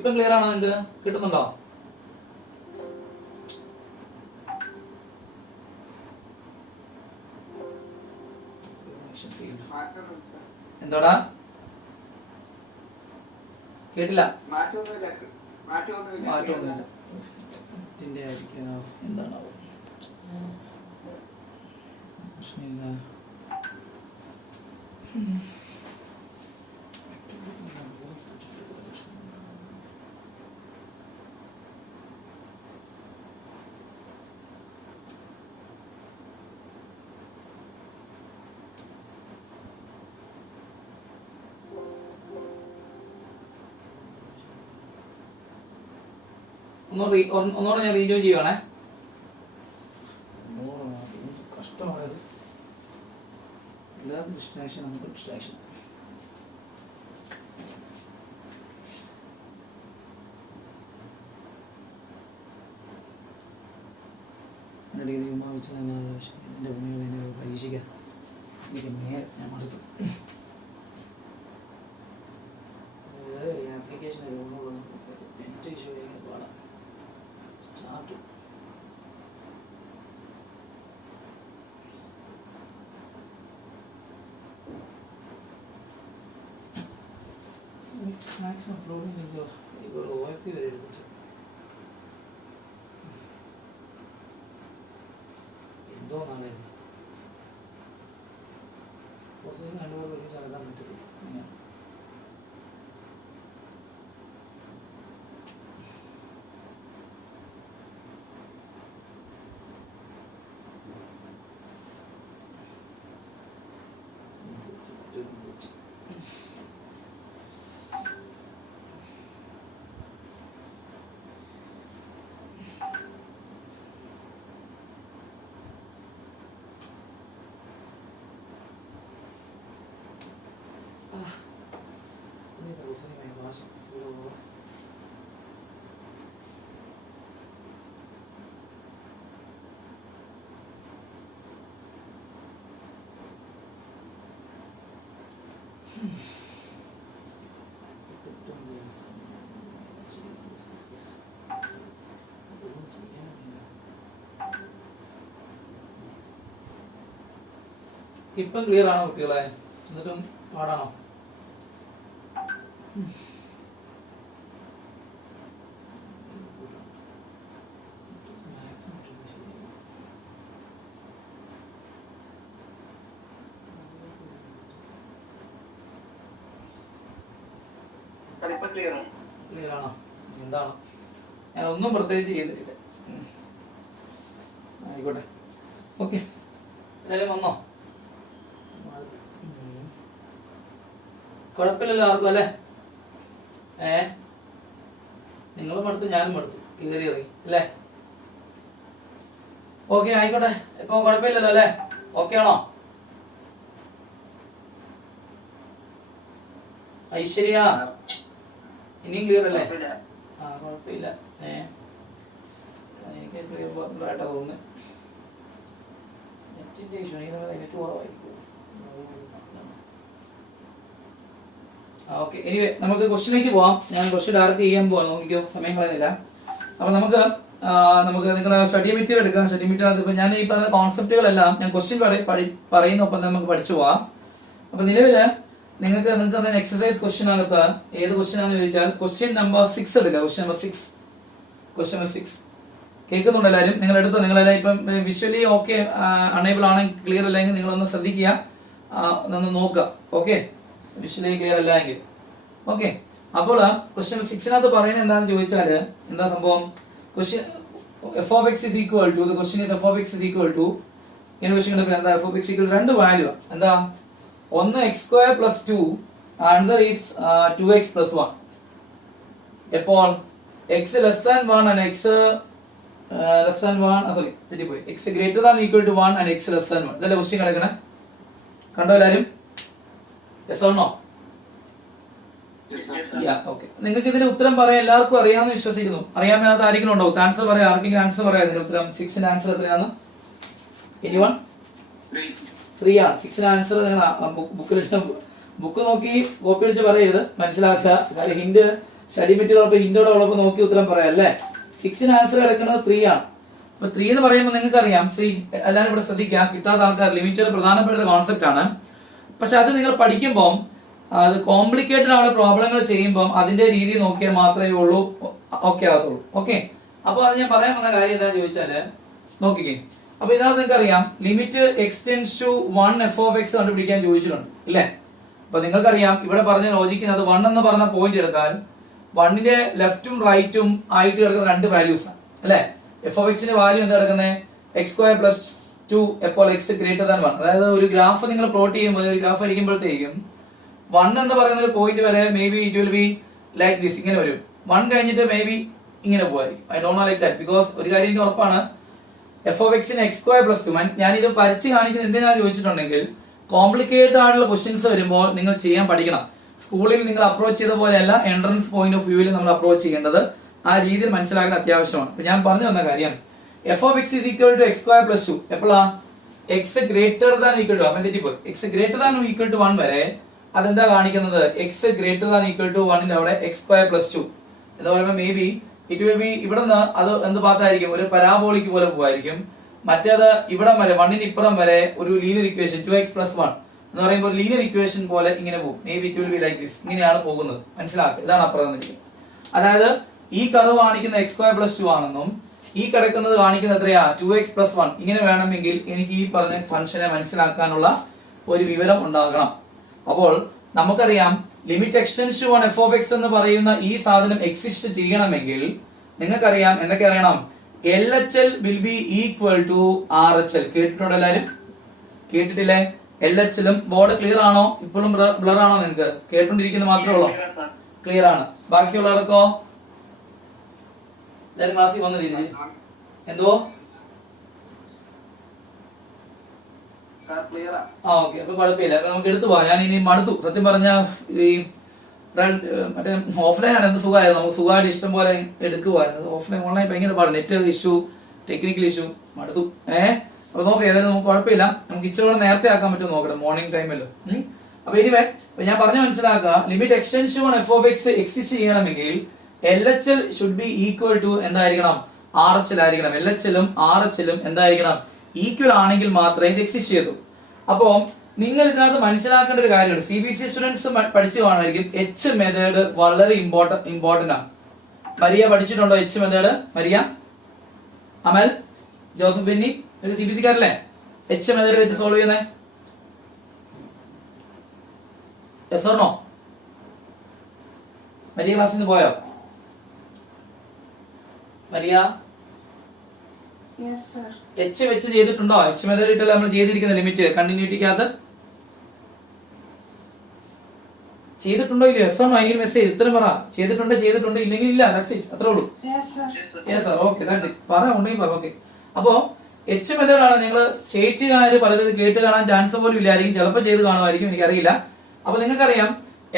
ഇപ്പം ക്ലിയർ ആണോ? നിങ്ങൾക്ക് കിട്ടുന്നുണ്ടോ? എന്താടാ കേട്ടില്ല? മാറ്റമൊന്നുമില്ല. എന്താണാവോ പ്രശ്നമില്ല. ഒന്നുകൂടെ ഞാൻ റീജോയിൻ ചെയ്യുവാണേ. കഷ്ടമായത് എല്ലാവർക്കും ഡിസ്ട്രാക്ഷൻ, നമുക്ക് ഡിസ്ട്രാക്ഷൻ. എൻ്റെ ഉമ്മ വെച്ചാൽ എൻ്റെ ഭൂമികൾ എന്നെ പരീക്ഷിക്കാൻ എനിക്ക് ഞാൻ മടുത്തു. ആപ്ലിക്കേഷൻ നെറ്റ് ഇഷ്യൂ പാടാം. സ്റ്റാർട്ട് മാക്സിമം ഫ്ലോറിംഗ് ഇപ്പോൾ OFP വരെ എടുത്തിട്ട് എന്തോ നാളെ പ്രോസസ്സിങ് കണ്ടുപോലെ ഒരുമിച്ച് നടക്കാൻ പറ്റത്തില്ല. അങ്ങനെ ഇപ്പം ക്ലിയർ ആണോ കുട്ടികളെ? എന്നിട്ടും പാടാണോ? ക്ലിയർ ആണോ? എന്താണ്? ഞാൻ ഒന്നും പ്രത്യേകിച്ച് ചെയ്തിട്ടില്ല. ആയിക്കോട്ടെ, ഓക്കെ. എല്ലാവരും വന്നോ? കുഴപ്പമില്ലല്ലോ ആർക്കും അല്ലേ? നിങ്ങളും മടുത്തു, ഞാനും മടുത്തു, കയറി ഇറങ്ങി അല്ലേ? ഓക്കെ, ആയിക്കോട്ടെ. ഇപ്പൊ കുഴപ്പമില്ലല്ലോ അല്ലേ? ഓക്കെ ആണോ? ഐശ്വര്യ ഇനിയും ക്ലിയർ അല്ലേ? ആ, കുഴപ്പമില്ല. എനിക്ക് ക്ലിയർ ആയിട്ടാ തോന്നുന്നത്. നെറ്റിന്റെ ഇഷ്യൂ, നെറ്റ് കുറവായിരിക്കും. ഓക്കെ, എനിവേ നമുക്ക് ക്വസ്റ്റിലേക്ക് പോവാം. ഞാൻ ക്വസ്റ്റ്യൻ ഡയറക്റ്റ് ചെയ്യാൻ പോവാം. നോക്കിക്കോ, സമയം കളയുന്നില്ല. അപ്പൊ നമുക്ക് നിങ്ങൾ സ്റ്റഡി മെറ്റീരിയൽ എടുക്കാം. സ്റ്റഡി മെറ്റീരിയൽ ഇപ്പൊ ഞാൻ ഈ പറഞ്ഞ കോൺസെപ്റ്റുകളെല്ലാം ഞാൻ ക്വസ്റ്റ്യൻ പറയുന്ന ഒപ്പം നമുക്ക് പഠിച്ചു പോവാം. അപ്പൊ നിലവില് നിങ്ങൾക്ക് എക്സസൈസ് ക്വസ്റ്റ്യനകത്ത് ഏത് ക്വസ്റ്റ്യൻ ആണെന്ന് ചോദിച്ചാൽ ക്വസ്റ്റ്യൻ നമ്പർ 6 എടുക്കുക. ക്വസ്റ്റ്യൻ നമ്പർ 6 കേൾക്കുന്നുണ്ട് എല്ലാവരും? നിങ്ങൾ എടുത്തോ? നിങ്ങളെല്ലാം ഇപ്പം വിഷ്വലി ഓക്കെ അണേബിൾ ആണെങ്കിൽ, ക്ലിയർ അല്ലെങ്കിൽ നിങ്ങളൊന്ന് ശ്രദ്ധിക്കുക, ഒന്ന് നോക്കുക. ഓക്കെ, വിഷ്വലി ക്ലിയർ അല്ല എങ്കിൽ ഓക്കെ. അപ്പോൾ ക്വസ്റ്റ്യൻ 6 പറയുന്നത് എന്താണെന്ന് ചോദിച്ചാൽ എന്താ സംഭവം? Question f of x is equal to, the question is f of x is equal to, ഇങ്ങനെ ക്വസ്റ്റ്യൻ എന്താ? f of x equal to രണ്ട് വാല്യൂ എന്താ? ഒന്ന് x² plus 2, another is 2x plus 1. എപ്പോൾ x less than 1 and x less than 1, sorry തെറ്റിപ്പോയി, x greater than or equal to 1 and x less than 1. ഇതല്ലേ question കിടക്കണേ? കണ്ടോ എല്ലാവരും? Yes or no? Okay. നിങ്ങൾക്ക് ഇതിന് ഉത്തരം പറയാൻ എല്ലാവർക്കും അറിയാമെന്ന് വിശ്വസിക്കുന്നു. അറിയാൻ മേലാത്ത ആരെങ്കിലും ഉണ്ടോ? ആൻസർ പറയാം. ആർക്കെങ്കിലും ആൻസർ പറയാം. ഇതിന് ഉത്തരം 6ന്റെ ആൻസർ എത്രയാണ്? 3 ആണ് 6ന്റെ ആൻസർ. നിങ്ങൾ ബുക്ക് നോക്കി കോപ്പി അടിച്ച് പറയരുത്, മനസ്സിലാക്കുക. കാര്യം ഹിന്റ് സ്റ്റഡി മെറ്റീരിയൽ ഹിന്റോടെ ഉള്ളപ്പോൾ നോക്കി ഉത്തരം പറയാം അല്ലേ. 6 ആൻസർ കിടക്കുന്നത് 3 ആണ്. അപ്പൊ 3 എന്ന് പറയുമ്പോൾ നിങ്ങൾക്ക് അറിയാം, എല്ലാവരും ഇവിടെ ശ്രദ്ധിക്കുക, കിട്ടാത്ത ആൾക്കാർ ലിമിറ്റഡ് പ്രധാനപ്പെട്ട ഒരു കോൺസെപ്റ്റ് ആണ്. പക്ഷെ അത് നിങ്ങൾ പഠിക്കുമ്പോൾ അത് കോംപ്ലിക്കേറ്റഡ് ആവുന്ന പ്രോബ്ലങ്ങൾ ചെയ്യുമ്പോൾ അതിന്റെ രീതി നോക്കിയാൽ മാത്രമേ ഉള്ളൂ ഓക്കെ ആകത്തുള്ളൂ. ഓക്കെ, അപ്പൊ അത് ഞാൻ പറയാൻ വന്ന കാര്യം എന്താണെന്ന് ചോദിച്ചാല് നോക്കിക്കേ. അപ്പൊ ഇതിനകത്ത് നിങ്ങൾക്ക് അറിയാം limit x tends to 1 f of x കണ്ടുപിടിക്കാൻ ചോദിച്ചിട്ടുണ്ട് ഇല്ലേ. അപ്പൊ നിങ്ങൾക്കറിയാം ഇവിടെ പറഞ്ഞ ലോജിക്കിനകത്ത് 1 എന്ന് പറഞ്ഞ പോയിന്റ് എടുത്താൽ 1ന്റെ ലെഫ്റ്റും റൈറ്റും ആയിട്ട് കിടക്കുന്ന 2 വാല്യൂസ് ആണ് അല്ലെ. എഫ് ഓഫ് എക്സിന്റെ വാല്യൂ എന്താ കിടക്കുന്നത് x² + 2 എപ്പോൾ x ഗ്രേറ്റർ ദാൻ 1. അതായത് ഒരു ഗ്രാഫ് നിങ്ങൾ പ്ലോട്ട് ചെയ്യുമ്പോൾ ഒരു ഗ്രാഫ് അടിക്കുമ്പോഴത്തേക്കും 1 എന്ന് പറയുന്ന ഒരു പോയിന്റ് വരെ may be it will be like this, ഇങ്ങനെ വരും. 1 കഴിഞ്ഞിട്ട് മേ ബി ഇങ്ങനെ പോവായിരിക്കും. I don't know like that because ഒരു കാര്യം എനിക്ക് ഉറപ്പാണ്, എഫ് ഓഫ് എക്സിന് x² + 2. ഞാൻ ഇത് പരിച്ച് കാണിക്കുന്നത് എന്തിനാണെന്ന് ചോദിച്ചിട്ടുണ്ടെങ്കിൽ കോംപ്ലിക്കേറ്റഡ് ആയിട്ടുള്ള ക്വസ്റ്റ്യൻസ് വരുമ്പോൾ നിങ്ങൾ ചെയ്യാൻ പഠിക്കണം. സ്കൂളിൽ നിങ്ങൾ അപ്രോച്ച് ചെയ്ത പോലെയല്ല എൻട്രൻസ് പോയിന്റ് ഓഫ് വ്യൂവിൽ നമ്മൾ അപ്രോച്ച് ചെയ്യേണ്ടത്. ആ രീതിയിൽ മനസ്സിലാക്കാൻ അത്യാവശ്യമാണ്. അപ്പൊ ഞാൻ പറഞ്ഞു വന്ന കാര്യം F of X is equal to x² + 2 എപ്പോഴാ x greater than equal to, അപ്പം തെറ്റിപ്പോ x greater than equal to 1 വരെ അതെന്താ കാണിക്കുന്നത്, x greater than equal to 1ന്റെ അവിടെ x² + 2 എന്ന് പറയുമ്പോൾ may be it will be ഇവിടുന്ന് അത് എന്ത് പാത്തായിരിക്കും, ഒരു പരാബോളിക് പോലെ പോവായിരിക്കും. മറ്റേത് ഇവിടം വരെ 1ന് ഇപ്പുറം വരെ ഒരു ലീനിയർ ഇക്വേഷൻ 2x + 1 എന്ന് പറയുമ്പോൾ ലീനിയർ ഇക്വേഷൻ പോലെ ഇങ്ങനെ പോകും. May be it will be like this, ഇങ്ങനെയാണ് പോകുന്നത്. മനസ്സിലാക്കുക, ഇതാണ് അപ്പുറം. അതായത് ഈ കർവ് കാണിക്കുന്ന x² + 2 ആണെന്നും ഈ കിടക്കുന്നത് കാണിക്കുന്നത് എത്രയാ 2x + 1. ഇങ്ങനെ വേണമെങ്കിൽ എനിക്ക് ഈ പറഞ്ഞ ഫംഗ്ഷനെ മനസ്സിലാക്കാനുള്ള ഒരു വിവരം ഉണ്ടാകണം. അപ്പോൾ നമുക്കറിയാം limit x tends to 1 f of x എന്ന് പറയുന്ന ഈ സാധനം എക്സിസ്റ്റ് ചെയ്യണമെങ്കിൽ നിങ്ങൾക്കറിയാം എന്തൊക്കെ അറിയണം, LHL will be equal to RHL. കേട്ടിട്ടുണ്ടോ എല്ലാരും? കേട്ടിട്ടില്ലേ? LHL ഉം ബോർഡ് ക്ലിയർ ആണോ? ഇപ്പോഴും ബ്ലർ ആണോ? നിങ്ങൾക്ക് കേട്ടോണ്ടിരിക്കുന്നത് മാത്രമേ ഉള്ളൂ? ക്ലിയർ ആണ്. ബാക്കിയുള്ളവർക്കോ? എല്ലാരും ക്ലാസ്സിൽ വന്ന് തിരിച്ച് എന്തോ ഓക്കെ, അപ്പൊ കുഴപ്പമില്ല. അപ്പൊ നമുക്ക് എടുത്തു പോവാം. ഞാൻ ഇനി മടുത്തു സത്യം പറഞ്ഞ ഈ മറ്റേ ഓഫ്ലൈൻ ആണ് എന്ത് സുഖമായത്, നമുക്ക് സുഖമായിട്ട് ഇഷ്ടം പോലെ എടുക്കുവായിരുന്നു. ഓഫ്ലൈൻ ഓൺലൈൻ ഭയങ്കര പാടാണ്, നെറ്റ് ഇഷ്യൂ, ടെക്നിക്കൽ ഇഷ്യൂ, മടുത്തു. അപ്പൊ നോക്കാം, ഏതായാലും നമുക്ക് കുഴപ്പമില്ല. നമുക്ക് ഇച്ചിരി കൂടെ നേരത്തെ ആക്കാൻ പറ്റും നോക്കണം, മോർണിംഗ് ടൈമല്ലോ. അപ്പൊ എനിവേ ഞാൻ പറഞ്ഞ മനസ്സിലാക്കുക, limit x tends to 1 f of x exist ചെയ്യണമെങ്കിൽ LHL should be equal to എന്തായിരിക്കണം, RHL ആയിരിക്കണം. LHL ഉം RHL ഉം എന്തായിരിക്കണം, ഈക്വൽ ആണെങ്കിൽ മാത്രമേ ഇത് എക്സിസ്റ്റ് ചെയ്യൂ. അപ്പോ നിങ്ങൾ ഇതിനകത്ത് മനസ്സിലാക്കേണ്ട ഒരു കാര്യമാണ്, CBSE സ്റ്റുഡൻസ് പഠിച്ചു കാണുമായിരിക്കും, H മെത്തേഡ് വളരെ ഇമ്പോർട്ടന്റ് ആണ്. മരിയ പഠിച്ചിട്ടുണ്ടോ H method? Maria, Amal, Joseph, Benny, CBSE കാരല്ലേ? H മെത്തേഡ് വെച്ച് സോൾവ് ചെയ്യുന്നേ? Yes or no? മരിയ ക്ലാസ്സിൽ നിന്ന് പോയോ? മരിയ H വെച്ച് ചെയ്തിട്ടുണ്ടോ? H മെത്തേഡ് ഇട്ടല്ല നമ്മൾ ചെയ്തിരിക്കുന്ന ലിമിറ്റ് കണ്ടിന്യൂറ്റിക്കകത്ത് ചെയ്തിട്ടുണ്ടോ ഇല്ലയോ? Yes or no? ഈ മെസ്സേജ് ഇത്രയും പറ. ചെയ്തിട്ടുണ്ട് ഇല്ലെങ്കിൽ ഇല്ല, ദാറ്റ്സ് ഇറ്റ്, അത്രേ ഉള്ളൂ. Yes sir, okay, that's it. പറ, ഉണ്ടെങ്കിൽ പറ. ഓക്കെ, അപ്പോ H മെത്തേഡ് ആണ്. നിങ്ങൾ സ്റ്റേറ്റുകാര് പലരും കേട്ട് കാണാൻ ചാൻസ് പോലും ഇല്ലായിരിക്കും, ചിലപ്പോൾ ചെയ്ത് കാണുമായിരിക്കും, എനിക്കറിയില്ല. അപ്പൊ നിങ്ങൾക്കറിയാം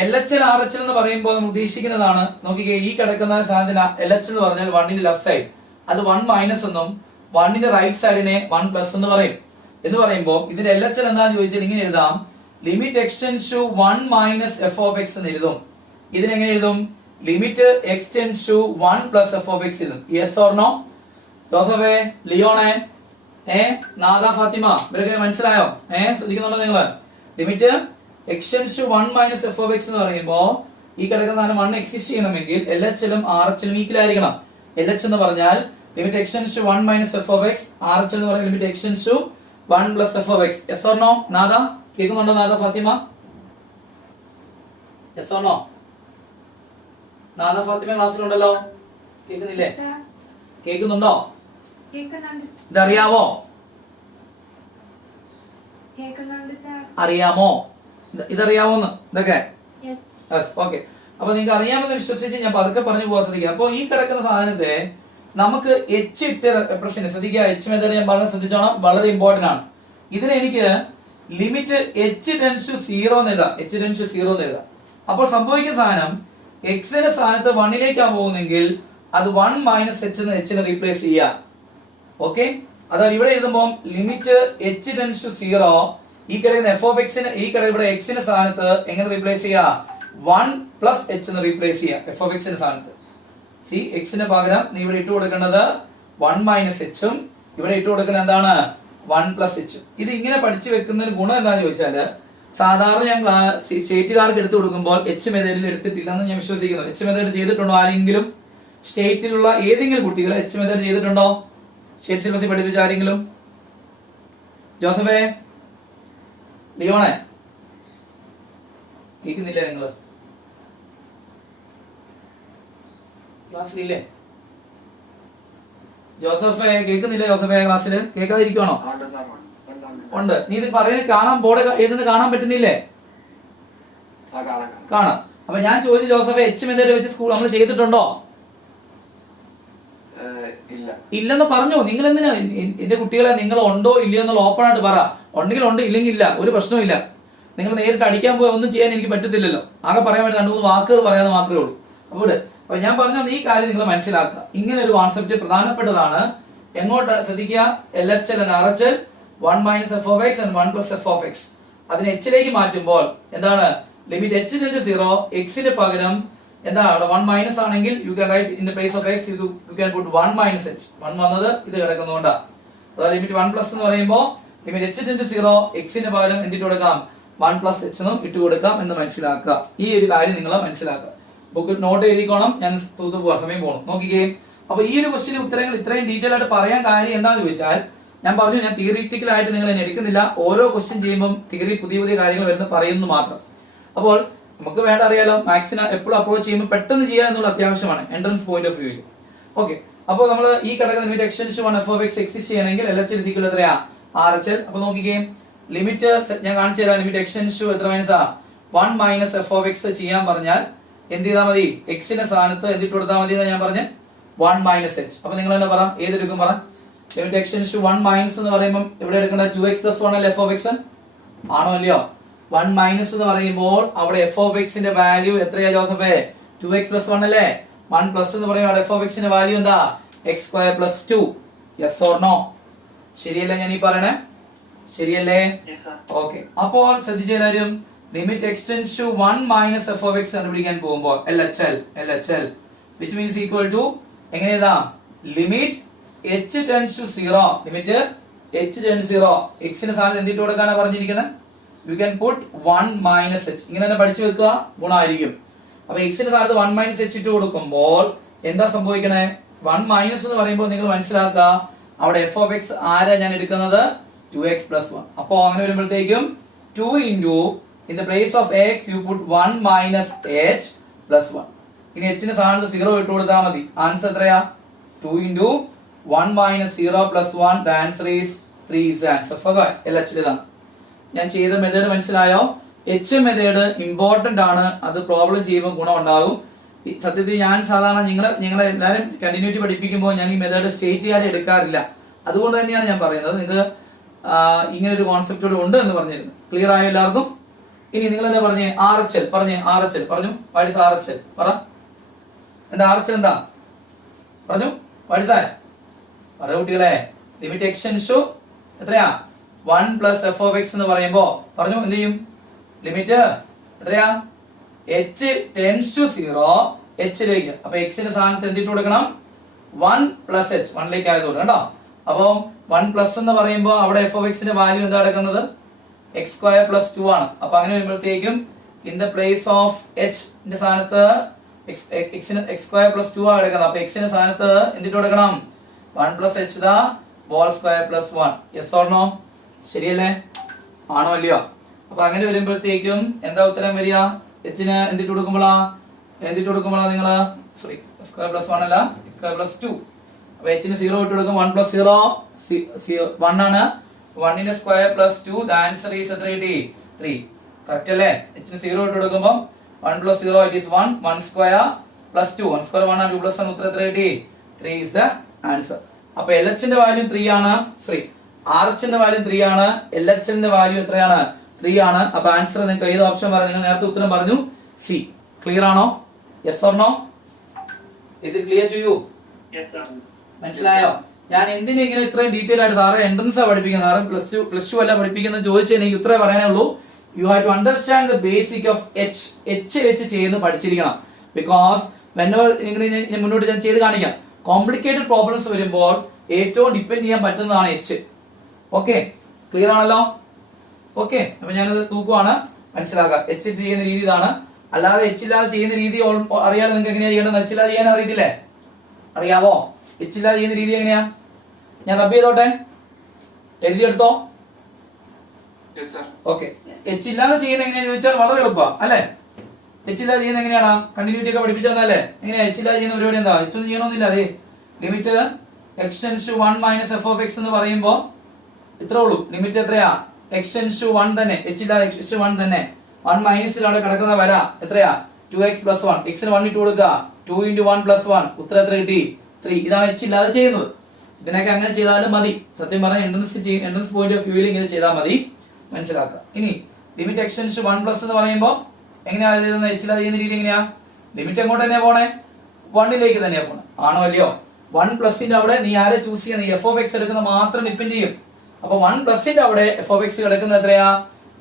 LHL RHL എന്ന് പറയുമ്പോൾ നമ്മൾ ഉദ്ദേശിക്കുന്നതാണ്, നോക്കിക്കേ, ഈ കിടക്കുന്ന സാധനത്തിന് LHL എന്ന് പറഞ്ഞാൽ 1ന്റെ ലെഫ്റ്റ് സൈഡ് അത് 1 മൈനസ് എന്നും 1ന്റെ റൈറ്റ് സൈഡിനെ 1 പ്ലസ് എന്ന് പറയും. എന്ന് പറയുമ്പോൾ ഇതിന്റെ LHL എന്താണെന്ന് ചോദിച്ചാൽ ഇങ്ങനെ എഴുതാം, limit x tends to 1 minus f of x എന്ന് എഴുതും. ഇതിനെങ്ങനെ എഴുതും? Limit x tends to 1 plus f of x എഴുതും. Yes or no? ജോസഫേ, ലിയോണേ, നാദ, ഫാത്തിമ, ഇവരൊക്കെ മനസ്സിലായോ? ശ്രദ്ധിക്കുന്നുണ്ടോ നിങ്ങള്? Limit x tends to 1 minus f of x എന്ന് പറയുമ്പോ ഈ കിടക്കുന്ന 1 എക്സിസ്റ്റ് ചെയ്യണമെങ്കിൽ LHL ഉം RHL ഉം ഈക്വൽ ആയിരിക്കണം. LH എന്ന് പറഞ്ഞാൽ limit x tends to 1 minus f of x, RHL എന്ന് പറയുന്നത് limit x tends to 1 plus f of x. Yes or no? Nada, കേൾക്കുന്നുണ്ടോ? നാദ, ഫാത്തിമ, യെസ് ഓർ നോ? നാദ, ഫാത്തിമ ക്ലാസ്സിലുണ്ടല്ലോ, കേൾക്കുന്നില്ലേ? കേൾക്കുന്നുണ്ടോ? ഇതറിയാവോ? അറിയാമോ? ഇതറിയാവോന്ന് ഇതൊക്കെ? ഓക്കെ, അപ്പൊ നിങ്ങൾക്ക് അറിയാമെന്ന് വിശ്വസിച്ച് ഞാൻ പതുക്കെ പറഞ്ഞു പോകാൻ ശ്രദ്ധിക്കുക. അപ്പൊ ഈ കിടക്കുന്ന സാധനത്തെ നമുക്ക് H ഇട്ട് റെപ്രസെന്റ് ശ്രദ്ധിക്കുക. H മെത്തേഡ് ഞാൻ പറഞ്ഞ ശ്രദ്ധിച്ചോണം, വളരെ ഇമ്പോർട്ടന്റ് ആണ്. ഇതിന് എനിക്ക് ലിമിറ്റ് H ടെൻസ് ടു 0 എന്ന് എഴുതാം. H ടെൻസ് ടു 0 എന്ന് എഴുതാം. അപ്പോൾ സംഭവിക്കുന്ന സാധനം എക്സിന്റെ സ്ഥാനത്ത് 1ലേക്കാണ് പോകുന്നെങ്കിൽ അത് 1 മൈനസ് H എന്ന് H നെ റീപ്ലേസ് ചെയ്യാം. ഓക്കെ, അതായത് ഇവിടെ എഴുതുമ്പോൾ ലിമിറ്റ് H ടെൻസ് ടു 0 ഈ കിടക്കുന്ന f of x ന് ഈ കിടക്കുന്ന ഇവിടെ x ന്റെ സ്ഥാനത്ത് എങ്ങനെ റീപ്ലേസ് ചെയ്യാം? 1 പ്ലസ് എച്ച് എന്ന് റീപ്ലേസ് ചെയ്യാം എഫ് ഓഫ് എക്സിന്റെ സ്ഥാനത്ത്. സി എക്സിന് പകരം നീ ഇവിടെ ഇട്ട് കൊടുക്കേണ്ടത് 1 മൈനസ് എച്ചും ഇവിടെ ഇട്ട് കൊടുക്കുന്നത് എന്താണ് 1 പ്ലസ് എച്ചും. ഇത് ഇങ്ങനെ പഠിച്ചു വെക്കുന്നതിന് ഗുണം എന്താണെന്ന് ചോദിച്ചാല് സാധാരണ ഞാൻ സ്റ്റേറ്റുകാർക്ക് എടുത്തു കൊടുക്കുമ്പോൾ എച്ച് മെത്തേഡിൽ എടുത്തിട്ടില്ലെന്ന് ഞാൻ വിശ്വസിക്കുന്നു. എച്ച് മെത്തേഡ് ചെയ്തിട്ടുണ്ടോ ആരെങ്കിലും? സ്റ്റേറ്റിലുള്ള ഏതെങ്കിലും കുട്ടികൾ എച്ച് മെത്തേഡ് ചെയ്തിട്ടുണ്ടോ? സ്റ്റേറ്റ് സിലബസിൽ പഠിപ്പിച്ച ആരെങ്കിലും? ജോസഫേ, ലിയോണെ, കേൾക്കുന്നില്ലേ നിങ്ങള്? ക്ലാസ്സിലില്ലേ? ജോസഫേ കേൾക്കുന്നില്ലേ? ജോസഫേ ക്ലാസ്സിൽ കേൾക്കാതിരിക്കുവാണോ? ഉണ്ട്. നീ ഇത് പറയുന്നത് കാണാൻ ബോർഡ് എഴുതുന്നത് കാണാൻ പറ്റുന്നില്ലേ? കാണാം. അപ്പൊ ഞാൻ ചോദിച്ചു ജോസഫേ, എച്ച് മെത്തേഡ് വെച്ച് സ്കൂൾ നമ്മൾ ചെയ്തിട്ടുണ്ടോ? ഇല്ലെന്ന് പറഞ്ഞു. നിങ്ങൾ എന്തിനാ എന്റെ കുട്ടികളെ നിങ്ങൾ ഉണ്ടോ ഇല്ലയോ എന്നുള്ള ഓപ്പൺ ആയിട്ട് പറ. ഉണ്ടെങ്കിൽ ഉണ്ട്, ഇല്ലെങ്കിൽ ഇല്ല, ഒരു പ്രശ്നവും ഇല്ല. നിങ്ങൾ നേരിട്ട് അടിക്കാൻ പോയി ഒന്നും ചെയ്യാൻ എനിക്ക് പറ്റത്തില്ലല്ലോ. ആകെ പറയാൻ പറ്റുന്ന 2-3 വാക്കുകൾ പറയാതെ മാത്രമേ ഉള്ളൂ. അപ്പൊ ഞാൻ പറഞ്ഞ ഈ കാര്യം നിങ്ങൾ മനസ്സിലാക്കുക. ഇങ്ങനെ ഒരു കോൺസെപ്റ്റ് പ്രധാനപ്പെട്ടതാണ്. എങ്ങോട്ട് ശ്രദ്ധിക്കുക? LHL and RHL 1 minus f of X and 1 plus F of X. അതിനെ എച്ചിലേക്ക് മാറ്റുമ്പോൾ എന്താണ്? ലിമിറ്റ് എച്ച് ടെൻഡ് ടു 0 എക്സിന് പകരം എന്താണ് അവിടെ 1 മൈനസ് ആണെങ്കിൽ U can right in the place of X U can put 1 minus H. 1 വന്നത് ഇത് കിടക്കുന്നതുകൊണ്ടാണ്. അതായത് ലിമിറ്റ് 1 പ്ലസ് എന്ന് പറയുമ്പോൾ ലിമിറ്റ് എച്ച് ടെൻഡ് ടു 0 എക്സിന് പകരം എന്തിട്ട് കൊടുക്കാം? 1 പ്ലസ് എച്ച് എന്നും ഇട്ട് കൊടുക്കാം എന്ന് മനസ്സിലാക്കുക. ഈ ഒരു കാര്യം നിങ്ങൾ മനസ്സിലാക്കുക. ബുക്ക് നോട്ട് എഴുതിക്കോണം. ഞാൻ തൂത്ത് പോവാൻ സമയം പോകണം. നോക്കിക്കേ. അപ്പൊ ഈ ഒരു ക്വസ്റ്റിന് ഉത്തരങ്ങൾ ഇത്രയും ഡീറ്റെയിൽ ആയിട്ട് പറയാൻ കാര്യം എന്താണെന്ന് ചോദിച്ചാൽ ഞാൻ പറഞ്ഞു, ഞാൻ തിയറിറ്റിക്കൽ ആയിട്ട് നിങ്ങൾ എന്നെ എടുക്കുന്നില്ല. ഓരോ ക്വസ്റ്റ്യൻ ചെയ്യുമ്പോൾ തിയറി പുതിയ പുതിയ കാര്യങ്ങൾ വരുന്ന പറയുന്നു മാത്രം. അപ്പോൾ നമുക്ക് വേണ്ട അറിയാലോ, മാത്സിനെ എപ്പോഴും അപ്രോച്ച് ചെയ്യുമ്പോൾ പെട്ടെന്ന് ചെയ്യുക എന്നുള്ള അത്യാവശ്യമാണ് എൻട്രൻസ് പോയിന്റ് ഓഫ് വ്യൂവിൽ. ഓക്കെ. അപ്പോൾ നമ്മൾ ഈ കിടക്കുന്ന limit extension 1 F of X exist ചെയ്യണമെങ്കിൽ LHL ഈക്വൽ എത്രയാ? RHL. അപ്പൊ നോക്കിക്കേ, ലിമിറ്റ് ഞാൻ കാണിച്ചു തരാം. ലിമിറ്റ് എക്സ്റ്റെൻഷൻ എത്ര minus 1 minus f of X ചെയ്യാൻ പറഞ്ഞാൽ എന്ത് ചെയ്താൽ മതി? എക്സിന്റെ സ്ഥാനത്ത് എന്തിട്ട് കൊടുത്താൽ മതി എന്ന് ഞാൻ പറഞ്ഞു, 1 മൈനസ് എച്ച്. അപ്പൊ നിങ്ങൾ തന്നെ പറ, ഏതെടുക്കും പറ? ലിമിറ്റ് എക്സ്റ്റെൻഷൻ 1 മൈനസ് എന്ന് പറയുമ്പോൾ ഇവിടെ എടുക്കേണ്ട 2x പ്ലസ് 1 അല്ലേ എഫ് ഓഫ് എക്സ്? ആണോ അല്ലയോ? 1 മൈനസ് എന്ന് പറയുമ്പോൾ അവിടെ എഫ് ഓഫ് എക്സിന്റെ വാല്യൂ എത്രയാ ജോസഫേ? 2x പ്ലസ് 1 അല്ലേ? 1 പ്ലസ് എന്ന് പറയുമ്പോൾ എഫ് ഓഫ് എക്സിന്റെ വാല്യൂ എന്താ? x square plus 2. Yes or no? ശരിയല്ലേ ഞാൻ ഈ പറയണേ? ശരിയല്ലേ? ഓക്കെ. അപ്പോൾ ശ്രദ്ധിച്ച എല്ലാവരും, limit x tends to 1 minus f of x കണ്ടുപിടിക്കാൻ പോകുമ്പോൾ LHL which means equal to എങ്ങനെ എഴുതാം? Limit h tends to 0. Limit h tends 0 എക്സിന്റെ സ്ഥാനത്ത് എന്തിട്ട് കൊടുക്കാനാണ് പറഞ്ഞിരിക്കുന്നത്? You can put 1 minus h. ഇങ്ങനെ തന്നെ പഠിച്ചു വെക്കുക, ഗുണമായിരിക്കും. അപ്പൊ എക്സിന്റെ സ്ഥാനത്ത് 1 മൈനസ് എച്ച് ഇട്ട് കൊടുക്കുമ്പോൾ എന്താ സംഭവിക്കണേ? 1 മൈനസ് എന്ന് പറയുമ്പോൾ നിങ്ങൾ മനസ്സിലാക്കുക, അവിടെ എഫ് ഓഫ് എക്സ് ആരാ ഞാൻ എടുക്കുന്നത്? 2x plus 1. അപ്പൊ അങ്ങനെ വരുമ്പോഴത്തേക്കും 2 into in the place of x you put 1 minus h plus 1. ഇനി h സ്ഥാനത്ത് 0 ഇട്ട് കൊടുത്താൽ മതി. ആൻസർ എത്രയാ? 2 into 1 minus 0 plus 1. The answer is 3 is the answer for that. LHL ഇതാണ്. ഞാൻ ചെയ്ത മെത്തേഡ് മനസ്സിലായോ? H മെത്തേഡ് ഇമ്പോർട്ടന്റ് ആണ്. അത് പ്രോബ്ലം ചെയ്യുമ്പോൾ ഗുണം ഉണ്ടാകും. സത്യത്തിൽ ഞാൻ സാധാരണ നിങ്ങളെ എല്ലാവരും കണ്ടിന്യൂറ്റി പഠിപ്പിക്കുമ്പോൾ ഞാൻ ഈ മെത്തേഡ് സ്റ്റേറ്റുകാരെ എടുക്കാറില്ല. അതുകൊണ്ട് തന്നെയാണ് ഞാൻ പറയുന്നത് നിങ്ങൾക്ക് ഇങ്ങനെ ഒരു കോൺസെപ്റ്റ് ഉണ്ട് എന്ന് പറഞ്ഞിരുന്നു. ക്ലിയർ ആയോ എല്ലാവർക്കും? ഇനി നിങ്ങൾ എന്താ പറഞ്ഞേ? RHL പറഞ്ഞു. What is RHL? പറ. എന്താ RHL? എന്താ പറഞ്ഞു? What is that? പറ കുട്ടികളെ. ലിമിറ്റ് എക്സ്റ്റെൻസ് ടു എത്രയാ? 1 പ്ലസ് എഫ് ഓഫ് എക്സ് എന്ന് പറയുമ്പോ പറഞ്ഞു എന്ത് ചെയ്യും? ലിമിറ്റ് എത്രയാ? h ടെൻഡ്സ് ടു 0 എച്ചിലേക്ക്. അപ്പൊ എക്സിന്റെ സ്ഥാനത്ത് എന്തിട്ട് കൊടുക്കണം? 1 പ്ലസ് എച്ച്. 1ലേക്ക് ആയതുകൊണ്ട് കേട്ടോ. അപ്പൊ 1 പ്ലസ് എന്ന് പറയുമ്പോൾ അവിടെ എഫ് ഓഫ് എക്സിന്റെ വാല്യൂ എന്താ കിടക്കുന്നത്? x സ്ക്വയർ പ്ലസ് 2 ആണ്. അപ്പൊ അങ്ങനെ വരുമ്പോഴത്തേക്കും in the place of h ന്റെ സ്ഥാനത്ത് x സ്ക്വയർ പ്ലസ് 2 ആണ് കിടക്കുന്നത്. അപ്പൊ എക്സിന്റെ സ്ഥാനത്ത് എന്തിട്ട് കൊടുക്കണം? 1 plus h the whole square plus 1. Yes or no? ശരിയല്ലേ? ആണോ അല്ലയോ? അപ്പൊ അങ്ങനെ വരുമ്പോഴത്തേക്കും എന്താ ഉത്തരം വരിക? എച്ചിന് എന്തിട്ട് കൊടുക്കുമ്പോളാ നിങ്ങള് സോറി സ്ക്വയർ പ്ലസ് 1 അല്ല, സ്ക്വയർ പ്ലസ് 2. അപ്പൊ എച്ചിന് 0 ഇട്ട് കൊടുക്കും. 1 പ്ലസ് 0 1 ആണ്. 1 square plus 2. The answer is എത്ര കിട്ടി? 3. കറക്റ്റ് അല്ലേ? എച്ചിന് 0 ഇട്ട് കൊടുക്കുമ്പോൾ 1 plus 0 it is 1. 1 square plus 2. 1 square 1 ആണ്. 2 പ്ലസ് 1 ഉത്തരം എത്ര കിട്ടി? 3 ഈസ് ദ ആൻസർ. അപ്പൊ LH ന്റെ വാല്യൂ 3 ആണ്. RH ന്റെ വാല്യൂ 3 ആണ്. LHL ന്റെ വാല്യൂ എത്രയാണ്? 3 ആണ്. അപ്പൊ ആൻസർ നിങ്ങൾക്ക് ഏത് ഓപ്ഷൻ പറയാം? നിങ്ങൾ നേരത്തെ ഉത്തരം പറഞ്ഞു സി. ക്ലിയർ ആണോ? Yes or no? Is it clear to you? മനസ്സിലായോ? ഞാൻ എന്തിനാ ഇങ്ങനെ ഇത്രയും ഡീറ്റെയിൽ ആയിട്ട് സാറ് എൻട്രൻസ് പഠിപ്പിക്കുന്നത്? സാറ് പ്ലസ് ടു അല്ല പഠിപ്പിക്കുന്നത് ചോദിച്ചാൽ എനിക്ക് ഉത്തരവേ പറയാനേ ഉള്ളൂ. You have to understand the basic of h വെച്ച് ചെയ്യുന്നത് പഠിച്ചിരിക്കണം. ബിക്കോസ് ഞാൻ മുന്നോട്ട് ഞാൻ ചെയ്ത് കാണിക്കാം. കോംപ്ലിക്കേറ്റഡ് പ്രോബ്ലംസ് വരുമ്പോൾ ഏറ്റവും ഡിപ്പെൻഡ് ചെയ്യാൻ പറ്റുന്നതാണ് എച്ച്. ഓക്കെ, ക്ലിയർ ആണല്ലോ? ഓക്കെ, അപ്പൊ ഞാനത് തൂക്കുവാണ്, മനസ്സിലാക്കുക. എച്ച് ചെയ്യുന്ന രീതി ഇതാണ്. അല്ലാതെ എച്ച് ഇല്ലാതെ ചെയ്യുന്ന രീതി അറിയാതെ നിങ്ങൾക്ക് എങ്ങനെയാ ചെയ്യേണ്ടത്? എച്ച് ഇല്ലാതെ ചെയ്യാൻ അറിയത്തില്ലേ? അറിയാവോ? എച്ച് ഇല്ലാതെ ചെയ്യുന്ന രീതി എങ്ങനെയാ? ഞാൻ റബ്ബ് ചെയ്തോട്ടെ, എഴുതിയെടുത്തോ. ഓക്കെ, എച്ച് ഇല്ലാതെ ചെയ്യുന്ന എങ്ങനെയാന്ന് ചോദിച്ചാൽ വളരെ എളുപ്പമാണ് അല്ലെ? എച്ച് ഇല്ലാതെ ചെയ്യുന്ന എങ്ങനെയാണ്? കണ്ടിന്യൂറ്റി ഒക്കെ പഠിപ്പിച്ചു തന്നല്ലേ? എങ്ങനെയാ എച്ച് ഇല്ലാതെ ചെയ്യുന്ന പരിപാടി? എന്താ, എച്ച് ഒന്നും ചെയ്യണമെന്നില്ല. അതെ, limit x tends to 1 minus f of x എന്ന് പറയുമ്പോ ഇത്രേ ഉള്ളൂ. ലിമിറ്റ് എത്രയാ? x ടെൻഡ്സ് ടു 1 തന്നെ, എച്ച് ഇല്ലാതെ x 1 തന്നെ. 1 മൈനസിൽ അവിടെ കിടക്കുന്ന വില എത്രയാ? 2x plus 1. എക്സിന് 1 ഇട്ട് കൊടുക്കുക. 2 × 1 + 1, ഉത്തരം എത്ര കിട്ടി? 3. ഇതാണ് എച്ച് ഇല്ലാതെ ചെയ്യുന്നത്. ഇതിനൊക്കെ അങ്ങനെ ചെയ്താലും മതി. സത്യം പറഞ്ഞാൽ എൻട്രൻസ് പോയിന്റ് ഓഫ് വ്യൂവിൽ ഇങ്ങനെ ചെയ്താൽ മതി, മനസ്സിലാക്കുക. ഇനി limit x tends to 1 plus എന്ന് പറയുമ്പോൾ എങ്ങനെയാ എഴുതുന്നത്? എച്ച് ഇല്ലാതെ ചെയ്യുന്ന രീതി എങ്ങനെയാ? ലിമിറ്റ് എങ്ങോട്ട് തന്നെയാ പോണേ? 1ലേക്ക് തന്നെയാ പോണേ, ആണോ അല്ലയോ? 1 പ്ലസിന്റെ അവിടെ നീ ആരെ ചൂസ് ചെയ്യുന്നത്? എഫ് ഓഫ് എക്സ് എടുക്കുന്ന മാത്രം ഡിപ്പെൻഡ് ചെയ്യും. അപ്പൊ 1 പ്ലസിന്റെ അവിടെ എഫ് ഓഫ് എക്സ് കിടക്കുന്നത് എത്രയാ?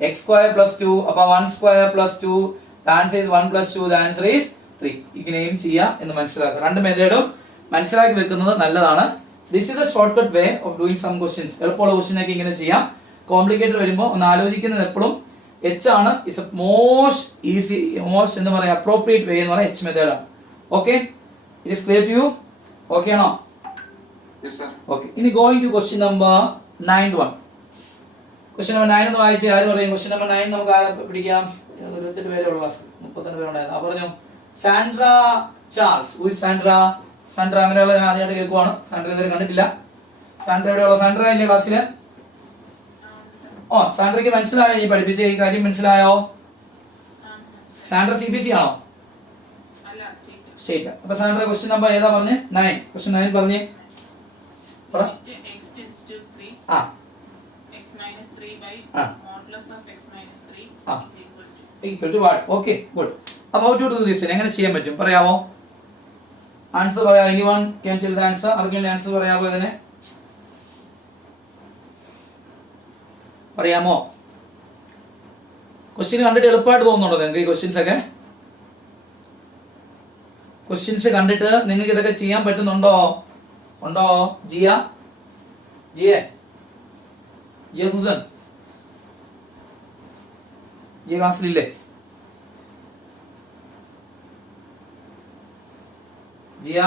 x² + 2. അപ്പൊ 1² + 2, the answer is 1 + 2, the answer is 3. ഇങ്ങനെയും ചെയ്യാം എന്ന് മനസ്സിലാക്കുക. രണ്ട് മെത്തേഡും മനസ്സിലാക്കി വെക്കുന്നത് നല്ലതാണ്. This is a shortcut way of doing some questions. എളുപ്പമുള്ള ക്വസ്റ്റ്യൻ ഒക്കെ ഇങ്ങനെ ചെയ്യാം. കോംപ്ലിക്കേറ്റഡ് വരുമ്പോൾ ഒന്ന് ആലോചിക്കുന്നത് എപ്പോഴും എച്ച് ആണ്. It's a most easy, most എന്ന് പറയാം അപ്രോപ്രിയേറ്റ് വേ എന്ന് പറയാം എച്ച് മെത്തേഡാണ്. Okay, it is clear to you? Okay ആണോ? ഓക്കെ, ഇനി going to question number 9th one. Question number 9 എന്ന് വായിച്ച് ആരും പറയും? ക്വസ്റ്റ്യൻ നമ്പർ 9 നമുക്ക് പിടിക്കാം. 28 പേരെ ഉള്ള ക്ലാസ്, 32 പേരുണ്ടായിരുന്നു. ആ പറഞ്ഞു സാൻഡ്ര ചാൾസ്. സാൻഡ്ര അങ്ങനെയുള്ള ഞാൻ ആദ്യമായിട്ട് കേൾക്കുവാണ്. സാൻഡ്ര ഇതുവരെ കണ്ടിട്ടില്ല. സാൻഡ്ര എവിടെയുള്ള? സാൻഡ്ര ഇല്ലേ ക്ലാസ്സില്? സാൻഡ്രയ്ക്ക് മനസ്സിലായോ ഈ പഠിപ്പിച്ച ഈ കാര്യം? മനസ്സിലായോ? സാൻഡ്ര CBSE ആണോ? സ്റ്റേറ്റ്. അപ്പൊ സാൻഡ്ര ക്വസ്റ്റ്യൻ നമ്പർ ഏതാ പറഞ്ഞേ? 9. ക്വസ്റ്റ്യൻ 9 പറഞ്ഞേ. Okay, good. അപ്പൊ ഹൗ ടു ഡു ദിസ്? എങ്ങനെ ചെയ്യാൻ പറ്റും പറയാമോ? ആൻസർ പറയാമോ? Anyone can tell the answer? ആർക്കെങ്കിലും ആൻസർ പറയാമോ? ഇതിനെ പറയാമോ? ക്വസ്റ്റ്യൻ കണ്ടിട്ട് എളുപ്പമായിട്ട് തോന്നുന്നുണ്ടോ നിങ്ങൾക്ക് ഈ ക്വസ്റ്റ്യൻസ് ഒക്കെ? ക്വസ്റ്റ്യൻസ് കണ്ടിട്ട് നിങ്ങൾക്ക് ഇതൊക്കെ ചെയ്യാൻ പറ്റുന്നുണ്ടോ? ഉണ്ടോ? ജിയ സുസൻ ജിയ ക്ലാസ്സിലില്ലേ? ജിയ,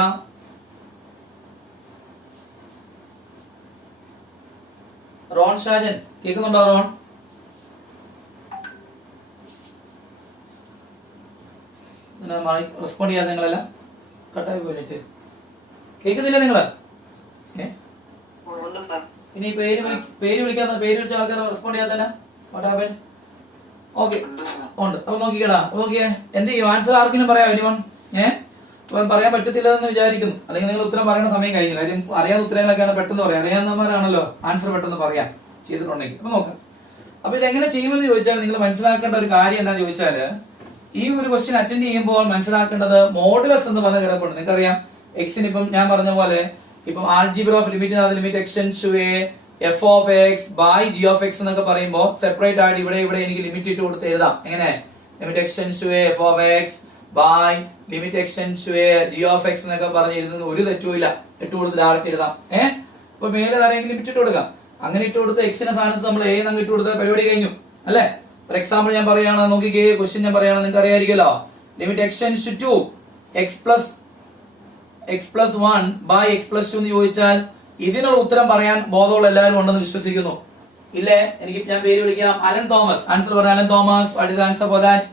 റോൺ ഷാജൻ കേൾക്കുന്നുണ്ടോ? റോൺ റെസ്പോണ്ട് ചെയ്യാതെ നിങ്ങളെല്ലാം കട്ടായി പോയിട്ട് കേൾക്കുന്നില്ല നിങ്ങള്? ഇനി പേര് വിളിച്ച ആൾക്കാർ റെസ്പോണ്ട് ചെയ്യാത്തല്ല? What happened? ഓക്കെ, ഉണ്ട്. അപ്പൊ നോക്കിക്കടാ, നോക്കിയേ എന്ത് ചെയ്യും? ആൻസർ ആർക്കെങ്കിലും പറയാം? എനിവൺ? പറയാൻ പറ്റത്തില്ലെന്ന് വിചാരിക്കുന്നു. അല്ലെങ്കിൽ നിങ്ങൾ ഉത്തരം പറയുന്ന സമയം കഴിഞ്ഞു. കാര്യം അറിയാവുന്ന ഉത്തരങ്ങളൊക്കെയാണ് പെട്ടെന്ന് പറയാം. അറിയാവുന്നവരാണല്ലോ ആൻസർ പെട്ടെന്ന് പറയാം ചെയ്തിട്ടുണ്ടെങ്കിൽ. അപ്പൊ നോക്കാം. അപ്പൊ ഇതെങ്ങനെ ചെയ്യുമെന്ന് ചോദിച്ചാൽ നിങ്ങൾ മനസ്സിലാക്കേണ്ട ഒരു കാര്യം എന്താണെന്ന് ചോദിച്ചാല്, ഈ ഒരു ക്വസ്റ്റ്യൻ അറ്റൻഡ് ചെയ്യുമ്പോൾ മനസ്സിലാക്കേണ്ടത് മോഡുലസ് എന്ന് പറഞ്ഞ കിടപ്പുണ്ട്. നിങ്ങൾക്കറിയാം എക്സിന് ഇപ്പം ഞാൻ പറഞ്ഞ പോലെ ഇപ്പം algebra of limit limit x tends to a f of x by g of x എന്നൊക്കെ പറയുമ്പോൾ സെപ്പറേറ്റ് ആയിട്ട് ഇവിടെ എനിക്ക് ലിമിറ്റ് ഇട്ട് കൊടുത്ത് എഴുതാം. എങ്ങനെ? Limit x tends to a f of x by limit x tends to a g of x എന്നൊക്കെ പറഞ്ഞ് എഴുതുന്ന ഒരു തെറ്റും ഇല്ല. ഇട്ട് കൊടുത്ത് ഡയറക്റ്റ് എഴുതാം. അപ്പൊ മേലെ ആരെങ്കിലും ലിമിറ്റ് ഇട്ട് കൊടുക്കാം. അങ്ങനെ ഇട്ട് കൊടുത്ത് എക്സിന്റെ സ്ഥാനത്ത് നമ്മൾ a എന്നങ്ങ് ഇട്ട് കൊടുത്ത പരിപാടി കഴിഞ്ഞു അല്ലേ? ഫോർ എക്സാമ്പിൾ ഞാൻ പറയാണ്, നോക്കിക്കേ ക്വസ്റ്റ്യൻ ഞാൻ പറയാണ്, നിങ്ങൾക്ക് അറിയാമായിരിക്കുമല്ലോ. Limit x tends to 2 x plus 1 by x plus 2 എന്ന് ചോദിച്ചാൽ ഇതിനുള്ള ഉത്തരം പറയാൻ ബോധമുള്ള എല്ലാവരും ഉണ്ടെന്ന് വിശ്വസിക്കുന്നു. ഇല്ലേ? ഞാൻ പേര് വിളിക്കാം, അലൻ തോമസ്. ആൻസർ പറഞ്ഞ Alan Thomas. What is answer for that?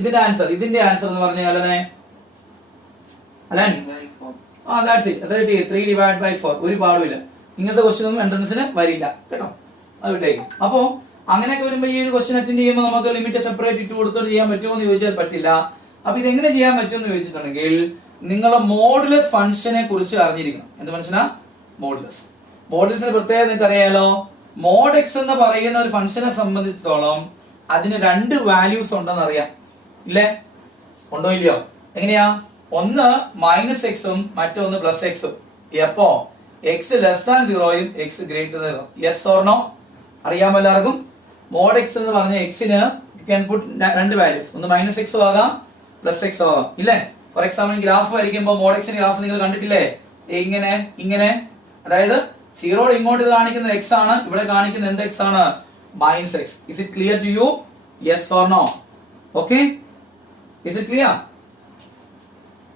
ഇതിന്റെ ആൻസർ എന്ന് പറഞ്ഞ അലനെ Alan that's it. 3 divided by 4. ഒരു പാടുമില്ല. ഇങ്ങനത്തെ ക്വസ്റ്റ്യൻ ഒന്നും എൻട്രൻസിന് വരില്ല കേട്ടോ, അത് വിട്ടേക്കും. അപ്പോ അങ്ങനെയൊക്കെ വരുമ്പോൾ ഈ ഒരു ക്വസ്റ്റ്യൻ അറ്റൻഡ് ചെയ്യുമ്പോൾ നമുക്ക് ലിമിറ്റ് സെപ്പറേറ്റ് ഇട്ട് കൊടുത്തോണ്ട് ചെയ്യാൻ പറ്റുമോ എന്ന് ചോദിച്ചാൽ പറ്റില്ല. അപ്പൊ ഇതെങ്ങനെ ചെയ്യാൻ പറ്റുമെന്ന് ചോദിച്ചിട്ടുണ്ടെങ്കിൽ നിങ്ങൾ മോഡുലസ് ഫംഗ്ഷനെ കുറിച്ച് അറിഞ്ഞിരിക്കണം. എന്ത് ഫംഗ്ഷനാ? മോഡുലസിന്റെ പ്രത്യേകത നിങ്ങൾക്ക് അറിയാലോ. മോഡ് എക്സ് എന്ന് പറയുന്ന ഒരു ഫംഗ്ഷനെ സംബന്ധിച്ചിടത്തോളം അതിന് 2 വാല്യൂസ് ഉണ്ടെന്ന് അറിയാം. ഇല്ലേ? ഉണ്ടോ ഇല്ലയോ? എങ്ങനെയാ? ഒന്ന് -x-ഉം മറ്റൊന്ന് +x-ഉം. എപ്പോ x <0 എക്സ് > 0യും x greater than 0. Yes or no? അറിയാമോ എല്ലാവർക്കും? മോഡ് എക്സ് എന്ന് പറഞ്ഞ എക്സിന് ക്യാൻ പുട്ട് രണ്ട് വാല്യൂസ്, ഒന്ന് മൈനസ് എക്സ് ആകാം പ്ലസ് എക്സ് ആകാം ഇല്ലേ. ഫോർ എക്സാമ്പിൾ ഗ്രാഫ് വരയ്ക്കുമ്പോൾ മോഡ് എക്സിന്റെ ഗ്രാഫ് നിങ്ങൾ കണ്ടിട്ടില്ലേ, ഇങ്ങനെ ഇങ്ങനെ, അതായത് സീറോയുടെ ഇങ്ങോട്ട് കാണിക്കുന്നത് എക്സ് ആണ്, ഇവിടെ കാണിക്കുന്നത് എന്ത് എക്സ് ആണ്, minus x. Is it clear to you? Yes or no? Okay, is it clear?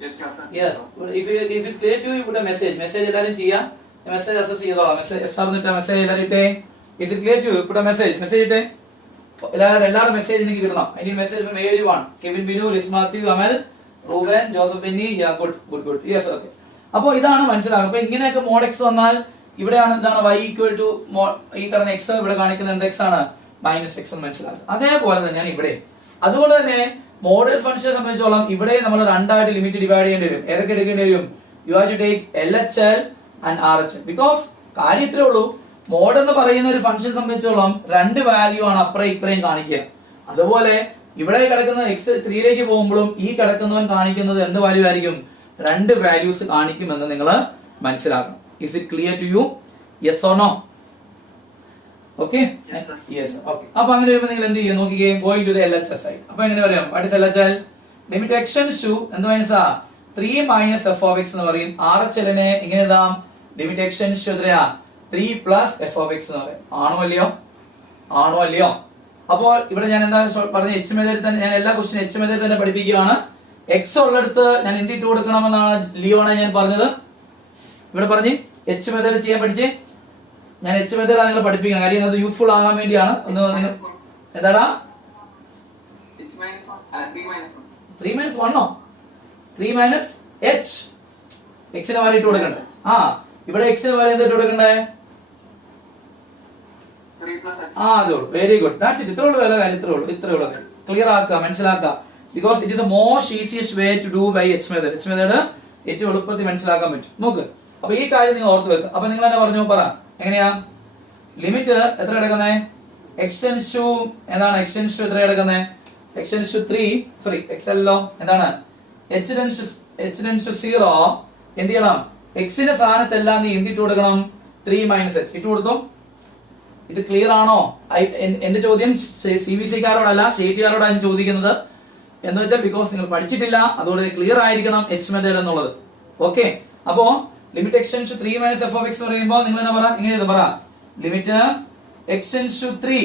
Yes, sir. Yes. If it's clear to you, you put a message. Message എല്ലാരും ചെയ്യാ. മെസ്സേജ് അസസ് ചെയ്തോളാം. Message S R എന്നിട്ട് message എല്ലാരും ഇട്ടേ. Is it clear to you? Put a message. Message ഇട്ടേ. എല്ലാവരും message എനിക്ക് കിട്ടണം. I need message from everyone. Kevin Binu, Liz Matthew, Amal, Ruben, Joseph Benny. Yeah, good. Yes, okay. അപ്പോൾ ഇതാണ് മനസ്സിലാകും. അപ്പൊ ഇങ്ങനെയൊക്കെ മോഡ് എക്സ് വന്നാൽ ഇവിടെയാണ് എന്താണ് y ഈക്വൽ ടു ഈ കാണുന്ന എക്സ്, ഇവിടെ കാണിക്കുന്നത് എന്ത് എക്സ് ആണ്, മൈനസ് എക്സ് എന്ന് മനസ്സിലാക്കും. അതേപോലെ തന്നെയാണ് ഇവിടെ. അതുകൊണ്ട് തന്നെ മോഡുലസ് ഫംഗ്ഷനെ സംബന്ധിച്ചോളം ഇവിടെ നമ്മൾ രണ്ടായിട്ട് ലിമിറ്റ് ഡിവൈഡ് ചെയ്യേണ്ടി വരും. ഏതൊക്കെ എടുക്കേണ്ടി വരും? You have to take LHL and RHL. Because കാര്യം ഇത്രേ ഉള്ളൂ, മോഡ് എന്ന് പറയുന്ന ഒരു ഫംഗ്ഷൻ സംബന്ധിച്ചോളം രണ്ട് വാല്യൂ ആണ് അപ്പുറം ഇപ്പുറയും കാണിക്കുക. അതുപോലെ ഇവിടെ കിടക്കുന്ന എക്സ് 3ലേക്ക് പോകുമ്പോഴും ഈ കിടക്കുന്നവൻ കാണിക്കുന്നത് എന്ത് വാല്യൂ ആയിരിക്കും, രണ്ട് വാല്യൂസ് കാണിക്കുമെന്ന് നിങ്ങൾ മനസ്സിലാക്കണം. Is it clear to you? Yes or no? Okay, yes. Okay, അപ്പൊ അങ്ങനെ വരുമ്പോൾ നിങ്ങൾ എന്ത് ചെയ്യും നോക്കിക്കേ, going to the LHS side. അപ്പൊ എങ്ങനെ പറയാം, what is LHL? Limit x tends to എന്ത് മൈനസാ 3 മൈനസ് f of x എന്ന് പറയും. RHL നെ ഇങ്ങനെ എഴുതാം, ലിമിറ്റ് x ടെൻഡ്സ് ടു എത്രയാ 3 പ്ലസ് f of x എന്ന് പറയും. ആണോ അല്ലയോ? അപ്പോൾ ഇവിടെ ഞാൻ എന്താ പറഞ്ഞ എച്ച് മെത്തേഡ് തന്നെ, ഞാൻ എല്ലാ ക്വസ്റ്റ്യൻ എച്ച് മെത്തേഡ് തന്നെ പഠിപ്പിക്കുകയാണ്. എക്സ് ഉള്ളിടത്ത് ഞാൻ എന്തിട്ട് കൊടുക്കണമെന്നാണ് ലിയോണെ ഞാൻ പറഞ്ഞത്. ഇവിടെ പറഞ്ഞ് എച്ച് മെത്തേഡ് ചെയ്യാൻ പഠിച്ചേ. ഞാൻ എച്ച് മെത്തേഡാണ് നിങ്ങൾ പഠിപ്പിക്കുന്നത്, കാര്യം അത് യൂസ്ഫുൾ ആകാൻ വേണ്ടിയാണ്. ഒന്ന് നിങ്ങൾ എന്താടാ 3 മൈനസ് 1 3 മൈനസ് എച്ച് എക്സിന് വാല്യൂ ഇട്ട് കൊടുക്കണ്ടേ. ഇവിടെ എക്സിന് വാല്യൂ എന്തിട്ട് കൊടുക്കണ്ടേ? അതേ ഉള്ളൂ. Very good. That's it. ഇത്രേ ഉള്ളൂ കാര്യം, ഇത്രേ ഉള്ളൂ. ക്ലിയർ ആക്കുക, മനസ്സിലാക്കുക. Because it is the most easiest way to do by h method. H method ഏറ്റവും എളുപ്പത്തിൽ മനസ്സിലാക്കാൻ പറ്റും. നോക്ക്, അപ്പൊ ഈ കാര്യം നിങ്ങൾ ഓർത്ത് വെക്കുക. അപ്പൊ നിങ്ങൾ തന്നെ പറഞ്ഞു, പറ എങ്ങനെയാ ലിമിറ്റ് എത്ര കിടക്കുന്നേ, എക്സ്റ്റെൻസ് ടു എന്താണ്, എക്സ്റ്റെൻസ് ടു എത്ര കിടക്കുന്നേ, എക്സ്റ്റെൻസ് ടു 3 സോറി എക്സെല്ലോ എന്താണ്, എച്ച് ടെൻസ് ടു 0. എന്ത് ചെയ്യണം, എക്സിന്റെ സ്ഥാനത്തെല്ലാം നീ എന്തിട്ട് കൊടുക്കണം, 3 മൈനസ് എച്ച് ഇട്ട് കൊടുത്തോ. ഇത് ക്ലിയർ ആണോ? എന്റെ ചോദ്യം CBSE കാരോടല്ല, സ്റ്റേറ്റുകാരോടാണ് ചോദിക്കുന്നത്. എന്ന് വെച്ചാൽ ബിക്കോസ് നിങ്ങൾ പഠിച്ചിട്ടില്ല, അതുകൊണ്ട് ക്ലിയർ ആയിരിക്കണം എച്ച് മെത്തേഡ് എന്നുള്ളത്. ഓക്കെ, അപ്പോ limit x tends to 3 minus f of x എന്ന് പറയുമ്പോൾ നിങ്ങൾ എന്നാ പറ, ഇങ്ങനെ പറ, ലിമിറ്റ് എക്സ്റ്റെൻസ് ടു 3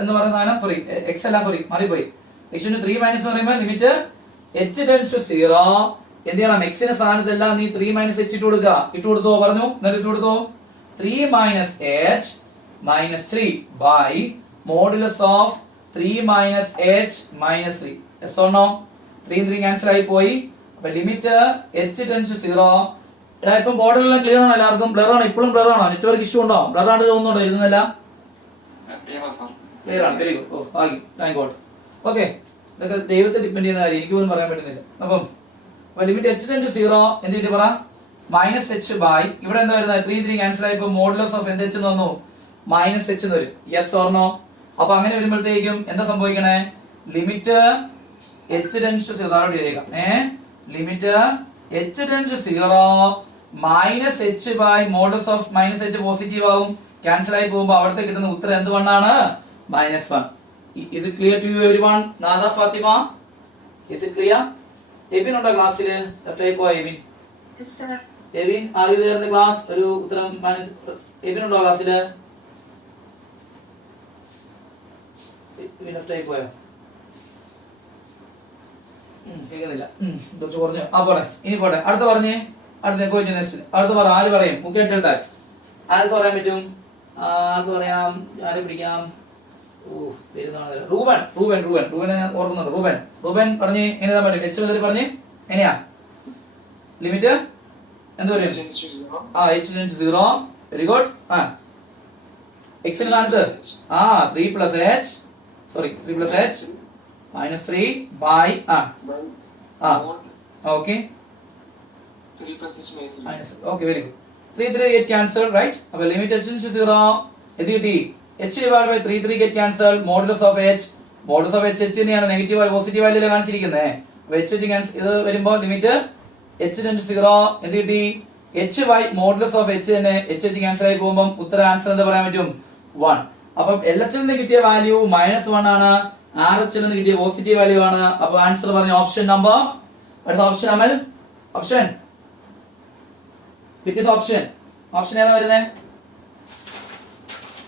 എന്ന് പറയുന്ന സാധനം, സോറി എക്സ് അല്ല, സോറി മാറിപ്പോയി. എക്സ്റ്റെൻസ് ടു 3 മൈനസ് എന്ന് പറയുമ്പോൾ ലിമിറ്റ് എച്ച് ടെൻസ് ടു 0. എന്ത് ചെയ്യണം, എക്സിന്റെ സ്ഥാനത്തെല്ലാം നീ 3 മൈനസ് എച്ച് ഇട്ട് കൊടുത്തോ പറഞ്ഞു. എന്നിട്ട് ഇട്ട് കൊടുത്തോ 3 minus h minus 3 by modulus of 3 minus h minus 3. Yes or no? 3 3 cancel ആയി പോയി. അപ്പൊ ലിമിറ്റ് എച്ച് ടെൻസ് ടു 0. ഇപ്പം ബോർഡിലെല്ലാം ക്ലിയർ ആണ്, എല്ലാവർക്കും ബ്ലർ ആണ്, ഇപ്പോഴും ബ്ലർ ആണോ, നെറ്റ്വർക്ക് ഇഷ്യൂ ഉണ്ടോ, ബ്ലർ ആണ് തോന്നുന്നുണ്ടോ, എഴുതുന്നില്ല, ക്ലിയർ ആണ്. Very good. ഓ ആയി, താങ്ക് ഗോഡ്. ഓക്കെ, ഇതൊക്കെ ദൈവത്തെ ഡിപ്പെൻഡ് ചെയ്യുന്ന കാര്യം, എനിക്ക് പോലും പറയാൻ പറ്റുന്നില്ല. അപ്പം ലിമിറ്റ് എച്ച് ടെൻസ് ടു 0 എന്ത് കിട്ടി പറ, മൈനസ് എച്ച് ബൈ ഇവിടെ എന്താ വരുന്നത്, 3 3 ക്യാൻസൽ ആയി, ഇപ്പൊ മോഡുലസ് ഓഫ് എന്ത് എച്ച് എന്ന് വന്നു, മൈനസ് എച്ച് എന്ന് വരും. Yes or no? അപ്പൊ അങ്ങനെ വരുമ്പോഴത്തേക്കും എന്താ സംഭവിക്കണേ, ലിമിറ്റ് എച്ച് ടെൻസ് ടു 0 എഴുതിയേക്കാം. Limit h tends to 0 minus h by modulus of minus h positive ആവും, ക്യാൻസൽ ആയി പോകുമ്പോൾ അവിടുത്തെ കിട്ടുന്ന ഉത്തരം എന്ത് വണ്ണാണ്, -1. Is it clear to you everyone? നാദ Fathima, is it clear? Ebin ഉണ്ടോ ക്ലാസ്സിൽ? ലെഫ്റ്റ് ആയി പോയോ Abin? Yes, sir. Abin are you there in the class? ഒരു ഉത്തരം എബിൻ ഉണ്ടോ ക്ലാസ്സിൽ? എബിൻ ലെഫ്റ്റ് ആയി പോയോ? കേൾക്കുന്നില്ല, കുറച്ച് കുറഞ്ഞു. പോട്ടെ, ഇനി പോട്ടെ, അടുത്ത പറഞ്ഞേ, അടുത്ത പറ. ആര് പറയും? മുഖ്യമായിട്ട് എഴുതാൻ ആർക്ക് പറയാൻ പറ്റും? ആർക്ക് പറയാം? ആരെ പിടിക്കാം? റൂബൻ ഞാൻ ഓർക്കുന്നുണ്ട്. റൂബൻ പറഞ്ഞ് എങ്ങനെ പറ്റും? എച്ച് മെത്തേഡ് പറഞ്ഞ് എങ്ങനെയാ ലിമിറ്റ് എന്ത് പറയും? H tends to 0. Very good. എക്സിന് സ്ഥാനത്ത് 3 plus h minus 3 by okay 3 plus h minus okay very good. 3 3 get cancelled, right? Appo limit h is 0 edu kitti, h divided by 3 3 get cancelled. Modulus of h neയാണ് negative ആയി positive ആയി കാണിച്ചിരിക്കുന്നത്. അപ്പോൾ h cancel ഇത് വരുമ്പോൾ limit h tends to 0 എന്ത് കിട്ടി, h by modulus of h തന്നെ h ക്യാൻസൽ ആയി പോകുമ്പോൾ ഉത്തര ആൻസർ എന്താ പറയാൻ പറ്റും, 1. അപ്പം LHS നിന്ന് കിട്ടിയ വാല്യൂ -1 ആണ്, RHS നിന്ന് കിട്ടിയ പോസിറ്റീവ് വാല്യൂ ആണ്. അപ്പൊ ആൻസർ പറഞ്ഞ option number option Amal option with option option ഏതാ വരുന്നത്?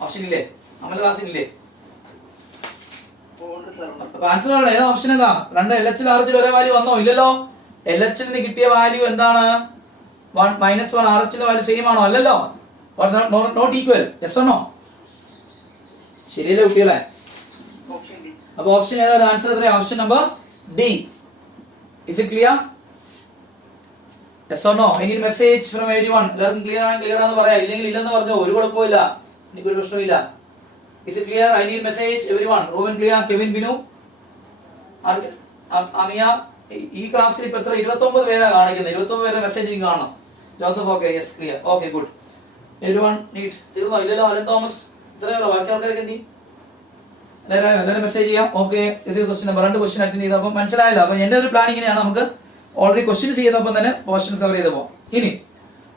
ഓപ്ഷൻ ഇല്ലേ? അമൽ ക്ലാസ്സിലില്ലേ? അപ്പൊ ആൻസർ പറയണേ, ഏതാ ഓപ്ഷൻ ഏതാ? രണ്ട് LHS RHS ഒരേ വാല്യൂ വന്നോ? ഇല്ലല്ലോ. LHS നിന്ന് കിട്ടിയ വാല്യൂ എന്താണ്? -1 RHS വാല്യൂ സെയിം ആണോ? അല്ലല്ലോ. Not equal. Yes or no? ശരിയല്ലേ കുട്ടികളെ? അപ്പൊ ഓപ്ഷൻ ഏതാ? ആൻസർ എത്രയാ? Option number D. Is it clear? Yes or no? I need message from everyone. എല്ലാവർക്കും ക്ലിയർ ആണ്? ക്ലിയർ ആണെന്ന് പറയാം. ഇല്ലെങ്കിൽ ഇല്ലെന്ന് പറഞ്ഞോ, ഒരു കുഴപ്പമില്ല, എനിക്കൊരു പ്രശ്നമില്ല. Is it clear? I need message everyone. Ruben clear? Kevin, Binu, Amia. ഈ ക്ലാസ്സിൽ ഇപ്പൊ എത്ര 29 പേരാ കാണിക്കുന്നത്. 29 പേരെ മെസ്സേജ് എനിക്ക് കാണണം. Joseph okay, yes clear, okay good. Everyone need. തീർന്നോ? ഇല്ലല്ലോ. അലൻ തോമസ് ഇത്രയല്ലോ. ബാക്കി ആൾക്കാരൊക്കെ എന്തി? എല്ലാവരും മെസ്സേജ് ചെയ്യാം. ഓക്കെ, ഇത് ക്വസ്റ്റ്യൻ നമ്പർ 2 ക്വസ്റ്റ്യൻ അറ്റൻഡ് ചെയ്ത്. അപ്പൊ മനസ്സിലായല്ലോ. അപ്പൊ എന്റെ ഒരു പ്ലാൻ ഇങ്ങനെയാണ്, നമുക്ക് ഓൾറെഡി ക്വസ്റ്റ്യൻസ് ചെയ്തപ്പോൾ തന്നെ പോർഷൻസ് കവർ ചെയ്ത് പോകാം. ഇനി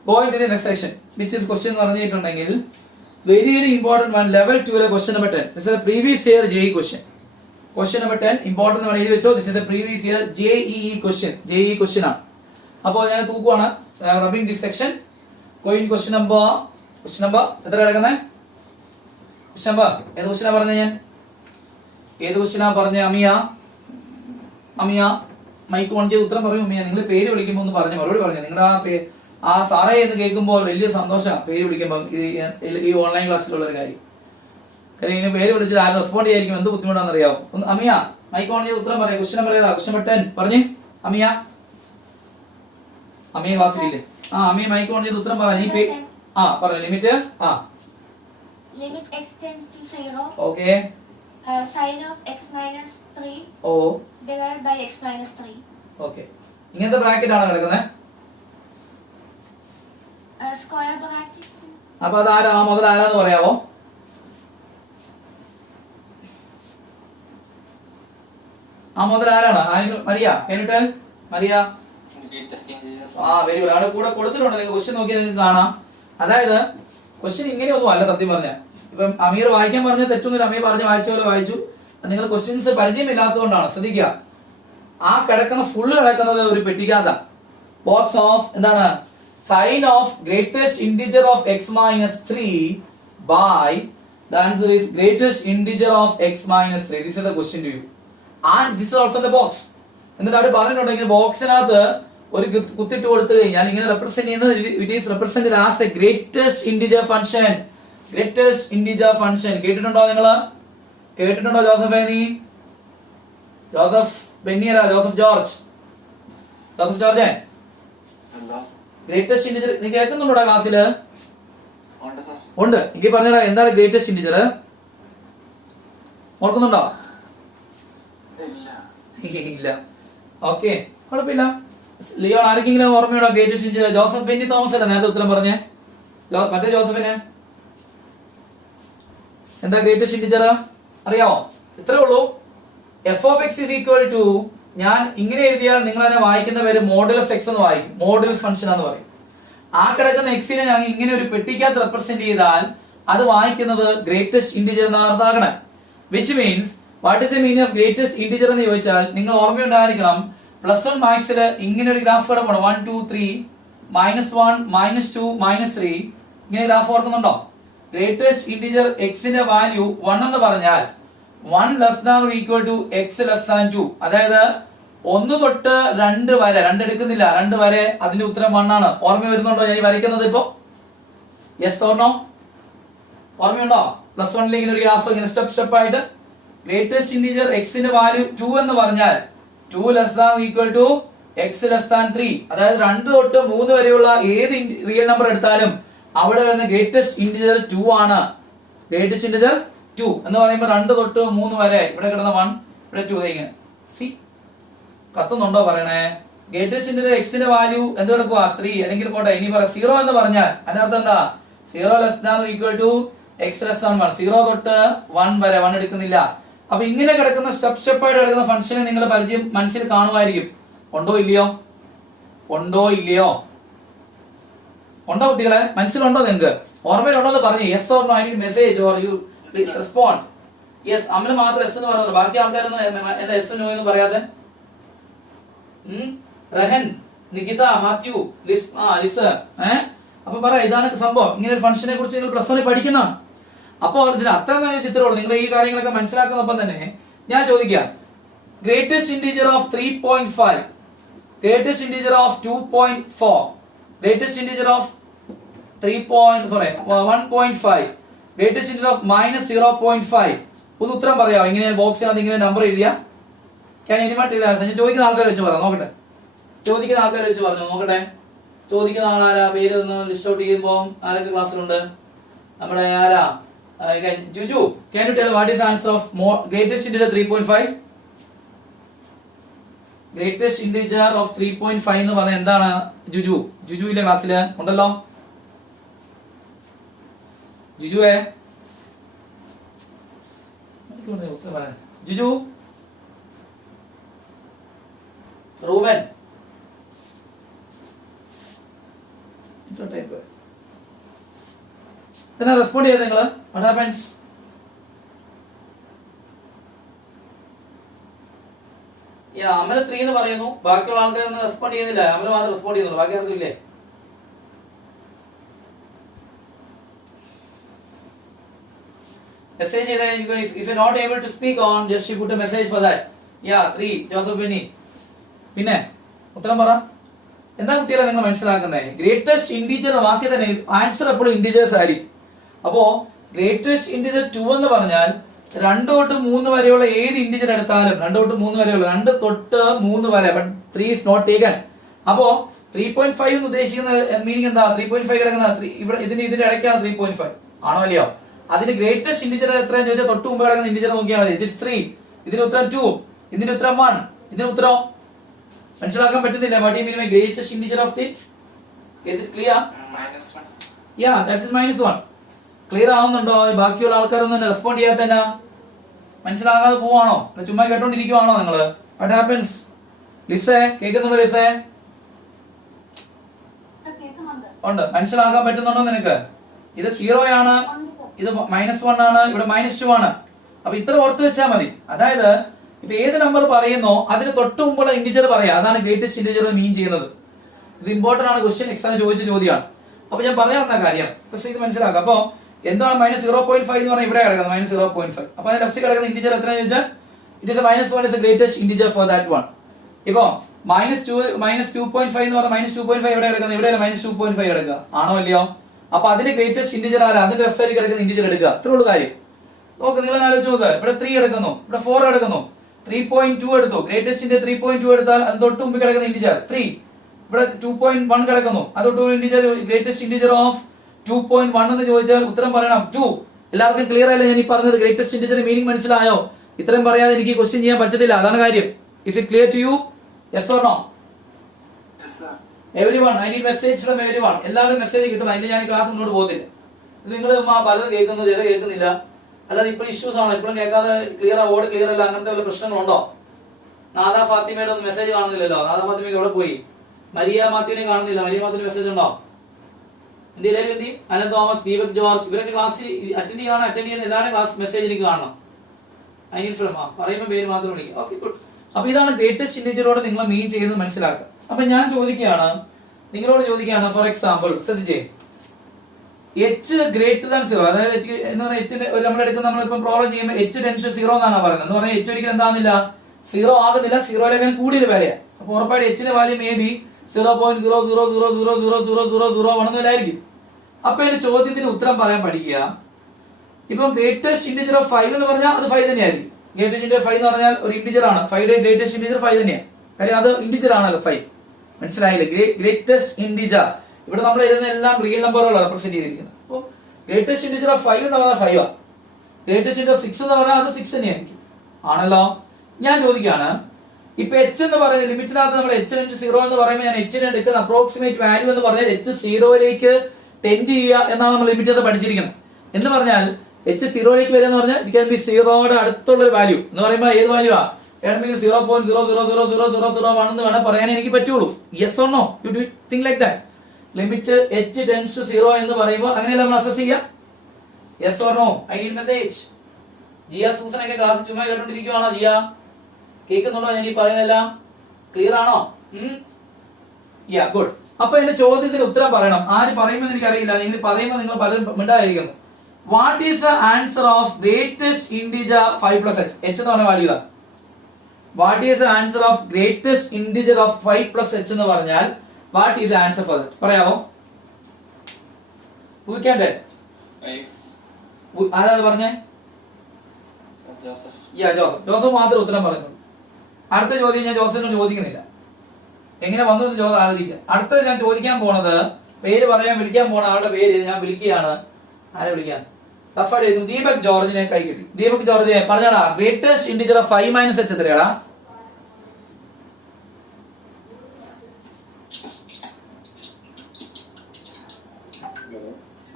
going to the next section which is question എന്ന് പറഞ്ഞിട്ടുണ്ടെങ്കിൽ very important one, level 2 le question number 10. This is a previous year JEE question. Question number 10 important one എഴുതി വെച്ചോ. This is a previous year JEE question. JEE question ആണ്. അപ്പോൾ ഞാൻ തൂക്കുവാണ്. rubbing this section. going question number എത്ര കിടക്കുന്നത്? question number ഏത് ക്വസ്റ്റ്യനാ പറഞ്ഞത്? ഞാൻ ഏത് ക്വസ്റ്റ്യനാ പറഞ്ഞ? അമിയ മൈക്ക് ഓൺ ചെയ്ത് ഉത്തരം പറയും. അമിയ നിങ്ങൾ പേര് വിളിക്കുമ്പോൾ ഒന്ന് പറഞ്ഞു, മറുപടി പറഞ്ഞു. നിങ്ങളുടെ ആ സാറേ എന്ന് കേൾക്കുമ്പോൾ വലിയ സന്തോഷമാണ് പേര് വിളിക്കുമ്പോൾ. ഈ ഓൺലൈൻ ക്ലാസ്സിലുള്ള ഒരു കാര്യം. കാര്യം ഇങ്ങനെ പേര് വിളിച്ചിട്ട് ആരും റെസ്പോണ്ട് ചെയ്യായിരിക്കും, എന്ത് ബുദ്ധിമുട്ടാണെന്ന് അറിയാവും. ഒന്ന് അമിയ മൈക്ക് ഓൺ ചെയ്ത് ഉത്തരം പറയാം. ക്വസ്റ്റ്യൻ നമ്പർ ഏതാ? ക്വസ്റ്റ്യൻ നമ്പർ 10 പറഞ്ഞേ. അമിയ ക്ലാസ്സിലില്ലേ? അമിയ മൈക്ക് ഓൺ ചെയ്ത് ഉത്തരം പറയാം. പറഞ്ഞു. Limit limit x tends to 0. Okay. Sin of x minus 3 divided by x minus 3. Okay. ഇങ്ങനത്തെ ബ്രാക്കറ്റ് ആണ് കിടക്കുന്നത്. Square bracket. അപ്പൊ അത് ആരാ? മുതൽ ആരാന്ന് പറയാവോ? മുതൽ ആരാണ്? മരിയ. മരിയ. Very good. അവിടെ കൂടെ കൊടുത്തിട്ടുണ്ട്. നിങ്ങൾ ക്വസ്റ്റ്യൻ നോക്കിയാൽ നിങ്ങൾക്ക് കാണാം. അതായത് ക്വസ്റ്റ്യൻ ഇങ്ങനെയൊന്നും അല്ല സത്യം പറഞ്ഞ. ഇപ്പം അമീർ വായിക്കാൻ പറഞ്ഞ തെറ്റൊന്നുമില്ല. അമീർ പറഞ്ഞ് വായിച്ച പോലെ വായിച്ചു. നിങ്ങൾ ക്വസ്റ്റ്യൻസ് പരിചയമില്ലാത്തതുകൊണ്ടാണ്. ശ്രദ്ധിക്കുക, ആ കിടക്കുന്ന ഫുള്ള് കിടക്കുന്നത് ഒരു പെട്ടിക്കാത്ത ബോക്സ് ഓഫ് എന്താണ്? Sign of greatest integer of x minus 3 by the answer is greatest integer of x minus 3. This is the question to you. And this is also the box. എന്നിട്ട് അവിടെ പറഞ്ഞിട്ടുണ്ടെങ്കിൽ ബോക്സിനകത്ത് ഒരു കുത്തിട്ട് കൊടുത്തു കഴിഞ്ഞാൽ ഇങ്ങനെ റെപ്രസെന്റ് ചെയ്യുന്നത് it is represented as a greatest integer function. Greatest integer function കേട്ടിട്ടുണ്ടോ നിങ്ങൾ? കേട്ടിട്ടുണ്ടോ ജോസഫ്? നീ ജോസഫ് ബെന്നിയല്ല, ജോസഫ് ജോർജ്. ഗ്രേറ്റസ്റ്റ് ഇന്റിജർ നീ കേൾക്കുന്നുണ്ടോ ക്ലാസ്സിൽ? ഉണ്ട്. എനിക്ക് പറഞ്ഞടാ, എന്താണ് ഗ്രേറ്റസ്റ്റ് ഇന്റിജർ? ഓർക്കുന്നുണ്ടോ? ഇല്ല. ഓക്കെ, കുഴപ്പമില്ല. ലിയോ ആർക്കെങ്കിലും ഓർമ്മയുണ്ടോ greatest integer? Joseph Benny Thomas അല്ല നേരത്തെ ഉത്തരം പറഞ്ഞേ. മറ്റേ ജോസഫിന് എന്താ ഗ്രേറ്റസ്റ്റ് ഇന്റിജർ അറിയാമോ? ഇത്രേ ഉള്ളൂ. F of X is equal to, ഞാൻ ഇങ്ങനെ എഴുതിയാൽ നിങ്ങൾ അതിനെ വായിക്കുന്ന പേര് മോഡുലസ് എക്സ് എന്ന് വായിക്കും. മോഡുലസ് ഫംഗ്ഷൻ എന്ന് പറയും. ആ കിടക്കുന്ന എക്സിനെ ഞാൻ ഇങ്ങനെ ഒരു പെട്ടിക്കകത്ത് റെപ്രസെന്റ് ചെയ്താൽ അത് വായിക്കുന്നത് ഗ്രേറ്റസ്റ്റ് ഇന്റിജർ എന്ന അർത്ഥമാക്കണം. Which means what is a meaning of greatest integer എന്ന് ചോദിച്ചാൽ നിങ്ങൾ ഓർമ്മയുണ്ടായിരിക്കണം, +1 മാത്സിൽ ഇങ്ങനെ ഒരു ഗ്രാഫ് കിടക്കണം. 1 2 3 -1 -2 -3 ഇങ്ങനെ ഗ്രാഫ് ഓർക്കുന്നുണ്ടോ? ഗ്രേറ്റസ്റ്റ് ഇന്റിജർ എക്സിന്റെ വാല്യൂ 1 എന്ന് പറഞ്ഞാൽ 1 ≤ x <2. അതായത് 1 തൊട്ട് 2 വരെ, 2 എടുക്കുന്നില്ല, 2 വരെ അതിന്റെ ഉത്തരം 1 ആണ്. ഓർമ്മ വരുന്നുണ്ടോ ഞാൻ വരയ്ക്കുന്നത് ഇപ്പോ? Yes or no? ഓർമ്മയുണ്ടോ? +1 ഇങ്ങനെ ഒരു ഗ്രാഫ് ഇങ്ങനെ സ്റ്റെപ്പ് ആയിട്ട്. ഗ്രേറ്റസ്റ്റ് ഇന്റിജർ എക്സിന്റെ വാല്യൂ 2 എന്ന് പറഞ്ഞാൽ 2 ≤ x <3. അതായത് 2 തൊട്ട് 3 വരെയുള്ള ഏത് റിയൽ നമ്പർ എടുത്താലും അവിടെ വരുന്ന ഗ്രേറ്റസ്റ്റ് ഇന്റിജർ 2 ആണ്. ഗ്രേറ്റസ്റ്റ് ഇന്റിജർ 2 എന്ന് പറയുമ്പോൾ 2 തൊട്ട് 3 വരെ ഇവിടെ കിടന്ന 1, ഇവിടെ 2. ഇങ്ങനെ സി കത്തുന്നുണ്ടോ പറയണേ? ഗ്രേറ്റസ്റ്റ് ഇന്റിജർ എക്സിന്റെ വാല്യൂ എന്ത് കിടക്കുക? 3. അല്ലെങ്കിൽ പോട്ടെ, ഇനി പറയാം 0 എന്ന് പറഞ്ഞാൽ അതിനർത്ഥം എന്താ? 0 ≤ x <1. 0 തൊട്ട് 1 വരെ, 1 എടുക്കുന്നില്ല. അപ്പൊ ഇങ്ങനെ കിടക്കുന്ന സ്റ്റെപ്പായിട്ട് കിടക്കുന്ന ഫംഗ്ഷനെ നിങ്ങൾ പരിചയം മനസ്സിൽ കാണുമായിരിക്കും. ഉണ്ടോ ഇല്ലയോ? ഉണ്ടോ കുട്ടികളെ? മനസ്സിലുണ്ടോ? നിങ്ങൾക്ക് ഓർമ്മയിലുണ്ടോ എന്ന് പറഞ്ഞു. Yes or no? I need message or you please respond. Yes, Amal മാത്രം എസ് എന്ന് പറഞ്ഞു, ബാക്കി ആൾക്കാരൊന്നും എന്താ എസ് നോ എന്ന് പറയാതെ? റഹൻ, നികിത, മാത്യു, ലിസ്. അപ്പൊ പറ, ഇതാണ് സംഭവം. ഇങ്ങനെ ഒരു ഫംഗ്ഷനെ കുറിച്ച് നിങ്ങൾ പ്ലസ് 1 പഠിക്കുന്നതാണ്. അപ്പോൾ ഇതിന് അർത്ഥം ചിത്രമുള്ളൂ. നിങ്ങൾ ഈ കാര്യങ്ങളൊക്കെ മനസ്സിലാക്കുന്നൊപ്പം തന്നെ ഞാൻ ചോദിക്കാം, greatest integer of 3.5, greatest integer of 2.4, greatest integer of 1.5, greatest integer of -0.5. ഒന്ന് ഉത്തരം പറയാമോ? ഇങ്ങനെ ബോക്സിനകത്ത് ഇങ്ങനെ നമ്പർ എഴുതിയാ ഞാൻ ചോദിക്കുന്ന ആൾക്കാർ വെച്ച് പറയാം, നോക്കട്ടെ. ചോദിക്കുന്ന ആൾക്കാർ വെച്ച് പറഞ്ഞു നോക്കട്ടെ. ചോദിക്കുന്ന ആളാരാ? പേര് ഒന്ന് ലിസ്റ്റ് ഔട്ട് ചെയ്യുമ്പോൾ ആരൊക്കെ ക്ലാസ്സിലുണ്ട്? നമ്മുടെ ആരാ? ജുജു, can you tell what is the answer of greatest integer 3.5? Greatest integer of 3.5 എന്ന് പറഞ്ഞാൽ എന്താണ്? ജുജു, ജുജു ഇല്ല ക്ലാസ്സില്? ഉണ്ടല്ലോ ജുജുവേ, ജുജു, റൂബൻ, റെസ്പോണ്ട് ചെയ്ത് നിങ്ങള്. What happens? അമൽ 3 എന്ന് പറയുന്നു, ബാക്കിയുള്ള ആൾക്കാരൊന്നും റെസ്പോണ്ട് ചെയ്യുന്നില്ല. അമൽ മാത്രം റെസ്പോണ്ട് ചെയ്യുന്നുള്ളൂ, ബാക്കി ആർക്കും ഇല്ലേ? മെസ്സേജ് ചെയ്താൽ if you're not able to speak on, just you put a message for that. 3 Joseph Benny. പിന്നെ ഉത്തരം പറ. എന്താ കുട്ടികളെ നിങ്ങൾ മനസ്സിലാക്കുന്നത്? ഗ്രേറ്റസ്റ്റ് ഇന്റീജർ വാക്കി തന്നെ ആൻസർ എപ്പോഴും ഇന്റീജേഴ്സ് ആയിരിക്കും. അപ്പോ ഗ്രേറ്റസ്റ്റ് ഇന്റീജർ 2 എന്ന് പറഞ്ഞാൽ 2 തൊട്ട് 3 വരെയുള്ള ഏത് ഇന്റീജർ എടുത്താലും 2 തൊട്ട് 3 വരെയുള്ള 2 തൊട്ട് 3 വരെ, ബട്ട് 3 is not taken. അപ്പോ 3.5 എന്ന് ഉദ്ദേശിക്കുന്ന മീനിങ് എന്താ? 3.5 കിടക്കുന്ന ഇവിടെ ഇതിന്റെ ഇടയ്ക്കാണ് 3.5 ആണോ അല്ലയോ? അതിന് ഗ്രേറ്റസ്റ്റ് ഇന്റീജർ എത്രയാണെന്ന് ചോദിച്ചാൽ തൊട്ട് മുമ്പ് കിടക്കുന്ന ഇന്റീജർ നോക്കിയാൽ മതി. ഇതിൽ 3, ഇതിന് ഉത്തരം 2, ഇതിന് ഉത്തരം 1, ഇതിന് ഉത്തരം മനസ്സിലാക്കാൻ പറ്റുന്നില്ല. What you mean by greatest integer of the? Is it clear? -1. That's -1. Clear ആവുന്നുണ്ടോ? ബാക്കിയുള്ള ആൾക്കാരൊന്നും റെസ്പോണ്ട് ചെയ്യാത്തന്നെ മനസ്സിലാകാതെ പോവാണോ? ചുമ്മാ കേട്ടോണ്ടിരിക്കുവാണോ നിങ്ങള്? What happens? ലിസേ, കേൾക്കുന്നുണ്ടോ? ലിസേ ഉണ്ട്. മനസ്സിലാക്കാൻ പറ്റുന്നുണ്ടോ നിനക്ക്? ഇത് 0 ആണ്, ഇത് -1 ആണ്, ഇവിടെ -2 ആണ്. അപ്പൊ ഇത്ര ഓർത്ത് വെച്ചാൽ മതി. അതായത് ഇപ്പൊ ഏത് നമ്പർ പറയുന്നോ അതിന് തൊട്ട് മുമ്പുള്ള ഇന്റീജർ പറയാം. അതാണ് ഗ്രേറ്റസ്റ്റ് ഇന്റീജർ മീൻ ചെയ്യുന്നത്. ഇത് ഇമ്പോർട്ടന്റ് ആണ്, ക്വസ്റ്റ്യൻ എക്സാമിന് ചോദിച്ച ചോദ്യമാണ്. അപ്പൊ ഞാൻ പറയാൻ വന്ന കാര്യം പക്ഷേ ഇത് മനസ്സിലാക്കാം. അപ്പൊ എന്താണ് -0.5 എന്ന് പറഞ്ഞാൽ ഇവിടെ കിടക്കുന്നത് -0.5. അപ്പൊ അതിന്റെ ലെഫ്റ്റ് കിടക്കുന്ന ഇന്റീജർ എത്രയാണെന്ന് ചോദിച്ചാൽ it is -1 is greatest integer four that one. ഇപ്പൊ -2.5 എന്ന് പറഞ്ഞാൽ -2.5 എവിടെ കിടക്കുന്നത്? ഇവിടെ -2.5 കിടക്കുക ആണോ അല്ലയോ? അപ്പൊ അതിന്റെ ഗ്രേറ്റസ്റ്റ് ഇന്റീജർ ആരാ? അതിന്റെ ലെഫ്റ്റ് സൈഡിൽ കിടക്കുന്ന ഇന്റീജർ എടുക്കുക. അത്രേ ഉള്ളൂ കാര്യം. നോക്ക്, നിങ്ങൾ ആലോചിച്ച് നോക്ക്. ഇവിടെ 3 കിടക്കുന്നു, ഇവിടെ 4 കിടക്കുന്നു, 3.2 എടുത്തു. ഗ്രേറ്റസ്റ്റിന്റെ 3.2 എടുത്താൽ അത് തൊട്ട് മുമ്പ് കിടക്കുന്ന ഇന്റീജർ 3. ഇവിടെ 2.1 കിടക്കുന്നു, അത് തൊട്ട് ഇന്റീജർ ഗ്രേറ്റസ്റ്റ് ഇന്റീജർ ഓഫ് 2.1 എന്ന് ചോദിച്ചാൽ ഉത്തരം പറയണം 2. എല്ലാവർക്കും ക്ലിയർ ആയില്ലേ ഞാൻ ഈ പറഞ്ഞത്? ഗ്രേറ്റസ്റ്റ് ഇന്റീജർ മീനിങ് മനസ്സിലായോ? ഇത്രയും പറയാതെ എനിക്ക് ക്വസ്റ്റ്യൻ ചെയ്യാൻ പറ്റത്തില്ല, അതാണ് കാര്യം. Is it clear to you? Yes or no? Everyone, I need message from everyone. എല്ലാവരും മെസ്സേജ് കിട്ടും. അതിന്റെ ഞാൻ ക്ലാസ് മുന്നോട്ട് പോകത്തില്ല. ഇത് നിങ്ങൾ പലരും കേൾക്കുന്നു, ചില കേൾക്കുന്നില്ല. അല്ലാതെ ഇപ്പോൾ ഇഷ്യൂസ് ആണോ? ഇപ്പോഴും കേൾക്കാതെ ക്ലിയർ ഓട് ക്ലിയർ അല്ല, അങ്ങനത്തെ വല്ല പ്രശ്നങ്ങളുണ്ടോ? നാദാ ഫാത്തിമയുടെ ഒന്നും മെസ്സേജ് കാണുന്നില്ലല്ലോ. നാദാ ഫാത്തിമയ്ക്ക് എവിടെ പോയി? മരിയ മാത്യുവിനെ കാണുന്നില്ല. മരിയ മാത്യുവിന്റെ മെസ്സേജ് ഉണ്ടോ? എന്തെങ്കിലും എന്തി? അനന്ത് തോമസ്, ദീപക് ജോർജ്, ഇവരൊക്കെ ക്ലാസ്സിൽ അറ്റൻഡ് ചെയ്യുന്ന എല്ലാവരുടെയും ക്ലാസ് മെസ്സേജ് എനിക്ക് കാണണം. ഐ നീഡ് ഫ്രം പറയുമ്പോൾ പേര് മാത്രം വിളിക്കും. Okay, good. അപ്പൊ ഇതാണ് ഗ്രേറ്റസ്റ്റ് ഇന്റീജറോട് നിങ്ങൾ മീൻ ചെയ്യുന്നത് മനസ്സിലാക്കുക. അപ്പൊ ഞാൻ ചോദിക്കുകയാണ്, നിങ്ങളോട് ചോദിക്കുകയാണ്, ഫോർ എക്സാമ്പിൾ ശ്രദ്ധിച്ചേ, h ഗ്രേറ്റർ ദാൻ 0, അതായത് എന്ന് പറഞ്ഞാൽ h നമ്മളെടുക്കുന്ന നമ്മളിപ്പം പ്രോബ്ലം ചെയ്യുമ്പോൾ h ടെൻസ് 0 എന്നാണ് പറയുന്നത്. എന്ന് പറഞ്ഞാൽ h ഒരിക്കലും എന്താകുന്നില്ല, 0 ആകുന്നില്ല, 0യിലേക്കാൾ കൂടിയൊരു വാല്യൂ. അപ്പൊ ഉറപ്പായിട്ട് h ന്റെ വാല്യൂ മേ ബി 0.000000001 അപ്പൊ എന്റെ ചോദ്യത്തിന് ഉത്തരം പറയാൻ പഠിക്കുക. ഇപ്പം ഗ്രേറ്റസ്റ്റ് ഇന്റീജർ ഓഫ് 5 എന്ന് പറഞ്ഞാൽ അത് 5 തന്നെയായിരിക്കും. ഗ്രേറ്റസ്റ്റ് ഇന്റീജർ 5 എന്ന് പറഞ്ഞാൽ ഒരു ഇന്റീജർ ആണ്. 5യുടെ ഗ്രേറ്റസ്റ്റ് ഇന്റീജർ 5 തന്നെയാണ്. കാര്യം അത് ഇന്റീജർ ആണല്ലോ 5. മനസ്സിലായില്ലേ? ഗ്രേറ്റസ്റ്റ് ഇന്റീജർ ഇവിടെ നമ്മൾ എഴുതുന്ന എല്ലാം റിയൽ നമ്പറുകളാണ് റെപ്രസെന്റ് ചെയ്തിരിക്കുന്നത്. അപ്പോൾ ഗ്രേറ്റസ്റ്റ് ഇന്റീജർ ഓഫ് 5 എന്ന് പറഞ്ഞാൽ 5 ആണ്. ഗ്രേറ്റസ്റ്റ് ഇന്റീജർ ഓഫ് 6 എന്ന് പറഞ്ഞാൽ അത് 6 തന്നെയായിരിക്കും. ആണല്ലോ. ഞാൻ ചോദിക്കുകയാണ്, ഇപ്പൊ h എന്ന് പറയുന്ന ലിമിറ്റിനകത്ത് നമ്മൾ h → 0 എന്ന് പറയുമ്പോൾ ഞാൻ h നെ എടുക്കുന്ന അപ്രോക്സിമേറ്റ് വാല്യൂ എന്ന് പറഞ്ഞാൽ h 0യിലേക്ക് ടെൻഡ് ചെയ്യുക എന്നാണ് നമ്മൾ ലിമിറ്റ് പഠിച്ചിരിക്കുന്നത്. എന്ന് പറഞ്ഞാൽ h 0യിലേക്ക് വരിക എന്ന് പറഞ്ഞാൽ ഇറ്റ് ക്യാൻ ബി 0യുടെ അടുത്തുള്ള ഒരു വാല്യൂ എന്ന് പറയുമ്പോൾ ഏത് വാല്യൂ ആ? 0.0000001 എന്ന് വേണം പറയാൻ എനിക്ക് പറ്റുള്ളൂ. Yes or no? You do think like that? Limit h → 0 എന്ന് പറയുമ്പോൾ അങ്ങനെയല്ല നമ്മൾ അസസ് ചെയ്യുക. Yes or no? I need message. Jiya സൂസനൊക്കെ ക്ലാസ് ചുമ്മാ കേട്ടോണ്ടിരിക്കുവാണോ? ജിയ കേൾക്കുന്നുണ്ടോ ഞാൻ ഈ പറയുന്നതെല്ലാം? ക്ലിയർ ആണോ? Ya good. അപ്പൊ എന്റെ ചോദ്യത്തിന് ഉത്തരം പറയണം. ആര് പറയുമെന്ന് എനിക്കറിയില്ല. നിങ്ങൾ പറയുമ്പോൾ നിങ്ങൾ പലരും മിണ്ടായിരിക്കുന്നു. What is the answer of greatest integer 5 plus h? h എന്ന് പറഞ്ഞ value. What is the answer of greatest integer of 5 plus h എന്ന് പറഞ്ഞാൽ what is the answer for that? പറയാമോ? Who can tell? ആരാ പറഞ്ഞേ? ജോസഫ്. യാ Joseph. Joseph മാത്രം ഉത്തരം പറഞ്ഞു. അടുത്ത ചോദ്യം ഞാൻ ജോസഫിനോട് ചോദിക്കുന്നില്ല. എങ്ങനെ വന്നു എന്ന് ആലോചിക്കുക. അടുത്തത് ഞാൻ ചോദിക്കാൻ പോണത്, പേര് പറയാൻ വിളിക്കാൻ പോണ ആളുടെ പേര് ഞാൻ വിളിക്കുകയാണ്. ആരെ വിളിക്കാൻ? റഫാഡ് എഴുതും. ദീപക് ജോർജിനെ കൈ കിട്ടി. ദീപക് ജോർജ് പറഞ്ഞാടാ, greatest integer of 5 minus h എത്രയാടാ?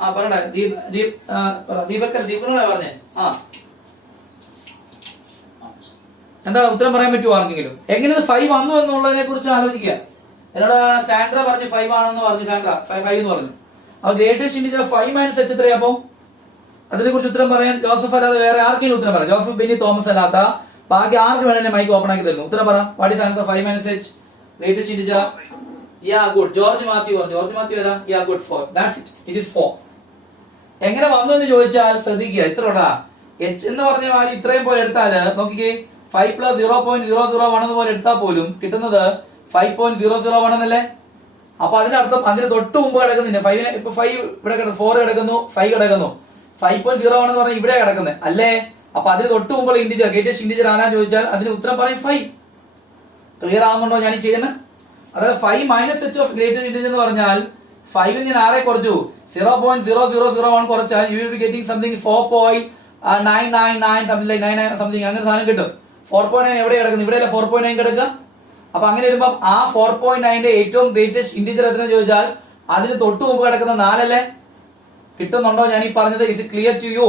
ആ പറയടാ ദീപനോടാ പറഞ്ഞേ. ആ എന്താ ഉത്തരം പറയാൻ പറ്റുമോ ആർക്കെങ്കിലും? എങ്ങനെ 5 വന്നു എന്നുള്ളതിനെ കുറിച്ച് ആലോചിക്കുക. എന്നോട് സാൻഡ്ര പറഞ്ഞു 5 ആണെന്ന് പറഞ്ഞു. സാൻഡ്ര 5 എന്ന് പറഞ്ഞു. അപ്പൊ ഗ്രേറ്റസ്റ്റ് ഇന്റിജർ 5 minus h എത്രയാ? അപ്പൊ അതിനെ കുറിച്ച് ഉത്തരം പറയാൻ ജോസഫ് അല്ലാതെ വേറെ ആർക്കെങ്കിലും ഉത്തരം പറയാം? ജോസഫ്, ബെന്നി, തോമസ് അല്ലാത്ത ബാക്കി ആർക്ക് വേണമെങ്കിലും മൈക്ക് ഓപ്പൺ ആക്കി തരുന്നു. ഉത്തരം പറ. What is answer 5 minus h? Greatest integer. Ya good. George Mathew പറഞ്ഞു. ജോർജ് മാത്യു ഏതാ? Ya good. 4. That's it. It is 4. എങ്ങനെ വന്നു എന്ന് ചോദിച്ചാൽ ശ്രദ്ധിക്കുക. ഇത്രടാ h എന്ന് പറഞ്ഞ വാല്യൂ ഇത്രയും പോലെ എടുത്താല് നോക്കിക്കേ, 5 plus 0.001 എന്ന് പോലെ എടുത്താൽ പോലും കിട്ടുന്നത് 5.001 എന്നല്ലേ? അപ്പൊ അതിനർത്ഥം അതിന് തൊട്ട് മുമ്പ് കിടക്കുന്നില്ല 5. ഇപ്പൊ 5 ഇവിടെ കിടക്കുന്നു, 4 കിടക്കുന്നു, 5 കിടക്കുന്നു. 5.01 എന്ന് പറഞ്ഞാൽ ഇവിടെ കിടക്കുന്നത് അല്ലേ? അപ്പൊ അതിന് തൊട്ട് മുമ്പുള്ള ഇന്റിജർ ഗ്രേറ്റസ്റ്റ് ഇന്റിജർ ആണാ ചോദിച്ചാൽ അതിന് ഉത്തരം പറയും 5. ക്ലിയർ ആവുന്നുണ്ടോ ഞാൻ ഈ ചെയ്യുന്നത്? അതായത് 5 minus h of greatest integer എന്ന് പറഞ്ഞാൽ 5 ഞാൻ ആരെ കുറച്ചു? 0.0001 കുറച്ചാൽ you will be getting something 4.999 something like 99 something അങ്ങനെ സാധനം കിട്ടും. 4.9 എവിടെ കിടക്കുന്നു? ഇവിടെയല്ലേ 4.9 കിടക്കുക. അപ്പൊ അങ്ങനെ വരുമ്പോൾ ആ 4.9ന്റെ ഏറ്റവും ഗ്രേറ്റസ്റ്റ് ഇന്റിജർ എത്രയെന്ന് ചോദിച്ചാൽ അതിന് തൊട്ട് മുമ്പ് കിടക്കുന്ന 4 അല്ലേ? കിട്ടുന്നുണ്ടോ ഞാൻ ഈ പറഞ്ഞത്? Is it clear to you?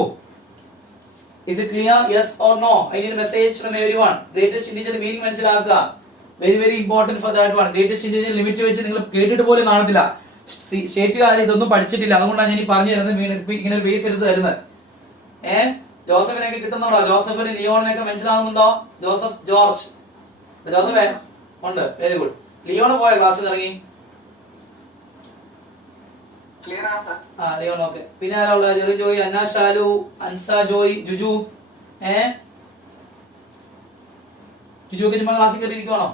Is it clear? Yes or no? I need message from everyone. Greatest integer meaning മനസ്സിലാക്കുക. Very very important for that one. Greatest integer limit വെച്ച് നിങ്ങൾ കേട്ടിട്ട് പോലും കാണത്തില്ല. സ്റ്റേറ്റുകാർ ഇതൊന്നും പഠിച്ചിട്ടില്ല. അതുകൊണ്ടാണ് ഞാൻ ഈ പറഞ്ഞു തരുന്നത്. ഇങ്ങനെ ഒരു ബേസ് എടുത്ത് തരുന്നത്. ജോസഫിനൊക്കെ കിട്ടുന്നുണ്ടോ? ജോസഫിന് ലിയോണിനൊക്കെ മനസ്സിലാവുന്നുണ്ടോ? Joseph George. ജോസഫേ ഉണ്ട്. Very good. ലിയോണ് പോയ ക്ലാസ്സിൽ ഇറങ്ങി. ക്ലിയർ ആണ് സർ. ആ ലിയോൺ ഓക്കെ. പിന്നെ ആരാ ഉള്ളത്? ജെറി ജോയ്, അന്ന ഷാലു, അൻസ ജോയ്, ജുജു. ജുജു ഒക്കെ ചുമ്മാ ക്ലാസ്സിൽ കയറി ഇരിക്കുവാണോ?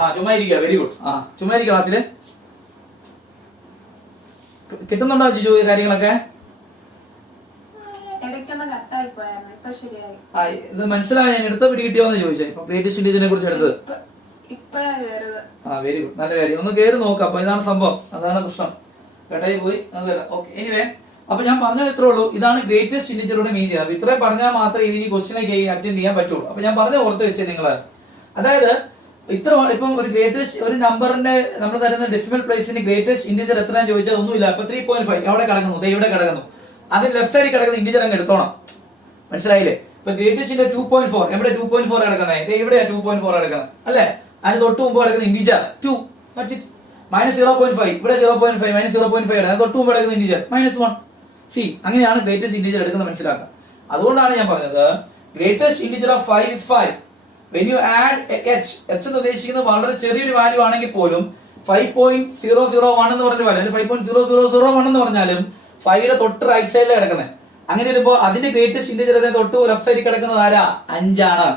ആ ചുമ്മാ ഇരിക്കുക. Very good. ആ ചുമ്മാ ഇരിക്കുക. ക്ലാസ്സില് കിട്ടുന്നുണ്ടോ ജിജു ഈ കാര്യങ്ങളൊക്കെ? ഇത് മനസ്സിലായോ? ഞാൻ എടുത്ത പിടി കിട്ടിയോന്ന് ചോദിച്ചേ. ഇപ്പൊ ഗ്രേറ്റസ്റ്റ് ഇന്റിജറിനെ കുറിച്ച് എടുത്തത്. ആ വെരി ഗുഡ്. നല്ല കാര്യം. ഒന്ന് കയറി നോക്കാം. അപ്പൊ ഇതാണ് സംഭവം. അതാണ് പ്രശ്നം. കേട്ടായി പോയി. ഓക്കെ. എനിവേ അപ്പൊ ഞാൻ പറഞ്ഞത് ഇത്രേ ഉള്ളൂ. ഇതാണ് ഗ്രേറ്റസ്റ്റ് ഇന്റിജറുടെ മീൻ ചെയ്യുന്നത്. ഇത്രയും പറഞ്ഞാൽ മാത്രമേ ഇതിന് ക്വസ്റ്റിനൊക്കെ അറ്റൻഡ് ചെയ്യാൻ പറ്റുള്ളൂ. അപ്പൊ ഞാൻ പറഞ്ഞ ഓർത്ത് വെച്ചേ നിങ്ങള്. അതായത് ഇത്ര ഇപ്പം ഒരു ഗ്രേറ്റസ്റ്റ് ഒരു നമ്പറിന്റെ നമ്മൾ തരുന്ന ഡെസിമൽ പ്ലേസിന് ഗ്രേറ്റസ്റ്റ് ഇന്റിജർ എത്രയാണെന്ന് ചോദിച്ചാൽ ഒന്നുമില്ല. ഇപ്പൊ 3.5 എവിടെ കിടക്കുന്നു? ഇവിടെ കിടക്കുന്നു. അതിന് ലെഫ്റ്റ് സൈഡിൽ കിടക്കുന്ന ഇന്റിജർ അങ്ങ് എടുത്തോണം. മനസ്സിലായില്ലേ? ഇപ്പൊ ഗ്രേറ്റസ്റ്റിന്റെ 2.4 എവിടെ 2.4 കിടക്കുന്നത്? ഇവിടെ 2.4 കിടക്കുന്നത് അല്ലെ? അതിന് തൊട്ട് മുമ്പ് കിടക്കുന്ന ഇന്റിജർ 2. മൈനസ് 0.5 ഇവിടെ 0.5 മൈനസ് 0.5 കിടക്കുന്നത്. തൊട്ട് മുമ്പ് കിടക്കുന്ന ഇന്റിജർ -1. സി അങ്ങനെയാണ് ഗ്രേറ്റസ്റ്റ് ഇന്റിജർ എടുക്കുന്നത്. മനസ്സിലാക്കുക. അതുകൊണ്ടാണ് ഞാൻ പറഞ്ഞത് greatest integer of 5 is 5. When you add h എന്ന് ഉദ്ദേശിക്കുന്നത് വളരെ ചെറിയൊരു വാല്യൂ ആണെങ്കിൽ പോലും 5.001 എന്ന് പറഞ്ഞ വാല്യൂ 5.0001 എന്ന് പറഞ്ഞാലും 5യുടെ തൊട്ട് റൈറ്റ് സൈഡിൽ കിടക്കുന്നത്. അങ്ങനെ വരുമ്പോൾ അതിന്റെ ഗ്രേറ്റസ്റ്റ് ഇന്റിജർ തൊട്ട് ലെഫ്റ്റ് സൈഡിൽ കിടക്കുന്നത് ആരാ? 5 ആണ്.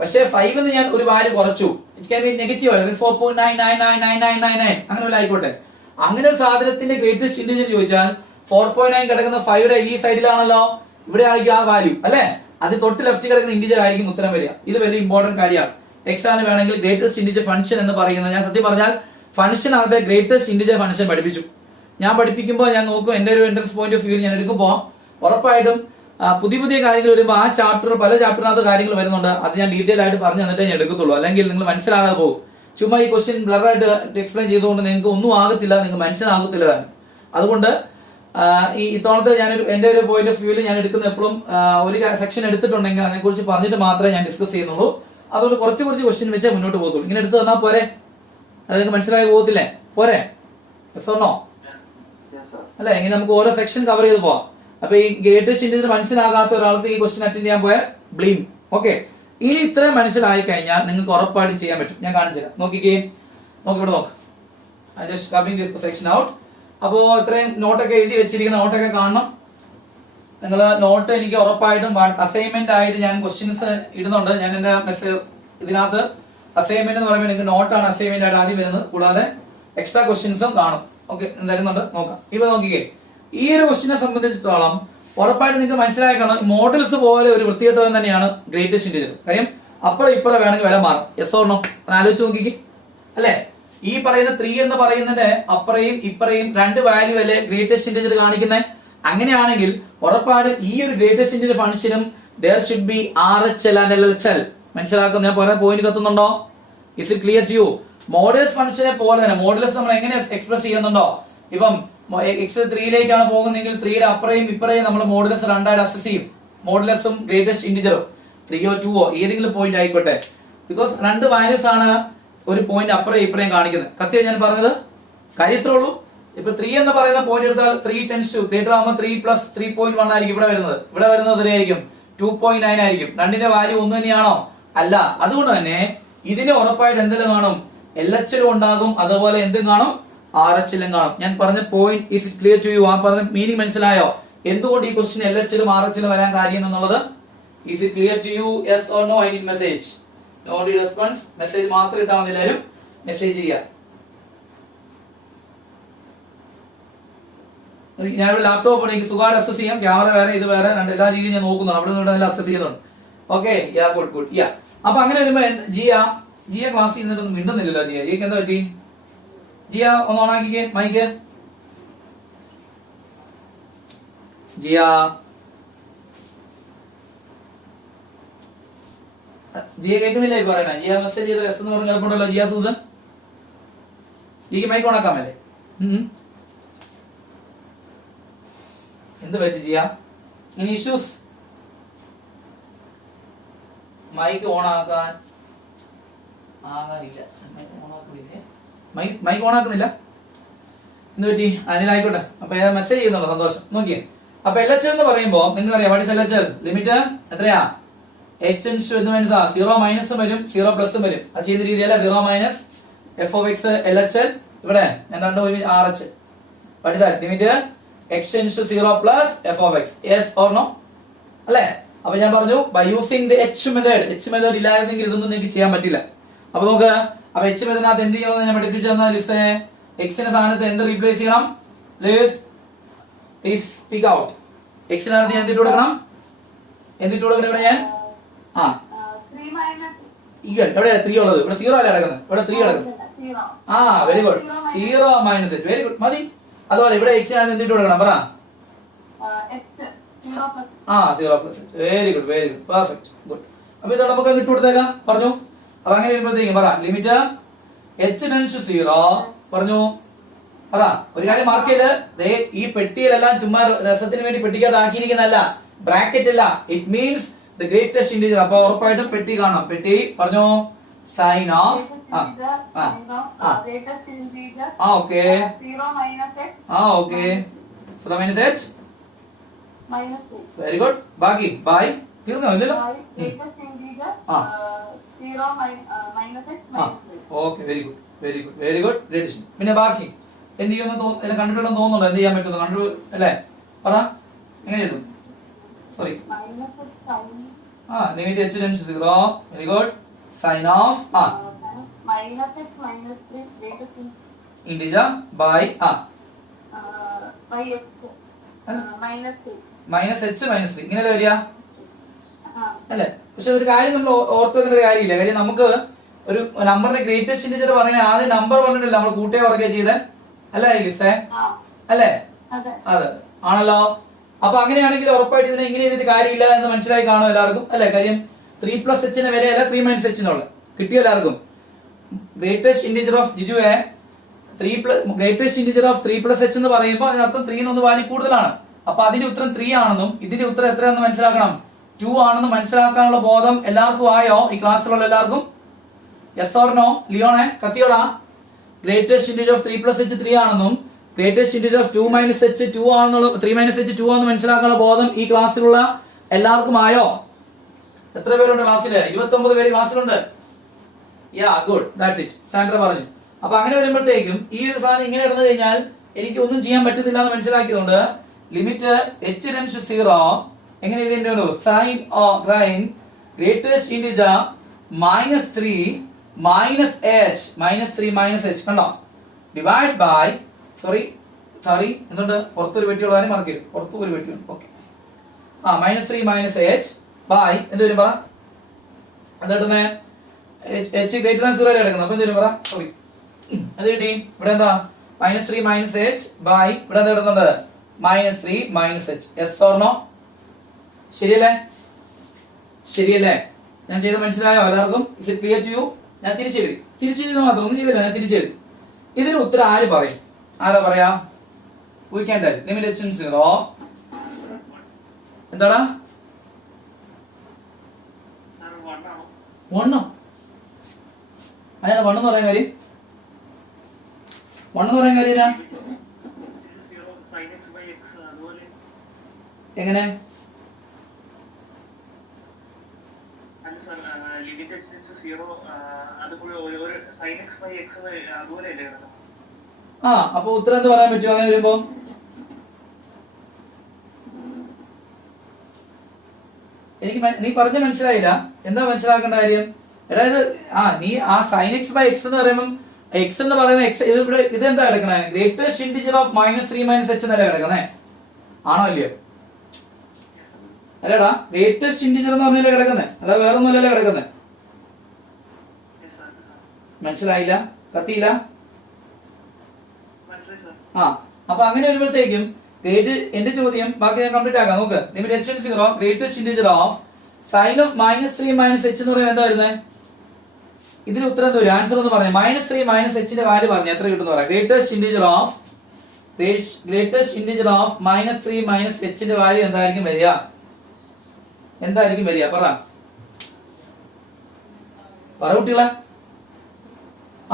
പക്ഷേ 5 എന്ന് ഞാൻ ഒരു വാല്യൂ കുറച്ചു. ഇറ്റ് ക്യാൻ ബി നെഗറ്റീവ് 4.9999999 അങ്ങനെ വല്ല ആയിക്കോട്ടെ. അങ്ങനെ ഒരു സാധനത്തിന്റെ ഗ്രേറ്റസ്റ്റ് ഇന്റിജർ ചോദിച്ചാൽ 4.9 കിടക്കുന്ന 5യുടെ ഈ സൈഡിലാണല്ലോ. ഇവിടെ ആയിരിക്കും ആ വാല്യൂ അല്ലെ? അത് തൊട്ട് ലെഫ്റ്റ് കിടക്കുന്ന ഇന്റിജർ ആയിരിക്കും ഉത്തരം വരിക. ഇത് വലിയ ഇമ്പോർട്ടന്റ് കാര്യമാണ്. എക്സാമിന് വേണമെങ്കിൽ ഗ്രേറ്റസ്റ്റ് ഇന്റിജർ ഫംഗ്ഷൻ എന്ന് പറയുന്നത്, ഞാൻ സത്യം പറഞ്ഞാൽ ഫംഗ്ഷൻ അകത്തെ ഗ്രേറ്റസ്റ്റ് ഇന്റിജർ ഫംഗ്ഷൻ പഠിപ്പിച്ചു. ഞാൻ പഠിപ്പിക്കുമ്പോൾ ഞാൻ നോക്കും, എന്റെ ഒരു എൻട്രൻസ് പോയിന്റ് ഓഫ് വ്യൂ ഞാൻ എടുക്കുമ്പോൾ ഉറപ്പായിട്ടും പുതിയ പുതിയ കാര്യങ്ങൾ വരുമ്പോൾ ആ ചാപ്റ്റർ പല ചാപ്റ്ററിനകത്ത് കാര്യങ്ങൾ വരുന്നുണ്ട്. അത് ഞാൻ ഡീറ്റെയിൽ ആയിട്ട് പറഞ്ഞു തന്നിട്ടേ ഞാൻ എടുക്കത്തുള്ളൂ. അല്ലെങ്കിൽ നിങ്ങൾ മനസ്സിലാകാതെ പോകും. ചുമ്മാ ഈ ക്വസ്റ്റ്യൻ ബ്ലറായിട്ട് എക്സ്പ്ലെയിൻ ചെയ്തുകൊണ്ട് നിങ്ങൾക്ക് ഒന്നും ആകത്തില്ല, നിങ്ങൾക്ക് മനസ്സിലാകത്തില്ല. അതുകൊണ്ട് ഈ ഇത്തവണത്തെ ഞാൻ എന്റെ ഒരു പോയിന്റ് ഓഫ് വ്യൂവിൽ ഞാൻ എടുക്കുന്ന എപ്പോഴും ഒരു സെക്ഷൻ എടുത്തിട്ടുണ്ടെങ്കിൽ അതിനെക്കുറിച്ച് പറഞ്ഞിട്ട് മാത്രമേ ഞാൻ ഡിസ്കസ് ചെയ്യുന്നുള്ളൂ. അതുകൊണ്ട് കുറച്ച് ക്വസ്റ്റ്യൻ വെച്ചേ മുന്നോട്ട് പോകത്തുള്ളൂ. ഇങ്ങനെ എടുത്ത് തന്നാൽ പോരെ? അത് നിങ്ങൾക്ക് മനസ്സിലായി പോകത്തില്ലേ? പോരെ? Yes or no? Yes sir. അല്ലെ? ഇങ്ങനെ നമുക്ക് ഓരോ സെക്ഷൻ കവർ ചെയ്ത് പോവാം. അപ്പൊ ഈ ഗ്രേറ്റസ്റ്റ് ഇന്റിജർ മനസ്സിലാകാത്ത ഒരാൾക്ക് ഈ ക്വസ്റ്റ്യൻ അറ്റൻഡ് ചെയ്യാൻ പോയ ബ്ലീം. ഓക്കെ, ഇനി ഇത്രയും മനസ്സിലായി കഴിഞ്ഞാൽ നിങ്ങൾക്ക് ഉറപ്പായിട്ടും ചെയ്യാൻ പറ്റും. ഞാൻ കാണിച്ചു തരാം. നോക്കിക്കേ, ഇവിടെ നോക്ക്. I just coming this section out. അപ്പോ ഇത്രയും നോട്ടൊക്കെ എഴുതി വെച്ചിരിക്കുന്ന നോട്ടൊക്കെ കാണണം. നിങ്ങൾ നോട്ട് എനിക്ക് ഉറപ്പായിട്ടും അസൈൻമെന്റ് ആയിട്ട് ഞാൻ ക്വസ്റ്റ്യൻസ് ഇടുന്നുണ്ട്. ഞാൻ എന്റെ മെസ്സേജ് ഇതിനകത്ത് അസൈൻമെന്റ് എന്ന് പറയുമ്പോൾ നിങ്ങൾക്ക് നോട്ടാണ് അസൈൻമെന്റ് ആയിട്ട് ആദ്യം വരുന്നത്. കൂടാതെ എക്സ്ട്രാ ക്വസ്റ്റ്യൻസും കാണും. ഓക്കെ, തരുന്നുണ്ട്, നോക്കാം. ഇപ്പൊ നോക്കിക്കേ, ഈ ഒരു ക്വസ്റ്റിനെ സംബന്ധിച്ചിടത്തോളം ഉറപ്പായിട്ട് നിങ്ങൾക്ക് മനസ്സിലായി കാണാം. മോഡൽസ് പോലെ ഒരു വൃത്തികെട്ടവൻ തന്നെയാണ് ഗ്രേറ്റസ്റ്റ് ഇന്റിജർ. കാര്യം അപ്പുറം ഇപ്പുറം വേണമെങ്കിൽ വില മാറും. Yes or no? ആലോചിച്ച് നോക്കിക്കേ. അല്ലെ? ഈ പറയുന്ന 3 എന്ന് പറയുന്നതിന്റെ അപ്പുറയും ഇപ്പുറയും 2 വാല്യൂ അല്ലേ ഗ്രേറ്റസ്റ്റ് ഇന്റിജർ കാണിക്കുന്നത്? അങ്ങനെയാണെങ്കിൽ ഉറപ്പായിട്ടും ഈ ഒരു ഗ്രേറ്റസ്റ്റ് ഇന്റിജർ ഫംഗ്ഷനും there should be RHL and LHL. മനസ്സിലാക്കും ഞാൻ പറയുന്ന പോയിന്റ് കത്തുന്നുണ്ടോ? Is it clear to you? Modulus ഫംഗ്ഷനെ പോലെ തന്നെ മോഡുലസ് നമ്മൾ എങ്ങനെ എക്സ്പ്രസ് ചെയ്യുന്നുണ്ടോ? ഇപ്പം എക്സ് 3ലേക്കാണ് പോകുന്നതെങ്കിൽ 3യുടെ അപ്പുറയും ഇപ്പുറയും നമ്മൾ മോഡുലസ് 2ആയിട്ട് അസസ് ചെയ്യും. മോഡുലസും ഗ്രേറ്റസ്റ്റ് ഇന്റിജറും 3ഓ 2ഓ ഏതെങ്കിലും പോയിന്റ് ആയിക്കോട്ടെ. ബിക്കോസ് 2 വാല്യൂസ് ആണ് ഒരു പോയിന്റ് അപ്പുറയും ഇപ്പുറയും കാണിക്കുന്നത്. കത്തിയോ ഞാൻ പറഞ്ഞത്? കാര്യത്രേ ഉള്ളൂ. ഇപ്പൊ 3 എന്ന് പറയുന്ന പോയിന്റ് എടുത്താൽ 3 ടെൻസ് ടു ഗ്രേറ്റർ ആകുമ്പോൾ 3 പ്ലസ് 3.1 ആയിരിക്കും ഇവിടെ വരുന്നത്. ഇവിടെ വരുന്നത് എത്രയായിരിക്കും? 2.9 ആയിരിക്കും. 2ന്റെ വാല്യൂ ഒന്ന് തന്നെയാണോ? അല്ല. അതുകൊണ്ട് തന്നെ ഇതിന് ഉറപ്പായിട്ട് എന്തെങ്കിലും കാണും? LHലും ഉണ്ടാകും, അതുപോലെ എന്തും കാണും? RHലും കാണും. ഞാൻ പറഞ്ഞ point is it clear to you? ആ പറഞ്ഞ മീനിങ് മനസ്സിലായോ? എന്തുകൊണ്ട് ഈ ക്വസ്റ്റ്യൻ LHലും RHലും വരാൻ കാര്യം എന്നുള്ളത്? Is it clear to you? Yes or no? I need message. No the response. Message മാത്രം ഇട്ടാൽ മതി. എല്ലാവരും മെസ്സേജ് ചെയ്യുക. ഞാനിവിടെ ലാപ്ടോപ്പ് ഉണ്ട്, എനിക്ക് സുഖമായിട്ട് അക്സസ് ചെയ്യാം. ക്യാമറ വേറെ, ഇത് വേറെ, എല്ലാ രീതിയും ഞാൻ നോക്കുന്നുണ്ട്. അവിടെ നിന്ന് അക്സസ് ചെയ്യുന്നുണ്ട്. Okay, yeah good good. യാ അപ്പൊ അങ്ങനെ വരുമ്പോ ജിയ ക്ലാസ് ചെയ്യുന്നിട്ടൊന്നും മിണ്ടുന്നില്ലല്ലോ. ജിയക്ക് എന്താ പറ്റി? ജിയ ഒന്ന് ഓണാക്കിക്കേ മൈക്ക്. ജിയ കേൾക്കുന്നില്ല ഈ പറയണ? ജിയ മെസ്സേജ് ചെയ്ത എസ് എന്ന് പറഞ്ഞ ചിലപ്പോണ്ടല്ലോ. ജിയ സൂസൻ, ജിക്ക് മൈക്ക് ഓണാക്കാമല്ലേ? എന്ത് പറ്റി ജിയ? ഇനി ഇഷ്യൂസ്? മൈക്ക് ഓൺ ആകാനില്ല. മൈക്ക് ഓൺ ആക്കുന്നില്ല. എന്ത് പറ്റി? അതിനായിക്കോട്ടെ. അപ്പൊ മെസ്സേജ് ചെയ്യുന്നുണ്ടോ? സന്തോഷം. നോക്കിയേ, അപ്പൊ LHL എന്ന് പറയുമ്പോ നിങ്ങൾക്ക് അറിയാം വാട്ട് ഇസ് LHL? ലിമിറ്റ് എത്രയാ? h ടെൻസ് ടു എന്ന് മനസ്സിലാ 0 മൈനസും വരും 0 പ്ലസും വരും. അത് ചെയ്യുന്ന രീതിയല്ല. 0 minus f of x LHL. ഇവിടെ ഞാൻ രണ്ടു RH. What is that? Limit x tends to 0 plus f of x. Yes or no? അല്ലേ? അപ്പൊ ഞാൻ പറഞ്ഞു by using the h method ഇല്ലായിരുന്നെങ്കിൽ ഇതൊന്നും നിങ്ങൾക്ക് ചെയ്യാൻ പറ്റില്ല. അപ്പൊ നോക്ക്, അപ്പൊ h മെത്തേഡിനകത്ത് എന്ത് ചെയ്യണമെന്ന് ഞാൻ പഠിപ്പിച്ചു തന്ന ലിസ്റ്റ്. എക്സിന്റെ സ്ഥാനത്ത് എന്ത് റീപ്ലേസ് ചെയ്യണം? Speak out. എക്സിനകത്ത് ഞാൻ എന്തിട്ട് കൊടുക്കണം? ഇവിടെ ഞാൻ എവിടെയാണ് 3 ഉള്ളത്? ഇവിടെ 0 അല്ല കിടക്കുന്നത്. ഇവിടെ 3 കിടക്കുന്നത്. Very good. 0 minus h. Very good, മതി. അതുപോലെ ഇവിടെ എക്സിനകത്ത് എന്തിട്ട് കൊടുക്കണം? പറ. 0 plus h. Very good, perfect, good. അപ്പൊ ഇത് നമുക്ക് ഇട്ട് കൊടുത്തേക്കാം. പറഞ്ഞു. അപ്പൊ അങ്ങനെ വരുമ്പോഴത്തേക്കും പറ ലിമിറ്റ് h ടെൻസ് ടു 0. പറഞ്ഞു, പറ. ഒരു കാര്യം മാർക്ക് ചെയ്ത്, ഈ പെട്ടിയിലെല്ലാം ചുമ്മാ രസത്തിന് വേണ്ടി പെട്ടിക്കകത്ത് ആക്കിയിരിക്കുന്നല്ല, ബ്രാക്കറ്റ് അല്ല. It means the greatest integer. അപ്പൊ ഉറപ്പായിട്ടും പെട്ടി കാണാം. പെട്ടി പറഞ്ഞു sign of. Okay okay. Minus h. Very good. ബാക്കി ബൈ തീർന്നോ? ഇല്ലല്ലോ. Okay, very good. പിന്നെ ബാക്കി എന്ത് ചെയ്യുമെന്ന് കണ്ടിട്ടുണ്ടെന്ന് തോന്നുന്നുണ്ടോ? എന്ത് ചെയ്യാൻ പറ്റുന്നു? കണ്ടു അല്ലേ? പറ, എങ്ങനെ എഴുതും? Sorry, limit h tends to 0. Very good. Sign of integer by minus h minus 3. ഇങ്ങനെ വരിക അല്ലേ? പക്ഷെ ഒരു കാര്യം നമ്മൾ ഓർത്ത് വെക്കേണ്ട ഒരു കാര്യമില്ല. കാര്യം നമുക്ക് ഒരു നമ്പറിന്റെ ഗ്രേറ്റസ്റ്റ് ഇന്റിജർ പറഞ്ഞാൽ ആദ്യം നമ്പർ പറഞ്ഞിട്ടില്ല, നമ്മൾ കൂട്ടിയെ കുറയ്ക്കുക ചെയ്തേ അല്ലേ ലിസേ? അല്ലേ? അതെ ആണല്ലോ. അപ്പൊ അങ്ങനെയാണെങ്കിൽ ഉറപ്പായിട്ട് ഇതിനെ ഇങ്ങനെ എഴുതി കാര്യമില്ല എന്ന് മനസ്സിലായി കാണും എല്ലാവർക്കും അല്ലെ? കാര്യം 3 പ്ലസ് h വരെയല്ല 3 മൈനസ് h എന്നുള്ള കിട്ടിയോ എല്ലാവർക്കും? ഗ്രേറ്റസ്റ്റ് ഇന്റിജർ ഓഫ് ജിജുവെ greatest integer of 3 plus h എന്ന് പറയുമ്പോൾ അതിനർത്ഥം 3 വാല്യൂ കൂടുതലാണ്. അപ്പൊ അതിന്റെ ഉത്തരം 3 ആണെന്നും ഇതിന്റെ ഉത്തരം എത്രയാണെന്ന് മനസ്സിലാക്കണം? 2 ആണെന്ന് മനസ്സിലാക്കാനുള്ള ബോധം എല്ലാവർക്കും ആയോ? ഈ ക്ലാസ്സിലുള്ള എല്ലാവർക്കും? Yes or no? ലിയോണെ കത്തിയോടാ. Greatest integer of 3 plus h 3 ആണെന്നും greatest integer of 2 minus h 2 ആണെന്നുള്ള 3 മൈനസ് എച്ച് 2 ആണെന്ന് മനസ്സിലാക്കാനുള്ള ബോധം ഈ ക്ലാസ്സിലുള്ള എല്ലാവർക്കും ആയോ? എത്ര പേരുണ്ട് ക്ലാസ്സില്? 29 പേര് ക്ലാസ്സിലുണ്ട്. Yeah good, that's it. Sandra പറഞ്ഞു. അപ്പൊ അങ്ങനെ വരുമ്പോഴത്തേക്കും ഈ ഒരു സാധനം ഇങ്ങനെ ഇടുന്നു കഴിഞ്ഞാൽ എനിക്ക് ഒന്നും ചെയ്യാൻ പറ്റത്തില്ല എന്ന് മനസ്സിലാക്കിയതുകൊണ്ട് ലിമിറ്റ് എച്ച് ടെൻസ് 0 എങ്ങനെ എഴുതിയിട്ടുണ്ടോ? സൈൻ ഗ്രേറ്റസ്റ്റ് ഇന്റിജർ -3 -3 -h കണ്ടോ? ഡിവൈഡ് ബൈ സോറി എന്തുണ്ട് പുറത്തൊരു പെട്ടിയുള്ള കാര്യം മറക്കരുത്. പുറത്ത് ഒരു പെട്ടിയുണ്ട്. ഓക്കെ. -3 -h ബൈ എന്ത് വരും പറ? എന്താ എച്ച് ഗ്രേറ്റർ ദാൻ 0 കിടക്കുന്നത്. അപ്പൊ എന്ത് വരും പറ? സോറി അത് കിട്ടി. ഇവിടെ എന്താ -3 -h ബൈ ഇവിടെ എന്താ കിടന്നത്? -3 -h. Yes or no? ശരിയല്ലേ? ഞാൻ ചെയ്ത് മനസ്സിലായോ എല്ലാവർക്കും? Is it clear to you? ഞാൻ തിരിച്ചെഴുതി മാത്രം ഒന്നും ചെയ്തില്ല. ഞാൻ തിരിച്ചെഴുതി. ഇതിന് ഉത്തരം ആര് പറയും? ആരാ പറയാ? We can tell. Limit h 0 എന്താടാ? 1 അയാൾ 1 എന്ന് പറയാൻ കാര്യം എങ്ങനെ? അപ്പൊ ഉത്തരം എന്ത് പറയാൻ പറ്റുമോ അങ്ങനെ വരുമ്പോ? നീ പറഞ്ഞ മനസ്സിലായില്ല. എന്താ മനസ്സിലാക്കേണ്ട കാര്യം? അതായത് നീ sin x by x എന്ന് പറയുമ്പോൾ x എന്ന് പറയുന്ന x ഇവിടെ ഇതെന്താ കിടക്കണേ? ഗ്രേറ്റസ്റ്റ് ഇന്റിജർ ഓഫ് -3 -h എന്നല്ല കിടക്കണേ? ആണോ അല്ലയോ? അല്ലടാ, ഗ്രേറ്റസ്റ്റ് ഇന്റിജർ എന്ന് പറഞ്ഞല്ലേ കിടക്കുന്നേ, അല്ല വേറെ ഒന്നുമല്ലല്ലോ കിടക്കുന്നേ. മനസ്സിലായില്ല? കത്തിയില്ല? അപ്പൊ അങ്ങനെ വരുമ്പോഴത്തേക്കും എന്റെ ചോദ്യം ബാക്കി ഞാൻ കംപ്ലീറ്റ് ആക്കാം. നോക്ക്, limit h 0 greatest integer of sine of -3 -h എന്ന് പറയുന്നത് എന്താ വരുന്നത്? ഇതിന് ഉത്തരം എന്താ വരും? ആൻസർ എന്ന് പറഞ്ഞു -3 -h ന്റെ വാല്യൂ പറഞ്ഞു എത്ര കിട്ടും പറയാം. ഗ്രേറ്റസ്റ്റ് ഇന്റിജർ ഓഫ് -3 -h ന്റെ വാല്യൂ എന്തായിരിക്കും വരിക? പറ കുട്ടികളെ,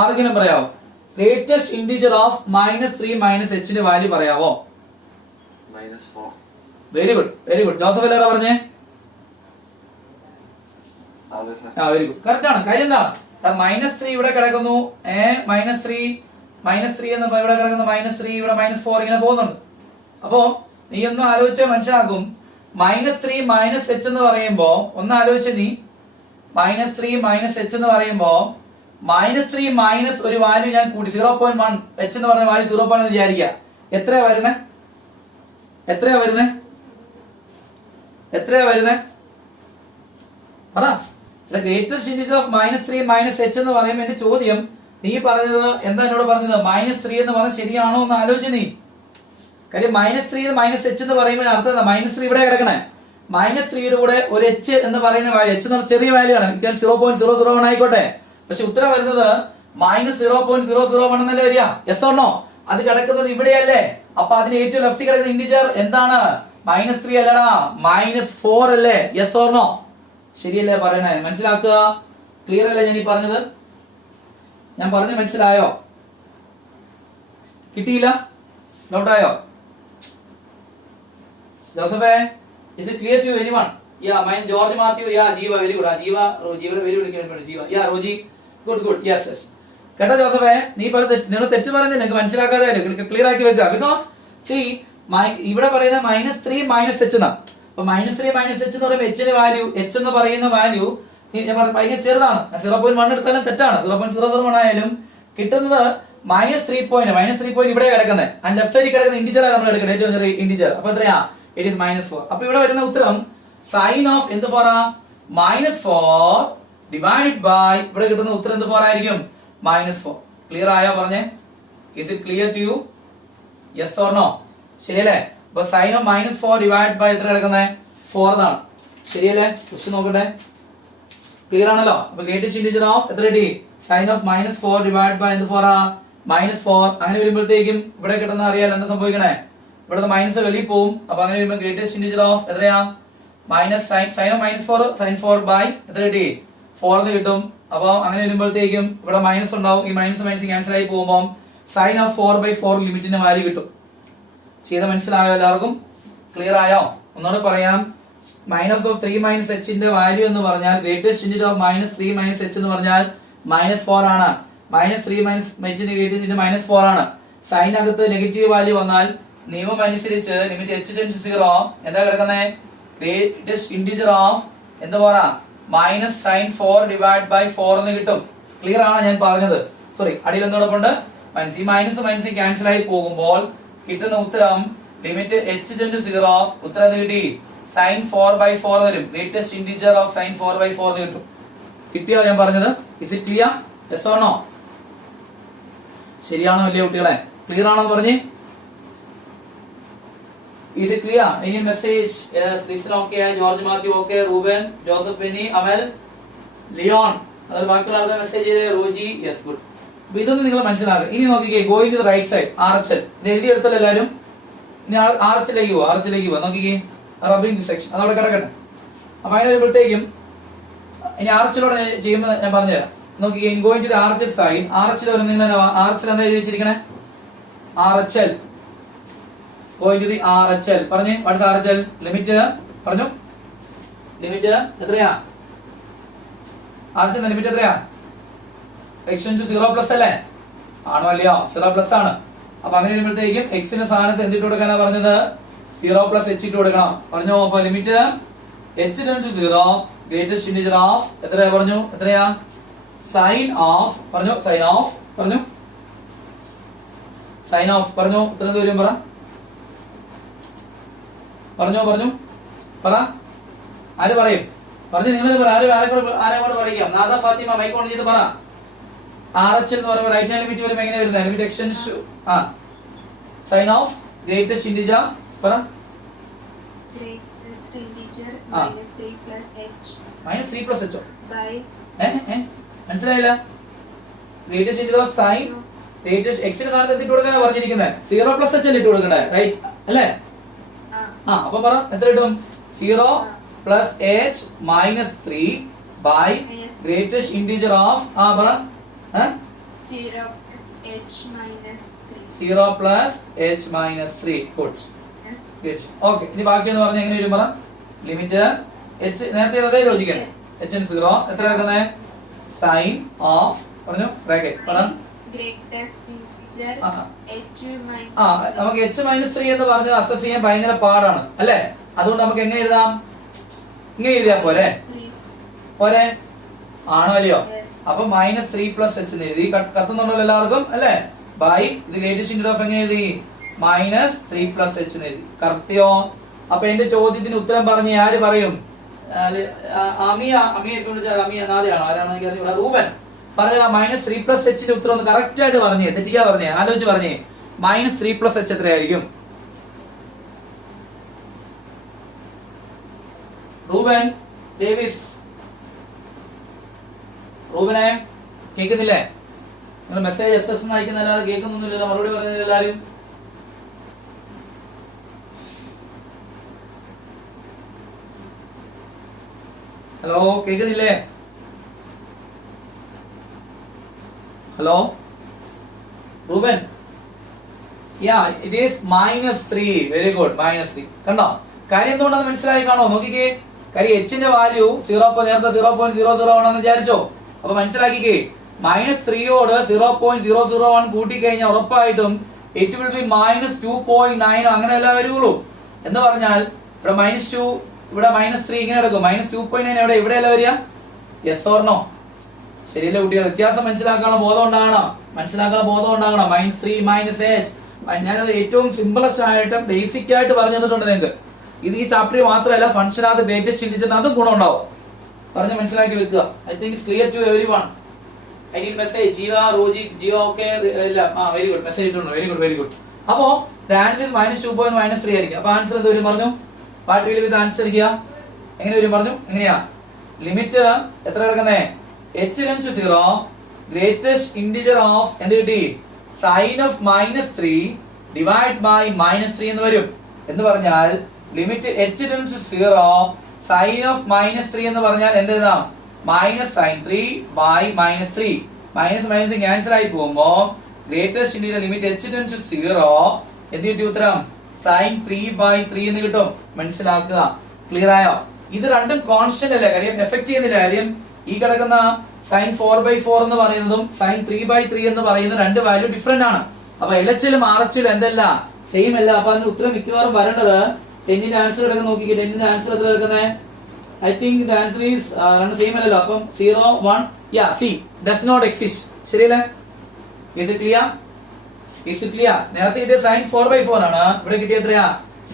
ആർക്കെങ്കിലും പറയാവോ? ഗ്രേറ്റസ്റ്റ് ഇന്റിജർ ഓഫ് -3 -h ന്റെ വാല്യൂ പറയാവോ? -4. Very good. ജോസഫ് എല്ലാവരും പറഞ്ഞേ? വെരി ഗുഡ്, കറക്റ്റ് ആണ്. കാര്യം എന്താ? -3 ഇവിടെ കിടക്കുന്നു, -3 എന്ന് ഇവിടെ കിടക്കുന്നു, -3 ഇവിടെ -4 ഇങ്ങനെ പോകുന്നുണ്ട്. അപ്പോ നീ ഒന്ന് ആലോചിച്ചാൽ മനസ്സിലാക്കും. -3 -h എന്ന് പറയുമ്പോ ഒന്ന് ആലോചിച്ച് നീ -3 -h എന്ന് പറയുമ്പോ -3 മൈനസ് ഒരു വാല്യൂ ഞാൻ കൂട്ടി 0.1 h എന്ന് പറഞ്ഞ വാല്യൂ 0.1 എന്ന് വിചാരിക്കുക. എത്രയാ വരുന്നേ? പറ. ഗ്രേറ്റസ്റ്റ് ഇന്റിജർ ഓഫ് -3 -h എന്ന് പറയുമ്പോൾ എന്റെ ചോദ്യം, നീ പറഞ്ഞത് എന്താ എന്നോട് പറഞ്ഞത്? -3 എന്ന് പറഞ്ഞാൽ ശരിയാണോ എന്ന് ആലോചിച്ച് നീ. കാര്യം -3 -h എന്ന് പറയുമ്പോൾ അർത്ഥം എന്താ? -3 ഇവിടെ കിടക്കണേ, -3യുടെ കൂടെ ഒരു h എന്ന് പറയുന്ന വാല്യൂ, h എന്ന് പറഞ്ഞാൽ ചെറിയ വാല്യൂ ആണ്, 0.001 ആയിക്കോട്ടെ. പക്ഷെ ഉത്തരം വരുന്നത് -0.001 എന്നല്ലേ വരിക? Yes or no? അത് കിടക്കുന്നത് ഇവിടെയല്ലേ? അപ്പൊ അതിന് ഏറ്റവും ലെഫ്റ്റ് കിടക്കുന്ന ഇന്റിജർ എന്താണ്? -3 അല്ലടാ, -4 അല്ലേ? Yes or no? ശരിയല്ലേ പറയണേ? മനസ്സിലാക്കുക. ക്ലിയർ അല്ലേ ഞാൻ ഈ പറഞ്ഞത്? ഞാൻ പറഞ്ഞ് മനസ്സിലായോ? കിട്ടിയില്ല? ഡൗട്ടായോ? ജോസഫേ, is it clear to anyone? Yeah, mine George Matthew. Yeah, Jeeva, very good. Jeeva very good. Jeeva. Yeah, Roji. Good. Yes. കേട്ടോ ജോസഫേ, നിങ്ങൾ തെറ്റ് പറയുന്നില്ല, നിങ്ങൾക്ക് മനസ്സിലാക്കാതെ ക്ലിയർ ആക്കി വെക്കുക. ബിക്കോസ് ഇവിടെ പറയുന്ന -3 -h എന്നാ. അപ്പൊ -3 -h എന്ന് പറയുമ്പോൾ h എന്ന് പറയുന്ന വാല്യൂ ഞാൻ ഭയങ്കര ചെറുതാണ്. 0.1 എടുത്താലും തെറ്റാണ്. 0.001 ആയാലും കിട്ടുന്നത് -3 ഇവിടെ കിടക്കുന്നത്. ആ ലെഫ്റ്റ് സൈഡിൽ കിടക്കുന്ന ഇന്റിജർ നമ്മൾ എടുക്കുന്നത്, ഏറ്റവും ചെറിയ ഇന്റിജർ. അപ്പൊ എത്രയാ? It is -4. അപ്പൊ ഇവിടെ വരുന്ന ഉത്തരം സൈൻ ഓഫ് എന്ത് ഫോറാ? -4 ഡിവൈഡ് ബൈ ഇവിടെ കിട്ടുന്ന ഉത്തരം എന്ത് ഫോർ ആയിരിക്കും? -4. ക്ലിയർ ആയോ പറഞ്ഞേ? Is it clear to you? Yes or no? ശരിയല്ലേ? അപ്പൊ സൈൻ ഓഫ് -4 ഡിവൈഡ് ബൈ എത്ര കിടക്കുന്നത്? 4 എന്നാണ്. ശരിയല്ലേ? ക്വസ്റ്റ്യൻ നോക്കട്ടെ. ക്ലിയർ ആണല്ലോ? അപ്പൊ ഗ്രേറ്റസ്റ്റ് ഇന്റിജർ ഓഫ് എത്ര കിട്ടി? സൈൻ ഓഫ് -4 ഡിവൈഡ് ബൈ എന്ത് ഫോറാ? -4. അങ്ങനെ വരുമ്പോഴത്തേക്കും ഇവിടെ കിട്ടുന്ന അറിയാലോ എന്താ സംഭവിക്കണേ? ഇവിടുത്തെ മൈനസ് വെളിയിൽ പോവും. അപ്പൊ അങ്ങനെ വരുമ്പോൾ ഗ്രേറ്റസ്റ്റ് ഇന്റിജർ ഓഫ് എത്രയാ? സൈൻ ഓഫ് -4 sin 4 ബൈ എത്ര കിട്ടി? 4 എന്ന് കിട്ടും. അപ്പൊ അങ്ങനെ വരുമ്പോഴത്തേക്കും ഇവിടെ മൈനസ് ഉണ്ടാവും. ഈ മൈനസ് ക്യാൻസൽ ആയി പോകുമ്പോൾ സൈൻ ഓഫ് 4/4 ലിമിറ്റിന്റെ വാല്യൂ കിട്ടും. ചെയ്ത മനസ്സിലായോ എല്ലാവർക്കും? ക്ലിയർ ആയോ? ഒന്നുകൂടെ പറയാം. മൈനസ് ഓഫ് 3 മൈനസ് എച്ചിന്റെ വാല്യൂ എന്ന് പറഞ്ഞാൽ greatest integral of -3 minus h എന്ന് പറഞ്ഞാൽ -4 ആണ്. -3 മൈനസ് എച്ചിന്റെ ഗ്രേറ്റസ്റ്റ് ഇന്റഗ്രൽ -4 ആണ്. സൈനകത്ത് നെഗറ്റീവ് വാല്യൂ വന്നാൽ നിയമം അനുസരിച്ച് ലിമിറ്റ് h → 0 എന്താ കിടക്കുന്നത്? ഗ്രേറ്റസ്റ്റ് ഇന്റഗ്രൽ ഓഫ് എന്താ പറയാ -sin4/4 എന്ന് കിട്ടും. ക്ലിയർ ആണോ ഞാൻ പറഞ്ഞത്? സോറി, അടിയിൽ എന്തോടൊപ്പം ഉണ്ട്? മൈനസ്. ഈ മൈനസ് ക്യാൻസൽ ആയി പോകുമ്പോൾ കിട്ടുന്ന ഉത്തരം ലിമിറ്റ് h → 0 ഉത്തരം എന്ത് കിട്ടി? sin4/4 വരും. ഗ്രേറ്റസ്റ്റ് ഇന്റീജർ ഓഫ് sin4/4 എന്ന് കിട്ടും. കിട്ടിയോ ഞാൻ പറഞ്ഞത്? Is it clear? Yes or no? ശരിയാണോ അല്ലേ കുട്ടികളെ? ക്ലിയർ ആണോ പറഞ്ഞേ? Is it clear? Any message? Yes, listen okay. George Matthew okay. Ruben, Joseph Penny, Amel, Leon. അതൊരു ബാക്കിയുള്ള ആൾക്കാർ മെസ്സേജ് ചെയ്ത് റോജി. Yes, good. അപ്പൊ ഇതൊന്നും നിങ്ങൾ മനസ്സിലാക്കുക. ഇനി നോക്കിക്കേ, going to the right side. RHL ഇത് എഴുതി എടുത്തല്ലോ എല്ലാവരും. ഇനി RHലേക്ക് പോവാ. നോക്കിക്കേ, റബ്ബിംഗ് സെക്ഷൻ അതവിടെ കിടക്കട്ടെ. അപ്പൊ അതിന് വരുമ്പോഴത്തേക്കും ഇനി RHLോടെ ചെയ്യുമ്പോൾ ഞാൻ പറഞ്ഞുതരാം. നോക്കിക്കേ, going to the RHL side. RHL വരും. നിങ്ങൾ RHL എന്താ എഴുതി വെച്ചിരിക്കണേ? RHL going to the RHL. പറഞ്ഞേ, what is RHL? ലിമിറ്റ് പറഞ്ഞു. ലിമിറ്റ് എത്രയാ? RHL ലിമിറ്റ് എത്രയാ? x → 0+ അല്ലേ? ആണോ അല്ലയോ? 0+ ആണ്. അപ്പൊ അങ്ങനെ വരുമ്പോഴത്തേക്കും എക്സിന്റെ സ്ഥാനത്ത് എന്തിട്ട് കൊടുക്കാനാ പറഞ്ഞത്? 0+ h ഇട്ട് കൊടുക്കണം. പറഞ്ഞു. അപ്പൊ limit h → 0 greatest integer of എത്രയാ പറഞ്ഞു? എത്രയാ? സൈൻ ഓഫ് പറഞ്ഞു. സൈൻ ഓഫ് പറഞ്ഞു. സൈൻ ഓഫ് പറഞ്ഞു. ഉത്തരം വരും പറ. പറഞ്ഞു പറ. ആര് പറയും? പറഞ്ഞു. നിങ്ങൾ പറ. ആരെക്കൂടെ പറയിക്കാം. നാദ ഫാത്തിമ മൈക്ക് ഓൺ ചെയ്ത് പറ. RHL എന്ന് പറയുമ്പോൾ റൈറ്റ് ഹാൻഡ് ലിമിറ്റ് വരുമ്പോൾ എങ്ങനെ വരുന്നത്? Limit x tends sign of greatest integer പറ. Greatest integer -3 + h by മനസ്സിലായില്ല? Greatest integer of sign greatest എക്സിന്റെ സ്ഥാനത്ത് ഇട്ട് കൊടുക്കാനാ പറഞ്ഞിരിക്കുന്നത്. 0+ h ഇട്ട് കൊടുക്കണ്ടേ? റൈറ്റ് അല്ലേ? അപ്പൊ പറ, എത്ര കിട്ടും? 0 + h - 3 by greatest integer of പറ. 0 + h - 3. 0 + h - 3. ഗുഡ്. ഓക്കെ, ഇനി ബാക്കി എന്ന് പറഞ്ഞാൽ എങ്ങനെ വരും പറ? ലിമിറ്റ് h നേരത്തെ അതേ ലോജിക്കല്ലേ? h → 0 എത്ര കിടക്കുന്നത്? സൈൻ ഓഫ് പറഞ്ഞു. ബ്രാക്കറ്റ് പറ. നമുക്ക് h - 3 എന്ന് പറഞ്ഞത് അസസ് ചെയ്യാൻ ഭയങ്കര പാടാണ് അല്ലേ? അതുകൊണ്ട് നമുക്ക് എങ്ങനെ എഴുതാം? ഇങ്ങനെ എഴുതിയാ പോരെ? ആണോ അല്ലയോ? അപ്പൊ -3 + h എന്ന് എഴുതി. കത്തുന്നുണ്ടല്ലോ എല്ലാവർക്കും അല്ലേ? ബൈ ഇത് ഗ്രേറ്റസ്റ്റ് ഇന്റീജർ ഓഫ് എങ്ങനെ എഴുതി? -3 + h എന്ന് എഴുതി. കറക്റ്റിയോ? അപ്പൊ എന്റെ ചോദ്യത്തിന് ഉത്തരം പറഞ്ഞ് ആര് പറയും? അമിയ നാദയാണോ? ആരാണോ എനിക്കറിയാം. റൂബൻ പറഞ്ഞാ -3 + h ന്റെ ഉത്തരം ഒന്ന് കറക്റ്റ് ആയിട്ട് പറഞ്ഞേ. തെറ്റിക്കാ പറഞ്ഞേ. ആലോചിച്ച് പറഞ്ഞേ. -3 + h എത്രയായിരിക്കും? Reuben Davis. റൂബനെ കേൾക്കുന്നില്ലേ? നിങ്ങൾ മെസ്സേജ് SS അയക്കുന്നല്ലാതെ കേൾക്കുന്നൊന്നുമില്ല. മറുപടി പറയുന്നില്ല എല്ലാരും. ഹലോ, കേൾക്കുന്നില്ലേ? Hello Reuben. It is -3. Very good. -3 കണ്ടോ? കാര്യം എന്തുകൊണ്ടാണ് മനസ്സിലായി കാണോ? നോക്കിക്കേ, കാര്യം എച്ചിന്റെ വാല്യൂ 0 നേരത്തെ 0.00 ആണെന്ന് വിചാരിച്ചോ? അപ്പൊ മനസ്സിലാക്കിക്കേ, -3യോട് 0.001 കൂട്ടിക്കഴിഞ്ഞാൽ ഉറപ്പായിട്ടും ഇറ്റ് വിൽ ബി -2.9 അങ്ങനെ അല്ല വരുള്ളൂ. എന്ന് പറഞ്ഞാൽ ഇവിടെ -2 ഇവിടെ -3 ഇങ്ങനെ എടുക്കും. -2.9 എവിടെ? ഇവിടെയല്ല വരിക. Yes or no? ശരിയല്ലേ കുട്ടികൾ? വ്യത്യാസം മനസ്സിലാക്കാനുള്ള ബോധം ഉണ്ടാകണം. -3 - h ഞാനത് ഏറ്റവും സിമ്പിളസ്റ്റ് ആയിട്ട് ബേസിക് ആയിട്ട് പറഞ്ഞു തന്നിട്ടുണ്ട് നിങ്ങൾക്ക്. ഇത് ഈ ചാപ്റ്ററിൽ മാത്രമല്ല, ഫംഗ്ഷനകത്ത് ഗ്രേറ്റസ്റ്റ് ഇന്റീജറിന് അതും ഗുണം ഉണ്ടാവും. പറഞ്ഞ് മനസ്സിലാക്കി വെക്കുക. I think it's clear to everyone. I need message. Jeeva, Roji, Jio okay എല്ലാം. Very good. മെസ്സേജ് ഇട്ടുണ്ട്. Very good. അപ്പോ ദ ആൻസർ ഇസ് -2.3 ആയിരിക്കും. അപ്പൊ ആൻസർ എന്ത് വരും പറഞ്ഞു? What will be the answer here? എങ്ങനെ വരും പറഞ്ഞു? എങ്ങനെയാ? ലിമിറ്റ് എത്ര കിടക്കുന്നേ? h → 0 ഗ്രേറ്റസ്റ്റ് ഇന്റീജർ ഓഫ് എന്ത് കിട്ടി? സൈൻ ഓഫ് -3 ഡിവൈഡ് ബൈ -3 എന്ന് വരും. എന്ന് പറഞ്ഞാൽ ലിമിറ്റ് h → 0 സൈൻ ഓഫ് -3 എന്ന് പറഞ്ഞാൽ എന്ത് എഴുതാം? -sin3 by -3. -3 ക്യാൻസൽ ആയി പോകുമ്പോ greatest interior limit h tends to 0 എന്ത് കിട്ടി ഉത്തരം sin 3/3 എന്ന് കിട്ടും. മനസ്സിലാക്കുക. ക്ലിയർ ആയോ? ഇത് രണ്ടും കോൺസ്റ്റന്റ് അല്ലേ, കാര്യം എഫക്ട് ചെയ്യുന്നില്ല. കാര്യം ഈ കിടക്കുന്ന sin 4/4 എന്ന് പറയുന്നതും sin 3/3 എന്ന് പറയുന്ന രണ്ട് വാല്യൂ ഡിഫറെന്റ് ആണ്. അപ്പൊ LHലും RHലും എന്തല്ല, സെയിം അല്ല. അപ്പൊ അതിന്റെ ഉത്തരം മിക്കവാറും വരേണ്ടത് 10ന്റെ ആൻസർ കിടക്കുന്ന നോക്കിക്കേ. 10ന്റെ ആൻസർ എത്ര കിടക്കുന്നത്? I think the answer is രണ്ട് സെയിം അല്ലല്ലോ. അപ്പം 0 1 യാ സി ഡസ് നോട്ട് എക്സിസ്റ്റ്. ശരിയല്ലേ? Is it clear? Is it clear? നേരത്തെ കിട്ടിയ sin 4/4 ആണ്, ഇവിടെ കിട്ടിയ എത്രയാ?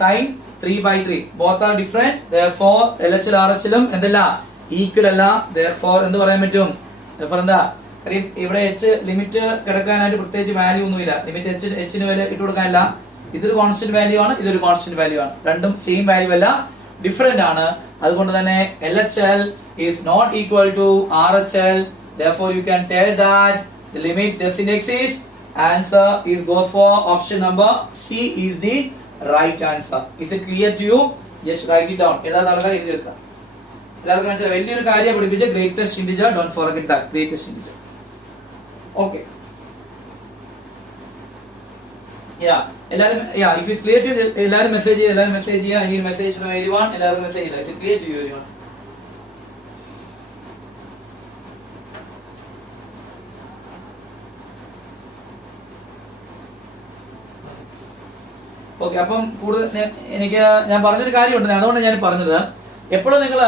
sin 3/3. Both are different. therefore LHL RHലും എന്തല്ല, ഈക്വൽ അല്ല. therefore എന്ത് പറയാൻ പറ്റും? therefore എന്താ, കാര്യം ഇവിടെ h ലിമിറ്റ് കിടക്കാനായിട്ട് പ്രത്യേകിച്ച് വാല്യൂ ഒന്നുമില്ല. ലിമിറ്റ് h ന് വില ഇട്ട് കൊടുക്കാനില്ല. ഇതൊരു കോൺസ്റ്റന്റ് വാല്യൂ ആണ്, ഇതൊരു കോൺസ്റ്റന്റ് വാല്യൂ ആണ്. രണ്ടും സെയിം വാല്യൂ അല്ല, ഡിഫറെന്റ് ആണ്. അതുകൊണ്ട് തന്നെ LHL is not equal to RHL. therefore you can tell that the limit doesn't exist. Answer is go for option number C is the right answer. Is it clear to you? Just write it down. എല്ലാ ആൾക്കാരും എഴുതി വെക്കുക. എല്ലാവർക്കും മനസ്സിലായി? വലിയൊരു കാര്യം പഠിപ്പിച്ച greatest integer. Don't forget that, greatest integer. Okay. Yeah, എല്ലാരും if it's clear to you, എല്ലാരും മെസ്സേജ് ചെയ്യുക. എല്ലാരും മെസ്സേജ് ചെയ്യുക. I need message from everyone. എല്ലാവർക്കും മെസ്സേജ് ചെയ്യുക. Is it clear to you everyone? Okay. അപ്പം കൂടുതൽ എനിക്ക് ഞാൻ പറഞ്ഞൊരു കാര്യമുണ്ട്, അതുകൊണ്ട് ഞാൻ പറഞ്ഞത്, എപ്പോഴും നിങ്ങൾ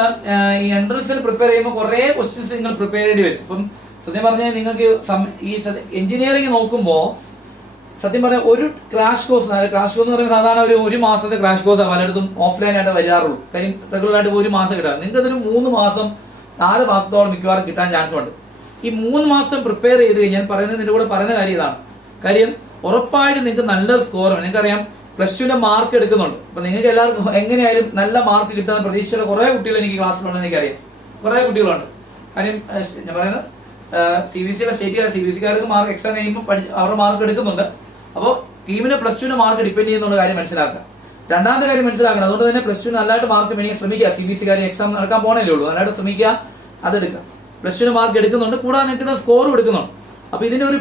ഈ എൻട്രൻസിൽ പ്രിപ്പയർ ചെയ്യുമ്പോൾ കുറെ ക്വസ്റ്റ്യൻസ് നിങ്ങൾ പ്രിപ്പയർ ചെയ്യേണ്ടി വരും. ഇപ്പം സത്യം പറഞ്ഞാൽ നിങ്ങൾക്ക് ഈ എഞ്ചിനീയറിംഗ് നോക്കുമ്പോൾ സത്യം പറഞ്ഞാൽ ഒരു ക്രാഷ് കോഴ്സ് എന്ന് പറയുമ്പോൾ സാധാരണ ഒരു മാസത്തെ ക്രാഷ് കോഴ്സ് പലയിടത്തും ഓഫ്ലൈൻ ആയിട്ട് വരാറുള്ളൂ. കാര്യം റെഗുലർ ആയിട്ട് ഒരു മാസം കിട്ടാറ്. നിങ്ങൾക്ക് അതൊരു 3 മാസം 4 മാസത്തോളം മിക്കവാറും കിട്ടാൻ ചാൻസ് ഉണ്ട്. ഈ 3 മാസം പ്രിപ്പയർ ചെയ്ത് ഞാൻ പറയുന്നത് നിന്റെ കൂടെ പറയുന്ന കാര്യം ഇതാണ്. കാര്യം ഉറപ്പായിട്ട് നിങ്ങൾക്ക് നല്ല സ്കോർ വേണം. നിങ്ങൾക്കറിയാം +2ന്റെ മാർക്ക് എടുക്കുന്നുണ്ട്. അപ്പൊ നിങ്ങൾക്ക് എല്ലാവർക്കും എങ്ങനെയായാലും നല്ല മാർക്ക് കിട്ടാൻ പ്രതീക്ഷിച്ചുള്ള കുറെ കുട്ടികൾ എനിക്ക് ക്ലാസ്സിലുണ്ടെന്ന് എനിക്കറിയാം. കുറെ കുട്ടികളുണ്ട്. കാര്യം ഞാൻ പറയുന്നത് CBSE CBSEക്കാർക്ക് മാർക്ക് എക്സാം കഴിയുമ്പോൾ അവരുടെ മാർക്ക് എടുക്കുന്നുണ്ട്. അപ്പോൾ ടീമിന് +2ന്റെ മാർക്ക് ഡിപ്പെൻഡ് ചെയ്യുന്ന കാര്യം മനസ്സിലാക്കുക. രണ്ടാമത്തെ കാര്യം മനസ്സിലാക്കണം. അതുകൊണ്ട് തന്നെ +2 നല്ലതായിട്ട് മാർക്ക് വേണമെങ്കിൽ ശ്രമിക്കുക. CBSEക്കാരെ എക്സാം നടക്കാൻ പോകണല്ലേ ഉള്ളൂ. നല്ലതായിട്ട് ശ്രമിക്കുക, അതെടുക്കുക. +2ന്റെ മാർക്ക് എടുക്കുന്നുണ്ട്, കൂടാതെ നിങ്ങൾക്ക് സ്കോറും എടുക്കുന്നുണ്ട്. അപ്പൊ ഇതിന് ഒരു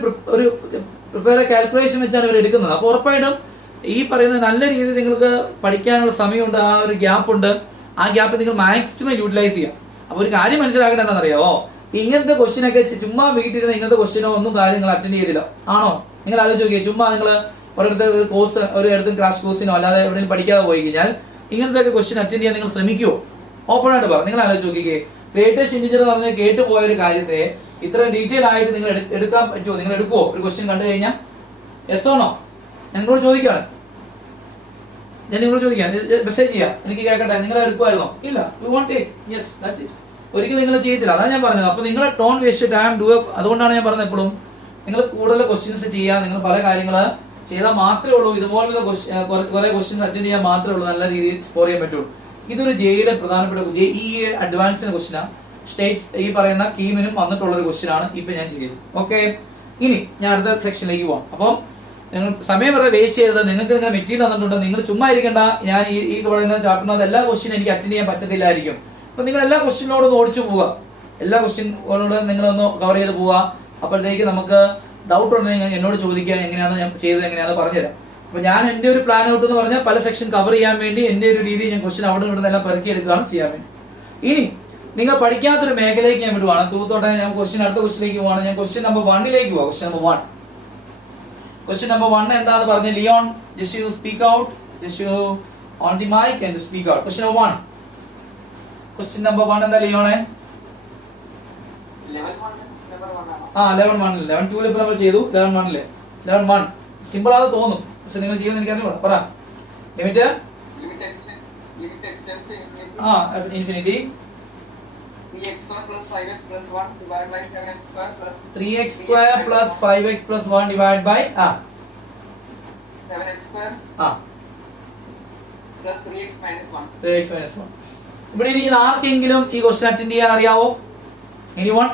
പ്രിപ്പയർ കാൽക്കുലേഷൻ വെച്ചാണ് ഇവർ എടുക്കുന്നത്. അപ്പൊ ഉറപ്പായിട്ടും ഈ പറയുന്ന നല്ല രീതിയിൽ നിങ്ങൾക്ക് പഠിക്കാനുള്ള സമയമുണ്ട്, ആ ഒരു ഗ്യാപ്പ് ഉണ്ട്. ആ ഗ്യാപ്പ് നിങ്ങൾ മാക്സിമം യൂട്ടിലൈസ് ചെയ്യാം. അപ്പൊ ഒരു കാര്യം മനസ്സിലാക്കേണ്ടത് എന്താണെന്നറിയാമോ? ഇങ്ങനത്തെ ക്വസ്റ്റ്യൻ ഒക്കെ ചുമ്മാ വീട്ടിലിരുന്ന് ഇങ്ങനത്തെ ക്വസ്റ്റ്യനോ ഒന്നും കാര്യങ്ങൾ അറ്റൻഡ് ചെയ്തില്ല ആണോ? നിങ്ങൾ ആലോചിച്ച് നോക്കിയാൽ ചുമ്മാ നിങ്ങൾ ഒരിടത്ത് ഒരു കോഴ്സ് ഒരിടത്തും ക്രാഷ് കോഴ്സിനോ അല്ലാതെ എവിടെയും പഠിക്കാതെ പോയി കഴിഞ്ഞാൽ ഇങ്ങനത്തെ ഒക്കെ ക്വസ്റ്റ്യൻ അറ്റൻഡ് ചെയ്യാൻ നിങ്ങൾ ശ്രമിക്കുമോ? ഓപ്പൺ ആയിട്ട് പറ. നിങ്ങൾ ആലോചിച്ച് നോക്കിക്കേ, ഗ്രേറ്റസ്റ്റ് ഇന്റിജർ എന്ന് പറഞ്ഞാൽ കേട്ടു പോയ ഒരു കാര്യത്തെ ഇത്ര ഡീറ്റെയിൽ ആയിട്ട് നിങ്ങൾ എടുക്കാൻ പറ്റുമോ? നിങ്ങൾ എടുക്കുമോ ഒരു ക്വസ്റ്റ്യൻ കണ്ടു കഴിഞ്ഞാൽ? Yes or no? ഞാൻ നിങ്ങളോട് ചോദിക്കുകയാണ്. മെസ്സേജ് ചെയ്യാം, എനിക്ക് കേൾക്കട്ടെ. നിങ്ങൾ എടുക്കുമായിരുന്നോ? ഇല്ല. You won't take? Yes, that's it. ഒരിക്കലും നിങ്ങൾ ചെയ്യത്തില്ല. അതാണ് ഞാൻ പറഞ്ഞത്. അപ്പൊ നിങ്ങൾ ടോൺ വേസ്റ്റ് ടൈം ഡു. അതുകൊണ്ടാണ് ഞാൻ പറഞ്ഞത് എപ്പോഴും നിങ്ങൾ കൂടുതൽ ക്വസ്റ്റ്യൻസ് ചെയ്യുക. നിങ്ങൾ പല കാര്യങ്ങൾ ചെയ്താൽ മാത്രമേ ഉള്ളൂ ഇതുപോലുള്ള കുറെ ക്വസ്റ്റ്യൻസ് അറ്റൻഡ് ചെയ്യാൻ മാത്രമേ ഉള്ളൂ നല്ല രീതിയിൽ സ്കോർ ചെയ്യാൻ പറ്റുള്ളൂ. ഇതൊരു ജെയിലെ പ്രധാനപ്പെട്ട JEE അഡ്വാൻസിന്റെ ക്വസ്റ്റ്യനാണ്. സ്റ്റേറ്റ്സ് ഈ പറയുന്ന കീമിനും വന്നിട്ടുള്ള ഒരു ക്വസ്റ്റ്യൻ ആണ് ഇപ്പൊ ഞാൻ ചെയ്തത്. ഓക്കെ, ഇനി ഞാൻ അടുത്ത സെക്ഷനിലേക്ക് പോവാം. അപ്പം നിങ്ങൾ സമയം വെറുതെ വേസ്റ്റ് ചെയ്തത്. നിങ്ങൾക്ക് ഇങ്ങനെ മെറ്റീരിയൽ തന്നിട്ടുണ്ട്, നിങ്ങൾ ചുമ്മാ ഇരിക്കേണ്ട. ഞാൻ ഈ പറയുന്ന ചാപ്റ്ററിനകത്ത് എല്ലാ ക്വസ്റ്റ്യനും എനിക്ക് അറ്റൻഡ് ചെയ്യാൻ പറ്റത്തില്ലായിരിക്കും. അപ്പൊ നിങ്ങൾ എല്ലാ ക്വസ്റ്റ്യനോടൊന്ന് ഓടിച്ചു പോവുക. എല്ലാ ക്വസ്റ്റ്യനോട് നിങ്ങളൊന്ന് കവർ ചെയ്ത് പോവുക. അപ്പോഴത്തേക്ക് നമുക്ക് ഡൗട്ട് ഉണ്ടെങ്കിൽ എന്നോട് ചോദിക്കുക, എങ്ങനെയാണ് ഞാൻ ചെയ്തത് എങ്ങനെയാണെന്ന് പറഞ്ഞുതരാം. അപ്പൊ ഞാൻ എന്റെ ഒരു പ്ലാൻ ഔട്ട് എന്ന് പറഞ്ഞാൽ പല സെക്ഷൻ കവർ ചെയ്യാൻ വേണ്ടി എന്റെ ഒരു രീതി ഞാൻ ക്വസ്റ്റ്യൻ അവിടെ നിന്ന് എല്ലാം പെറുക്കിയെടുക്കുകയാണ് ചെയ്യാൻ വേണ്ടി. ഇനി നിങ്ങൾ പഠിക്കാത്തൊരു മേഖലയിലേക്ക് ഞാൻ വിടുവാണ്. തൂത്തോട്ടെ ഞാൻ അടുത്ത ക്വസ്റ്റ്യനിലേക്ക് പോവാണ്. ഞാൻ ക്വസ്റ്റ്യൻ നമ്പർ 1ലേക്ക് പോവാം. Question number 1 എന്താന്ന് പറഞ്ഞ Leon, just you speak out, just you on the mic and speak out. Question number 1 എന്താ ലിയോണെ? 11 1 11 2 ൽ നമ്മൾ ചെയ്തു. 11 1 സിമ്പിൾ ആണെന്ന് തോന്നും, പക്ഷെ നിങ്ങൾ ചെയ്യുമെന്ന് എനിക്ക് അറിയില്ല. പറ. Limit infinity 3x square plus 5x plus 1 divided by 7x square plus 3x minus 1. ഇവിടെ ഇരിക്കുന്ന ആർക്കെങ്കിലും ഈ ക്വസ്റ്റ്യൻ അറ്റൻഡ് ചെയ്യാൻ അറിയാവോ? എനിവൺ?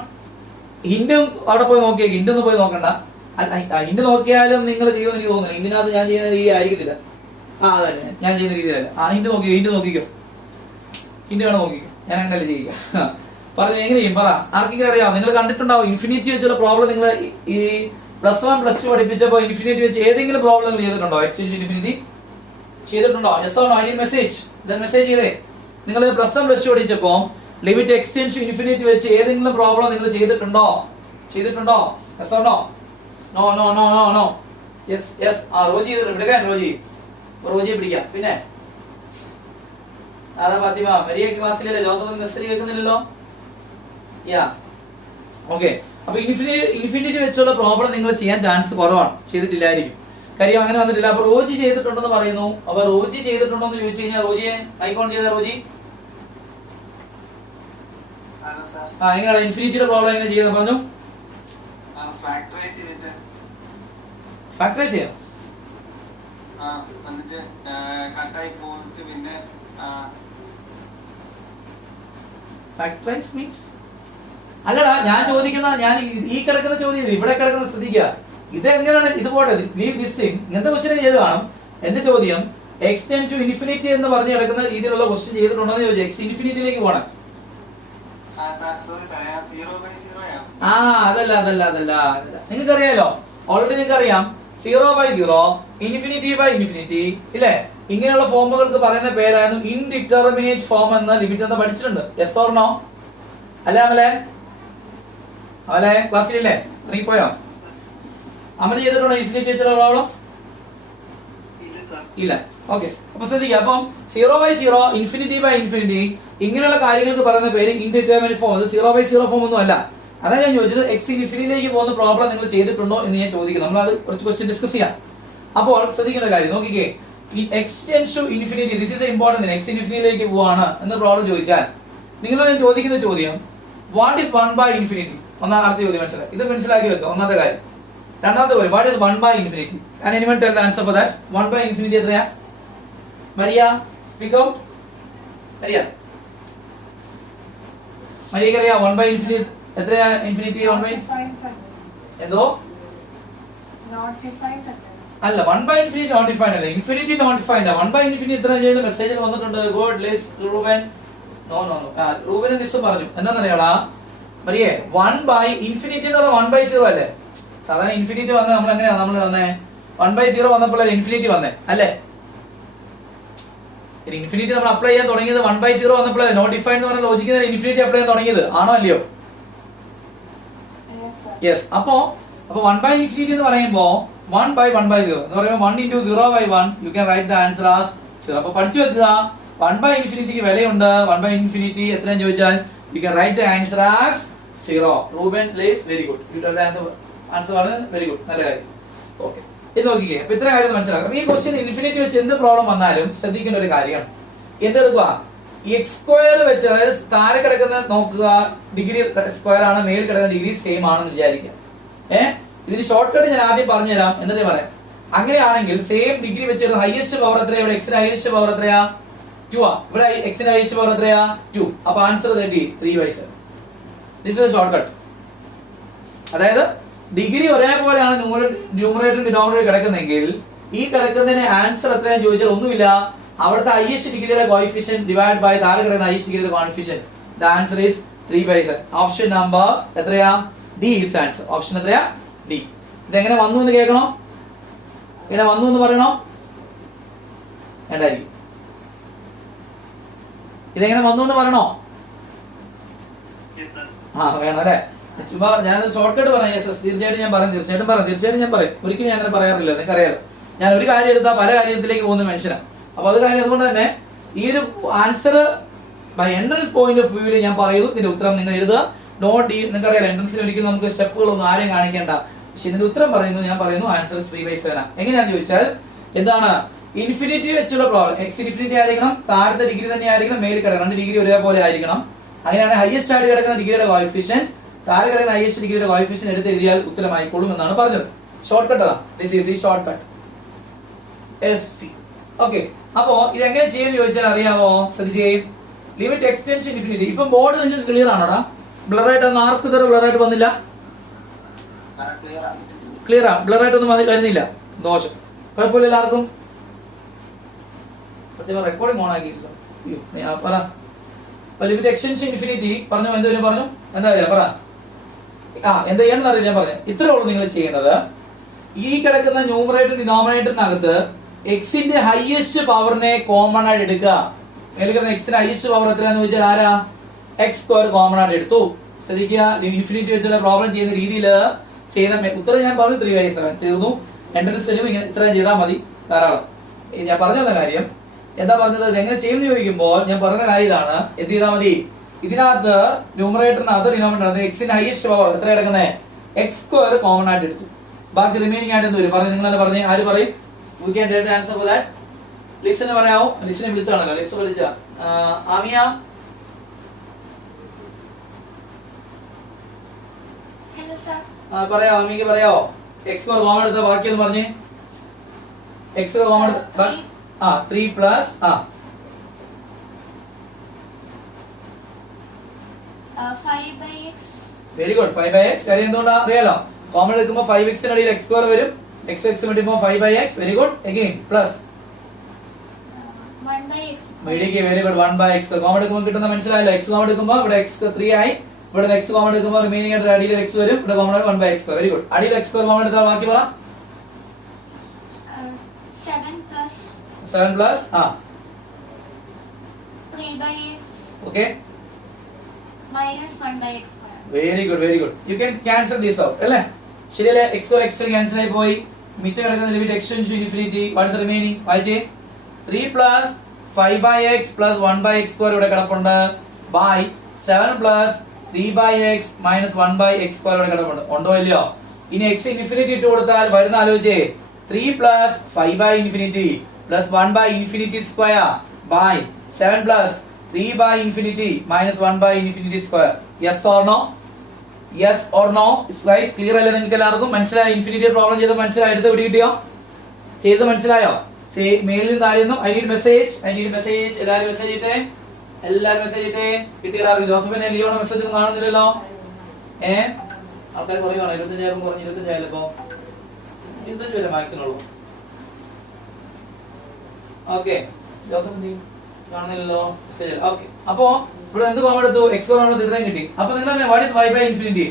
ഹിന്റും അവിടെ പോയി നോക്കിയേക്ക്. ഹിന്റ് ഒന്നും പോയി നോക്കണ്ട. ഹിന്റ് നോക്കിയാലും നിങ്ങൾ ചെയ്യുമെന്ന് എനിക്ക് തോന്നുന്നില്ല. ഹിന്റിനകത്ത് ഞാൻ ചെയ്യുന്ന രീതി ആയിരിക്കത്തില്ല. അതന്നെ ഞാൻ ചെയ്യുന്ന രീതിയിലല്ല. ഹിന്റ് നോക്കിക്കോ. ഹിന്റ് വേണം നോക്കിക്കോ. ഞാൻ അങ്ങനെയല്ല ചെയ്യുക. പറഞ്ഞു എങ്ങനെ ചെയ്യും പറ. ആർക്കെങ്കിലും അറിയാം? നിങ്ങൾ കണ്ടിട്ടുണ്ടാവും ഇൻഫിനിറ്റി വെച്ചുള്ള പ്രോബ്ലം. നിങ്ങൾ ഈ +1 +2 പഠിപ്പിച്ചപ്പോൾ ഇൻഫിനിറ്റി വെച്ച് ഏതെങ്കിലും പ്രോബ്ലം നിങ്ങൾ ചെയ്തിട്ടുണ്ടോ? എക്സ്റ്റൻഷൻ ഇൻഫിനിറ്റി ചെയ്തിട്ടുണ്ടോ? Yes or no? I need message. Then message ചെയ്തേ. നിങ്ങൾ +1 +2 പഠിച്ചപ്പോൾ ലിമിറ്റ് എക്സ്റ്റൻഷൻ ഇൻഫിനിറ്റി വെച്ച് ഏതെങ്കിലും പ്രോബ്ലം നിങ്ങൾ ചെയ്തിട്ടുണ്ടോ? ചെയ്തിട്ടുണ്ടോ? Yes or no? No no no no no. Yes yes. Roji എടുക്കാൻ റോജിയെ പിടിക്കാം. പിന്നെ അതാ ഫാത്തിമ മരിയ ക്ലാസ്സിലല്ലേ? ജോസഫ് മെസ്സേജ് കേൾക്കുന്നില്ലല്ലോ. Ya okay. അപ്പൊ ഇൻഫിനിറ്റി വെച്ചുള്ള പ്രോബ്ലം നിങ്ങൾ ചെയ്യാൻ ചാൻസ് കുറവാണ്, ചെയ്തിട്ടില്ലായിരിക്കും. കാര്യം അങ്ങനെ വന്നിട്ടില്ല. അപ്പൊ റോജി ചെയ്തിട്ടുണ്ടെന്ന് പറയുന്നു. അപ്പൊ റോജി ചെയ്തിട്ടുണ്ടോ എന്ന് ചോദിച്ചു കഴിഞ്ഞാൽ റോജിയെ ഐക്കോൺ ചെയ്ത റോജി എങ്ങനെയാണ് ഇൻഫിനിറ്റിയുടെ പ്രോബ്ലം എങ്ങനെ ചെയ്യുന്നത് പറഞ്ഞു? ഫാക്ടറൈസ് ചെയ്യാം. ഫാക്ടറൈസ് മീൻസ് അല്ലടാ, ഞാൻ ചോദിക്കുന്ന ഞാൻ ഈ കിടക്കുന്ന ചോദ്യം ഇവിടെ കിടക്കുന്ന ശ്രദ്ധിക്കുക. ഇത് എങ്ങനെയാണ്? ഇത് പോട്ടെ, ലീവ് ദിസ് തിങ്. ഇങ്ങനത്തെ ക്വസ്റ്റ്യൻ ചെയ്ത് കാണും. എന്റെ ചോദ്യം എക്സ്റ്റെൻഡ് ടു ഇൻഫിനിറ്റി എന്ന് പറഞ്ഞ് കിടക്കുന്ന രീതിയിലുള്ള ക്വസ്റ്റ്യൻ ചെയ്തിട്ടുണ്ടോ എന്ന് ചോദിച്ചു. എക്സ് ഇൻഫിനിറ്റിയിലേക്ക് പോകണം. അതല്ല. നിങ്ങൾക്കറിയാലോ, ഓൾറെഡി നിങ്ങൾക്ക് അറിയാം 0/0 ഇൻഫിനിറ്റി ഇല്ലേ? ഇങ്ങനെയുള്ള ഫോമുകൾക്ക് പറയുന്ന പേരായിരുന്നു ഇൻഡിറ്റർമിനേറ്റ് ഫോം എന്ന ലിമിറ്റ് എന്ന് പഠിച്ചിട്ടുണ്ട്. Yes or no? അല്ലേ അവലെ ക്ലാസ്സിലില്ലേ? ഇറങ്ങിപ്പോയോ? അമൽ ചെയ്തിട്ടുണ്ടോ ഇൻഫിനിറ്റി വെച്ചുള്ള പ്രോബ്ലം? ഇല്ല. ഓക്കെ. അപ്പൊ ശ്രദ്ധിക്കുക. അപ്പം 0/0 ഇൻഫിനിറ്റി ഇങ്ങനെയുള്ള കാര്യങ്ങൾക്ക് പറയുന്ന പേര് ഇൻഡിറ്റർമിനേറ്റ് ഫോം. അത് 0/0 ഫോം ഒന്നും അല്ല. അതാണ് ഞാൻ ചോദിച്ചത്. എക്സ് ഇൻഫിനിറ്റിയിലേക്ക് പോകുന്ന പ്രോബ്ലം നിങ്ങൾ ചെയ്തിട്ടുണ്ടോ എന്ന് ഞാൻ ചോദിക്കുന്നു. നമ്മൾ അത് കുറച്ച് ക്വസ്റ്റ്യൻ ഡിസ്കസ് ചെയ്യാം. അപ്പോൾ ശ്രദ്ധിക്കേണ്ട കാര്യം നോക്കിക്കേ, extend to infinity, this is important. X ഇൻഫിനിറ്റിയിലേക്ക് പോവാണ് എന്ന പ്രോബ്ലം ചോദിച്ചാൽ നിങ്ങളോട് ഞാൻ ചോദിക്കുന്ന ചോദ്യം വാട്ട് ഈസ് 1/∞? ഒന്നാമത്തെ ചോദ്യം മനസ്സിലായി. ഇത് മനസ്സിലാക്കി വെക്കുക. ഒന്നാമത്തെ കാര്യം. രണ്ടാമത്തെ കാര്യം what is 1/∞? Can anyone tell the answer for that? 1/∞ എത്രയാ? Maria speak out. മരിയക്കറിയാ 1/∞ എത്രയാ? ഇൻഫിനിറ്റി 1/? എന്തോ അല്ല, 1/∞ നോട്ട് ഡിഫൈൻഡ് അല്ല, ഇൻഫിനിറ്റി നോട്ട് ഡിഫൈൻഡ്. 1/∞ എത്ര ചെയ്യുന്ന മെസ്സേജിൽ വന്നിട്ടുണ്ട്. Good Liz Reuben. നോ റൂബനും ലിസും പറഞ്ഞു. എന്താണെന്നറിയാടാ മരിയേ, 1/∞ എന്ന് പറഞ്ഞാൽ 1/0 അല്ലേ? സാധാരണ ഇൻഫിനിറ്റി വന്ന നമ്മൾ എങ്ങനെയാണ് നമ്മൾ വന്നേ? 1/0 വന്നപ്പോഴല്ലേ ഇൻഫിനിറ്റി വന്നേ അല്ലേ? ഇൻഫിനിറ്റി നമ്മൾ അപ്ലൈ ചെയ്യാൻ തുടങ്ങിയത് 1/0 വന്നപ്പോഴല്ലേ? നോട്ട് ഡിഫൈൻഡ് എന്ന് പറഞ്ഞ ലോജിക്ക് ഇൻഫിനിറ്റി അപ്ലൈ ചെയ്യാൻ തുടങ്ങിയത് ആണോ അല്ലയോ? യെസ്. അപ്പൊ 1/∞ എന്ന് പറയുമ്പോ 1/1/0 എന്ന് പറയുമ്പോൾ 1 × 0/1 you can write the answer as 0. അപ്പൊ പഠിച്ചു വെക്കുക, 1/∞ വിലയുണ്ട്. 1/∞ എത്രയും ചോദിച്ചാൽ you can write the answer as 0. Ruben ലേസ് very good. You tell the answer ആണ് വെരി ഗുഡ്. നല്ല കാര്യം. ഓക്കെ. ഇത് നോക്കിക്കേ. അപ്പൊ ഇത്ര കാര്യം മനസ്സിലാക്കാം. ഈ ക്വസ്റ്റ്യൻ ഇൻഫിനിറ്റി വെച്ച് എന്ത് പ്രോബ്ലം വന്നാലും ശ്രദ്ധിക്കേണ്ട ഒരു കാര്യം എന്തെടുക്കുക, x² വെച്ച്, അതായത് താഴെ കിടക്കുന്ന നോക്കുക ഡിഗ്രി സ്ക്വയർ ആണ്, മേൽ കിടക്കുന്ന ഡിഗ്രി സെയിം ആണെന്ന് വിചാരിക്കുക. ഇതിന് ഷോർട്ട് കട്ട് ഞാൻ ആദ്യം പറഞ്ഞുതരാം എന്നിട്ട് പറയാം. അങ്ങനെയാണെങ്കിൽ സെയിം ഡിഗ്രി വെച്ചിട്ട് ഹൈയസ്റ്റ് പവർ എത്രയാ? ഇവിടെ എക്സിന്റെ ഹൈയസ്റ്റ് പവർ എത്രയാ? 2 ആ. ഇവിടെ എക്സിന്റെ ഹൈയസ്റ്റ് പവർ എത്രയാ? 2. അപ്പൊ answer 3/7. This is short cut. അതായത് ഡിഗ്രി ഒരേപോലെയാണ് ന്യൂമറേറ്റർ ഡിനോമിനേറ്റർ കിടക്കുന്നെങ്കിൽ ഈ കിടക്കുന്നതിന് ആൻസർ എത്രയാന്ന് ചോദിച്ചാൽ ഒന്നുമില്ല, അവിടുത്തെ ഹൈയസ്റ്റ് ഡിഗ്രിയുടെ കോഎഫിഷ്യന്റ് ഡിവൈഡ് ബൈ താഴെ കിടക്കുന്ന ഹൈയസ്റ്റ് ഡിഗ്രിയുടെ coefficient. The answer is 3/7. Option number എത്രയാ? D is answer. ഓപ്ഷൻ എത്രയാ? ഡി. ഇതെങ്ങനെ വന്നു എന്ന് കേൾക്കണോ? ഇങ്ങനെ വന്നു എന്ന് പറയണോ? വേണ്ടായിരിക്കും. ഇതെങ്ങനെ വന്നു എന്ന് പറയണോ? വേണം അല്ലെ? ചുമ്മാ ഞാൻ ഷോർട്ട് കട്ട് പറയാം. തീർച്ചയായിട്ടും ഞാൻ പറയും. തീർച്ചയായിട്ടും ഞാൻ പറയും. ഒരിക്കലും ഞാൻ അങ്ങനെ പറയാറില്ല, നിങ്ങൾക്ക് അറിയാലോ. ഞാൻ ഒരു കാര്യം എടുത്താൽ പല കാര്യത്തിലേക്ക് പോകുന്ന മനുഷ്യനാണ്. അപ്പൊ അത് കാര്യം അതുകൊണ്ട് തന്നെ ഈ ഒരു answer by entrance point of വ്യൂവിൽ ഞാൻ പറയുന്നു. ഇതിന്റെ ഉത്തരം നിങ്ങൾ എഴുതുക. നോട്ട് നിങ്ങൾക്ക് അറിയാലോ, എൻട്രൻസിൽ ഒരിക്കലും നമുക്ക് സ്റ്റെപ്പുകളൊന്നും ആരെയും കാണിക്കേണ്ട. പക്ഷെ ഇതിന്റെ ഉത്തരം പറയുന്നു, ഞാൻ പറയുന്നു ആൻസർ 3/7. എങ്ങനെയാന്ന് ചോദിച്ചാൽ എന്താണ്? ഇൻഫിനിറ്റി വെച്ചുള്ള പ്രോബ്ലം. എക്സ് ഇൻഫിനിറ്റി ആയിരിക്കണം, താഴത്തെ ഡിഗ്രി തന്നെ ആയിരിക്കണം, മേലിൽ കിടക്കണം, 2 ഡിഗ്രി ഒരേപോലെ ആയിരിക്കണം. അങ്ങനെയാണ് ഹൈയസ്റ്റ് ആയിട്ട് കിടക്കുന്ന ഡിഗ്രിയുടെ കോഎഫിഷ്യന്റ്, താഴെ കിടക്കുന്ന ഹൈയസ്റ്റ് ഡിഗ്രിയുടെ കോഎഫിഷ്യന്റ് എടുത്ത് എഴുതിയാൽ ഉത്തരമായിക്കോളും എന്നാണ് പറഞ്ഞത്. ഷോർട്ട് കട്ട് അതാ. This is the short cut. SC. Okay. അപ്പോ ഇത് എങ്ങനെ ചെയ്യുമെന്ന് ചോദിച്ചാൽ അറിയാമോ? ശ്രദ്ധിച്ചേ. Limit extension infinity. ഇപ്പം ബോർഡ് നിങ്ങൾക്ക് ക്ലിയർ ആണോടാ? ബ്ലറായിട്ട് ഒന്നും ആർക്കും ഇതുവരെ ബ്ലറായിട്ട് വന്നില്ല? ക്ലിയർ ആണ്. ബ്ലറായിട്ട് ഒന്നും വരുന്നില്ല. ദോഷം. കുഴപ്പമില്ല ആർക്കും? സത്യം റെക്കോർഡിംഗ് ഓൺ ആക്കിയില്ല. പറ. ലിമിറ്റ് എക്സ്റ്റൻഷൻ ഇൻഫിനിറ്റി പറഞ്ഞു. എന്തെങ്കിലും പറഞ്ഞു? എന്താ പറയാ? പറ. എന്താ ചെയ്യണമെന്ന് അറിയില്ല, ഞാൻ പറഞ്ഞു. ഇത്രേ ഉള്ളൂ നിങ്ങൾ ചെയ്യേണ്ടത്. ഈ കിടക്കുന്ന ന്യൂമറേറ്റർ ഡിനോമിനേറ്ററിനകത്ത് എക്സിന്റെ ഹയസ്റ്റ് പവറിനെ കോമൺ ആയിട്ട് എടുക്കുക. കിടക്കുന്ന എക്സിന്റെ ഹയസ്റ്റ് പവർ എത്രയാന്ന് ചോദിച്ചാൽ ആരാ? എക്സ് സ്ക്വയർ കോമൺ ആയിട്ട് എടുത്തു. ശ്രദ്ധിക്കുക, ഇൻഫിനിറ്റി വെച്ചുള്ള പ്രോബ്ലം ചെയ്യുന്ന രീതിയിൽ ചെയ്യുന്ന ഉത്തരം ഞാൻ പറഞ്ഞു 3/7 തീർന്നു. എൻട്രൻസ് വരുമ്പോൾ ഇങ്ങനെ ഇത്രയും ചെയ്താൽ മതി, ധാരാളം. ഞാൻ പറഞ്ഞു തന്ന കാര്യം എന്താ പറഞ്ഞത്, എങ്ങനെ ചെയ്യുമെന്ന് ചോദിക്കുമ്പോൾ ഞാൻ പറഞ്ഞ കാര്യം ഇതാണ്. എന്ത് ചെയ്താൽ മതി, ഇതിനകത്ത് ന്യൂമറേറ്ററിനകത്ത് ഡിനോമിനേറ്റർ എക്സിന്റെ ഹയസ്റ്റ് പവർ എത്ര കിടക്കുന്നത്? എക്സ് സ്ക്വയർ കോമൺ ആയിട്ട് എടുത്തു. ബാക്കി റിമൈനിങ് ആയിട്ട് എന്ത് വരും? പറഞ്ഞു, നിങ്ങൾ തന്നെ പറഞ്ഞു. ആര് പറയും? We can tell the answer for that. ലിസ്റ്റിനെ പറയാമോ? ലിസ്റ്റിനെ വിളിച്ചാണല്ലോ, ലിസ്റ്റ് വിളിച്ച ആമിയ. പറയാമോ? ആമിക്ക് പറയാമോ? എക്സ് സ്ക്വയർ കോമൺ എടുത്ത ബാക്കിയൊന്ന് പറഞ്ഞേ. X square common 3 plus 5/x. Very good. 5/x. കാര്യം എന്തുകൊണ്ടാ അറിയാലോ, കോമൺ എടുക്കുമ്പോൾ 5x ഇടയിൽ എക്സ് സ്ക്വയർ വരും. എക്സ് കിട്ടുമ്പോൾ 5/x. Very good. Again plus 1/x. മീഡിയക്ക് വെരി ഗുഡ്. 1/x. കോമൺ എടുക്കുമ്പോൾ കിട്ടുന്ന മനസ്സിലായല്ലോ. എക്സ് കോമൺ എടുക്കുമ്പോൾ ഇവിടെ x 3 ആയി, ഇവിടെ എക്സ് കോമൺ എടുക്കുമ്പോൾ റിമൈനിങ് ആയിട്ട് അടിയിൽ എക്സ് വരും, ഇവിടെ കോമൺ 1/x. Very good. അടിയിൽ എക്സ് സ്ക്വയർ കോമൺ എടുത്താൽ ബാക്കി പറ. 7 plus 3/x. Okay. minus 1/x square. Very good, very good. You can cancel this out. അല്ലേ? ശരിയല്ലേ? x square x cancel ആയി പോയി. മിച്ചം കിടക്കുന്ന limit x → infinity. What is the remaining? വായിച്ചേ. 3 plus 5/x plus 1/x square ഇവിടെ കിടപ്പുണ്ട്. by 7 plus 3/x minus 1/x square ഇവിടെ കിടപ്പുണ്ട്. ഉണ്ടോ ഇല്ലയോ? ഇനി x ഇൻഫിനിറ്റി ഇട്ട് കൊടുത്താൽ വരുന്ന ആലോചിച്ചേ. 3 plus 5/infinity plus 1/infinity square by 7 plus 3/infinity minus 1/infinity square. Yes or no? Yes or no? It's right. Clear അല്ലേ നിങ്ങൾക്ക് എല്ലാവർക്കും? മനസ്സിലായോ? ഇൻഫിനിറ്റി പ്രോബ്ലം ചെയ്ത് മനസ്സിലായോ? എടുത്ത് പിടികിട്ടിയോ? ചെയ്ത് മനസ്സിലായോ? മെയിലിൽ താഴെയൊന്നും ഐ നീഡ് മെസ്സേജ്. എല്ലാവരും മെസ്സേജ് ഇട്ടേ. കിട്ടിയ എല്ലാവർക്കും. ജോസഫിനെ ലിയോണ മെസ്സേജ് ഒന്നും കാണുന്നില്ലല്ലോ. ആൾക്കാർ കുറയുവാണ്. 25,000 കുറഞ്ഞ് 25,000 ഇപ്പൊ 25 വരെ മാക്സിമം ഉള്ളൂ. ഓക്കെ, ജോസഫ് കാണുന്നില്ലല്ലോ മെസ്സേജ്. ഓക്കെ, അപ്പോ ഇവിടെ എന്ത് കോമൺ എടുത്തു? എക്സ് കോമൺ എടുത്ത് ഇത്രയും കിട്ടി. അപ്പൊ നിങ്ങൾ what is 5/infinity?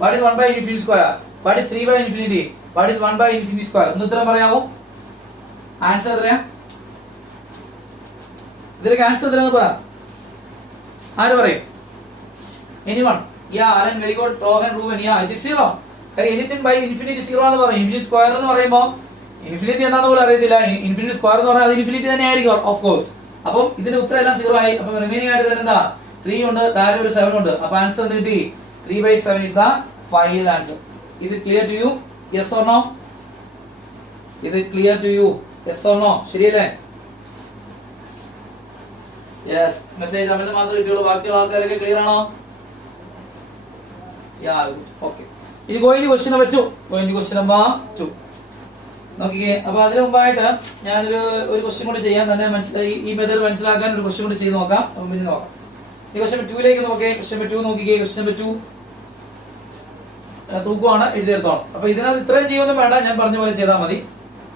What is 1/infinity square? What is 3/infinity? What is 1/infinity square? ഒന്ന് ഉത്തരം പറയാമോ? ആൻസർ എത്രയാ? ഇതിലേക്ക് ആൻസർ എത്രയാന്ന് പറ. ആര് പറയും? Anyone? Ya, Alan. Very good. Rohan, Ruben. Ya, it is 0. Anything by infinity 0 എന്ന് പറയും. ഇൻഫിനിറ്റി സ്ക്വയർ എന്ന് പറയുമ്പോൾ ഇൻഫിനിറ്റി എന്താന്ന് പോലും അറിയത്തില്ല. ഇൻഫിനിറ്റി സ്ക്വയർ എന്ന് പറഞ്ഞാൽ അത് ഇൻഫിനിറ്റി തന്നെ ആയിരിക്കും, ഓഫ് കോഴ്സ്. അപ്പം ഇതിന്റെ ഉത്തരം എല്ലാം 0 ആയി. അപ്പൊ റിമൈനിങ് ആയിട്ട് തന്നെ എന്താ? 3 ഉണ്ട്, താഴെ ഒരു 7 ഉണ്ട്. അപ്പൊ ആൻസർ എന്ത് കിട്ടി? 3/7 is the final answer. Is it clear to you? Yes or no? Is it clear to you? Yes or no? ശരിയല്ലേ? യെസ്. മെസ്സേജ് അമിത് മാത്രമേ കിട്ടിയുള്ളൂ. ബാക്കിയുള്ള ആൾക്കാരൊക്കെ ക്ലിയർ ആണോ? യാ, ഓക്കെ. ഇനി ഗോയിന്റ് ക്വസ്റ്റ്യൻ നമ്പർ 2. നോക്കിക്കേ. അപ്പൊ അതിനു മുമ്പായിട്ട് ഞാനൊരു ക്വസ്റ്റ്യൻ കൂടി ചെയ്യാൻ തന്നെ ഈ മെത്തേഡ് മനസ്സിലാക്കാൻ ഒരു ക്വസ്റ്റ്യൻ കൂടി ചെയ്ത് നോക്കാം. പിന്നെ നോക്കാം. ഈ ക്വസ്റ്റ്യൻ നമ്പർ 2ലേക്ക് നോക്കേ. ക്വസ്റ്റ്യൻ നമ്പർ 2 നോക്കിക്കേ. Question number 2 തൂക്കുവാണ്, എഴുതിയെടുത്തോണം. അപ്പൊ ഇതിനകത്ത് ഇത്രയും ചെയ്യുമൊന്നും വേണ്ട, ഞാൻ പറഞ്ഞ പോലെ ചെയ്താൽ മതി.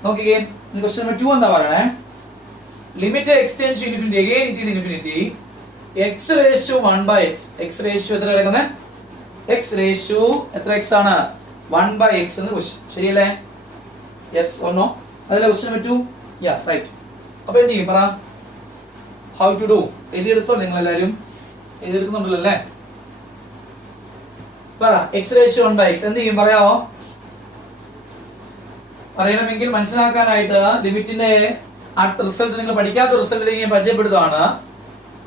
നോക്കിക്കേ. ക്വസ്റ്റ്യൻ നമ്പർ 2 എന്താ പറയണേ? Limit x → infinity. Again it is infinity. x raised to 1/x. x raised to എത്ര കിടക്കുന്നത്? x raised to എത്ര x ആണ്? 1/x എന്ന് ക്വസ്റ്റ്യൻ. ശരിയല്ലേ? Yes or no? അതല്ലേ ക്വസ്റ്റ്യൻ നമ്പർ 2? Ya, right. അപ്പൊ എന്ത് ചെയ്യും പറ? How to do? എഴുതിയെടുത്തോ നിങ്ങൾ എല്ലാവരും? എഴുതിയെടുക്കുന്നുണ്ടല്ലോ അല്ലേ? പറ. x raised to 1/x എന്ത് ചെയ്യും പറയാമോ? പറയണമെങ്കിൽ മനസ്സിലാക്കാനായിട്ട് ലിമിറ്റിന്റെ അടുത്ത റിസൾട്ട് നിങ്ങൾ പഠിക്കാത്ത റിസൾട്ട് ഞാൻ പരിചയപ്പെടുത്തുകയാണ്.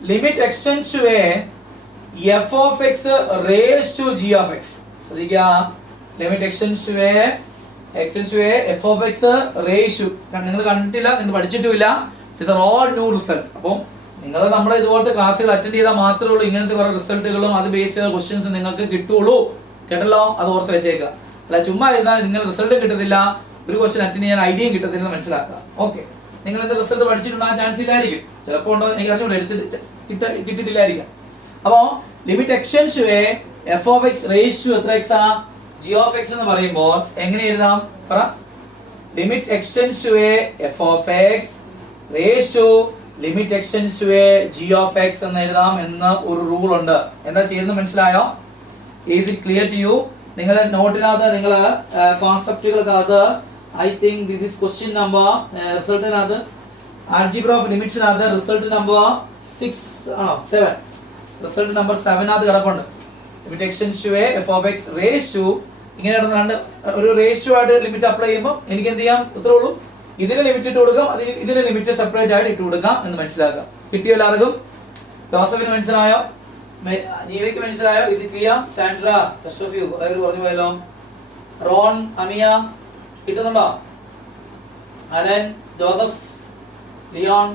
Limit x → f(x) raised to g(x). ശ്രദ്ധിക്കുക. Limit x → f(x) raised to. നിങ്ങൾ കണ്ടിട്ടില്ല, നിങ്ങൾ പഠിച്ചിട്ടുമില്ല. It's all new result. അപ്പം നിങ്ങൾ നമ്മുടെ ഇതുപോലത്തെ ക്ലാസ്സുകൾ അറ്റൻഡ് ചെയ്താൽ മാത്രമേ ഉള്ളൂ ഇങ്ങനത്തെ കുറെ റിസൾട്ടുകളും അത് ബേസ് ചെയ്ത ക്വസ്റ്റ്യൻസ് നിങ്ങൾക്ക് കിട്ടുള്ളൂ. കേട്ടല്ലോ? അത് ഓർത്ത് വെച്ചേക്കുക. അല്ല ചുമ്മാ ഇരുന്നാൽ നിങ്ങൾ റിസൾട്ട് കിട്ടത്തില്ല, ഒരു ക്വസ്റ്റ്യൻ അറ്റൻഡ് ചെയ്യാൻ ഐഡിയയും കിട്ടത്തില്ല എന്ന് മനസ്സിലാക്കുക. ഓക്കെ, നിങ്ങൾ എന്ത് റിസൾട്ട് പഠിച്ചിട്ടുണ്ടാകാൻ ചാൻസ് ഇല്ലായിരിക്കും. ചിലപ്പോൾ ഉണ്ടോ എനിക്ക് അറിഞ്ഞൂടെ, കിട്ടിയിട്ടില്ലായിരിക്കാം. അപ്പോ limit x → f(x) raised to എത്ര x ആ? g(x) എന്ന് പറയുമ്പോൾ എങ്ങനെ എഴുതാം പറ? Limit x → f(x) raised to limit x → g(x) എന്ന് എഴുതാം എന്ന ഒരു റൂൾ ഉണ്ട്. എന്താ ചെയ്യുന്നത് മനസ്സിലായോ? Is it clear to you? നിങ്ങളുടെ നോട്ടിനകത്ത് നിങ്ങൾ കോൺസെപ്റ്റുകൾക്കകത്ത് I think this is question number റിസൾട്ടിനകത്ത് ആൽജിബ്ര ഓഫ് ലിമിറ്റ്സിനകത്ത് റിസൾട്ട് നമ്പർ 7 റിസൾട്ട് നമ്പർ 7 കിടപ്പുണ്ട്. Limit x tends to a f of x raise to ഇങ്ങനെ രണ്ട് ഒരു റേസ് ടു ആയിട്ട് ലിമിറ്റ് അപ്ലൈ ചെയ്യുമ്പോൾ എനിക്ക് എന്ത് ചെയ്യാം? ഇത്രേ ഉള്ളൂ. ഇതിന് ലിമിറ്റ് ഇട്ട് കൊടുക്കാം, ഇതിന് ലിമിറ്റ് സെപ്പറേറ്റ് ആയിട്ട് ഇട്ട് കൊടുക്കാം എന്ന് മനസ്സിലാക്കാം. കിട്ടിയോ എല്ലാവർക്കും? ജോസഫിന് മനസ്സിലായോ? ജീവയ്ക്ക് മനസ്സിലായോ? ഇത് clear? Sandra, rest of you കുറെ പറഞ്ഞു പോയല്ലോ. റോൺ, അമിയ കിട്ടുന്നുണ്ടോ? Alan, Joseph, Leon,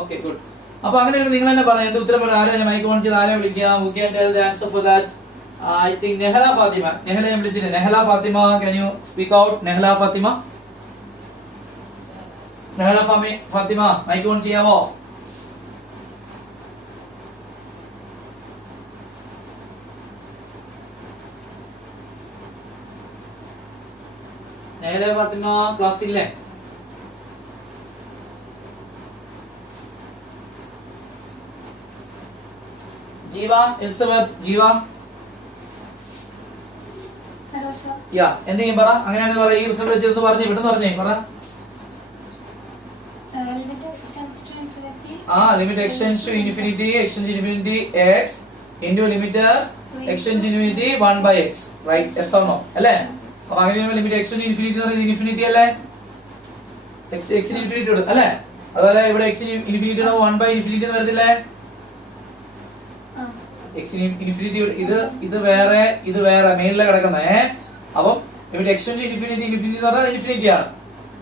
okay good. അപ്പൊ അങ്ങനെയാണ് നിങ്ങൾ തന്നെ പറയാം എന്ത് ഉത്തരം പറയാം. ആരെ മൈക്ക് ഓൺ ചെയ്ത് ആരെ വിളിക്കാം? We can tell the answer for that. I think Nehala Fathima. Nehala ഞാൻ വിളിച്ചില്ലേ? Nehala Fathima, can you speak out? Nehala Fathima, Nehala Fathima mike on ചെയ്യാമോ? നെഹല ഫാത്തിമ ക്ലാസ്സില്ലേ? ജീവ, എലിസബത്ത്, ജീവ യാ എന്തെങ്കിലും പറ. അങ്ങനെയാണെന്ന് പറ. ഈ റിസൾട്ട് വെച്ചെന്ന് പറഞ്ഞേ, ഇവിടുന്ന് പറഞ്ഞേ പറ. Limit x tends to infinity x into limit x tends infinity 1/x, right? Yes or no? അല്ലേ? അപ്പൊ അങ്ങനെ ലിമിറ്റ് x ടു ഇൻഫിനിറ്റി എന്ന് പറയുന്നത് ഇൻഫിനിറ്റി അല്ലേ? x ന് ഇൻഫിനിറ്റി ഉണ്ട് അല്ലേ? അതുപോലെ ഇവിടെ x ന് ഇൻഫിനിറ്റി 1/∞ എന്ന് വരത്തില്ലേ? x ന് ഇൻഫിനിറ്റി ഇത് വേറെ മേളിലെ കിടക്കുന്നേ. അപ്പം ലിമിറ്റ് x ടു ഇൻഫിനിറ്റി എന്ന് പറഞ്ഞാൽ ഇൻഫിനിറ്റി ആണ്.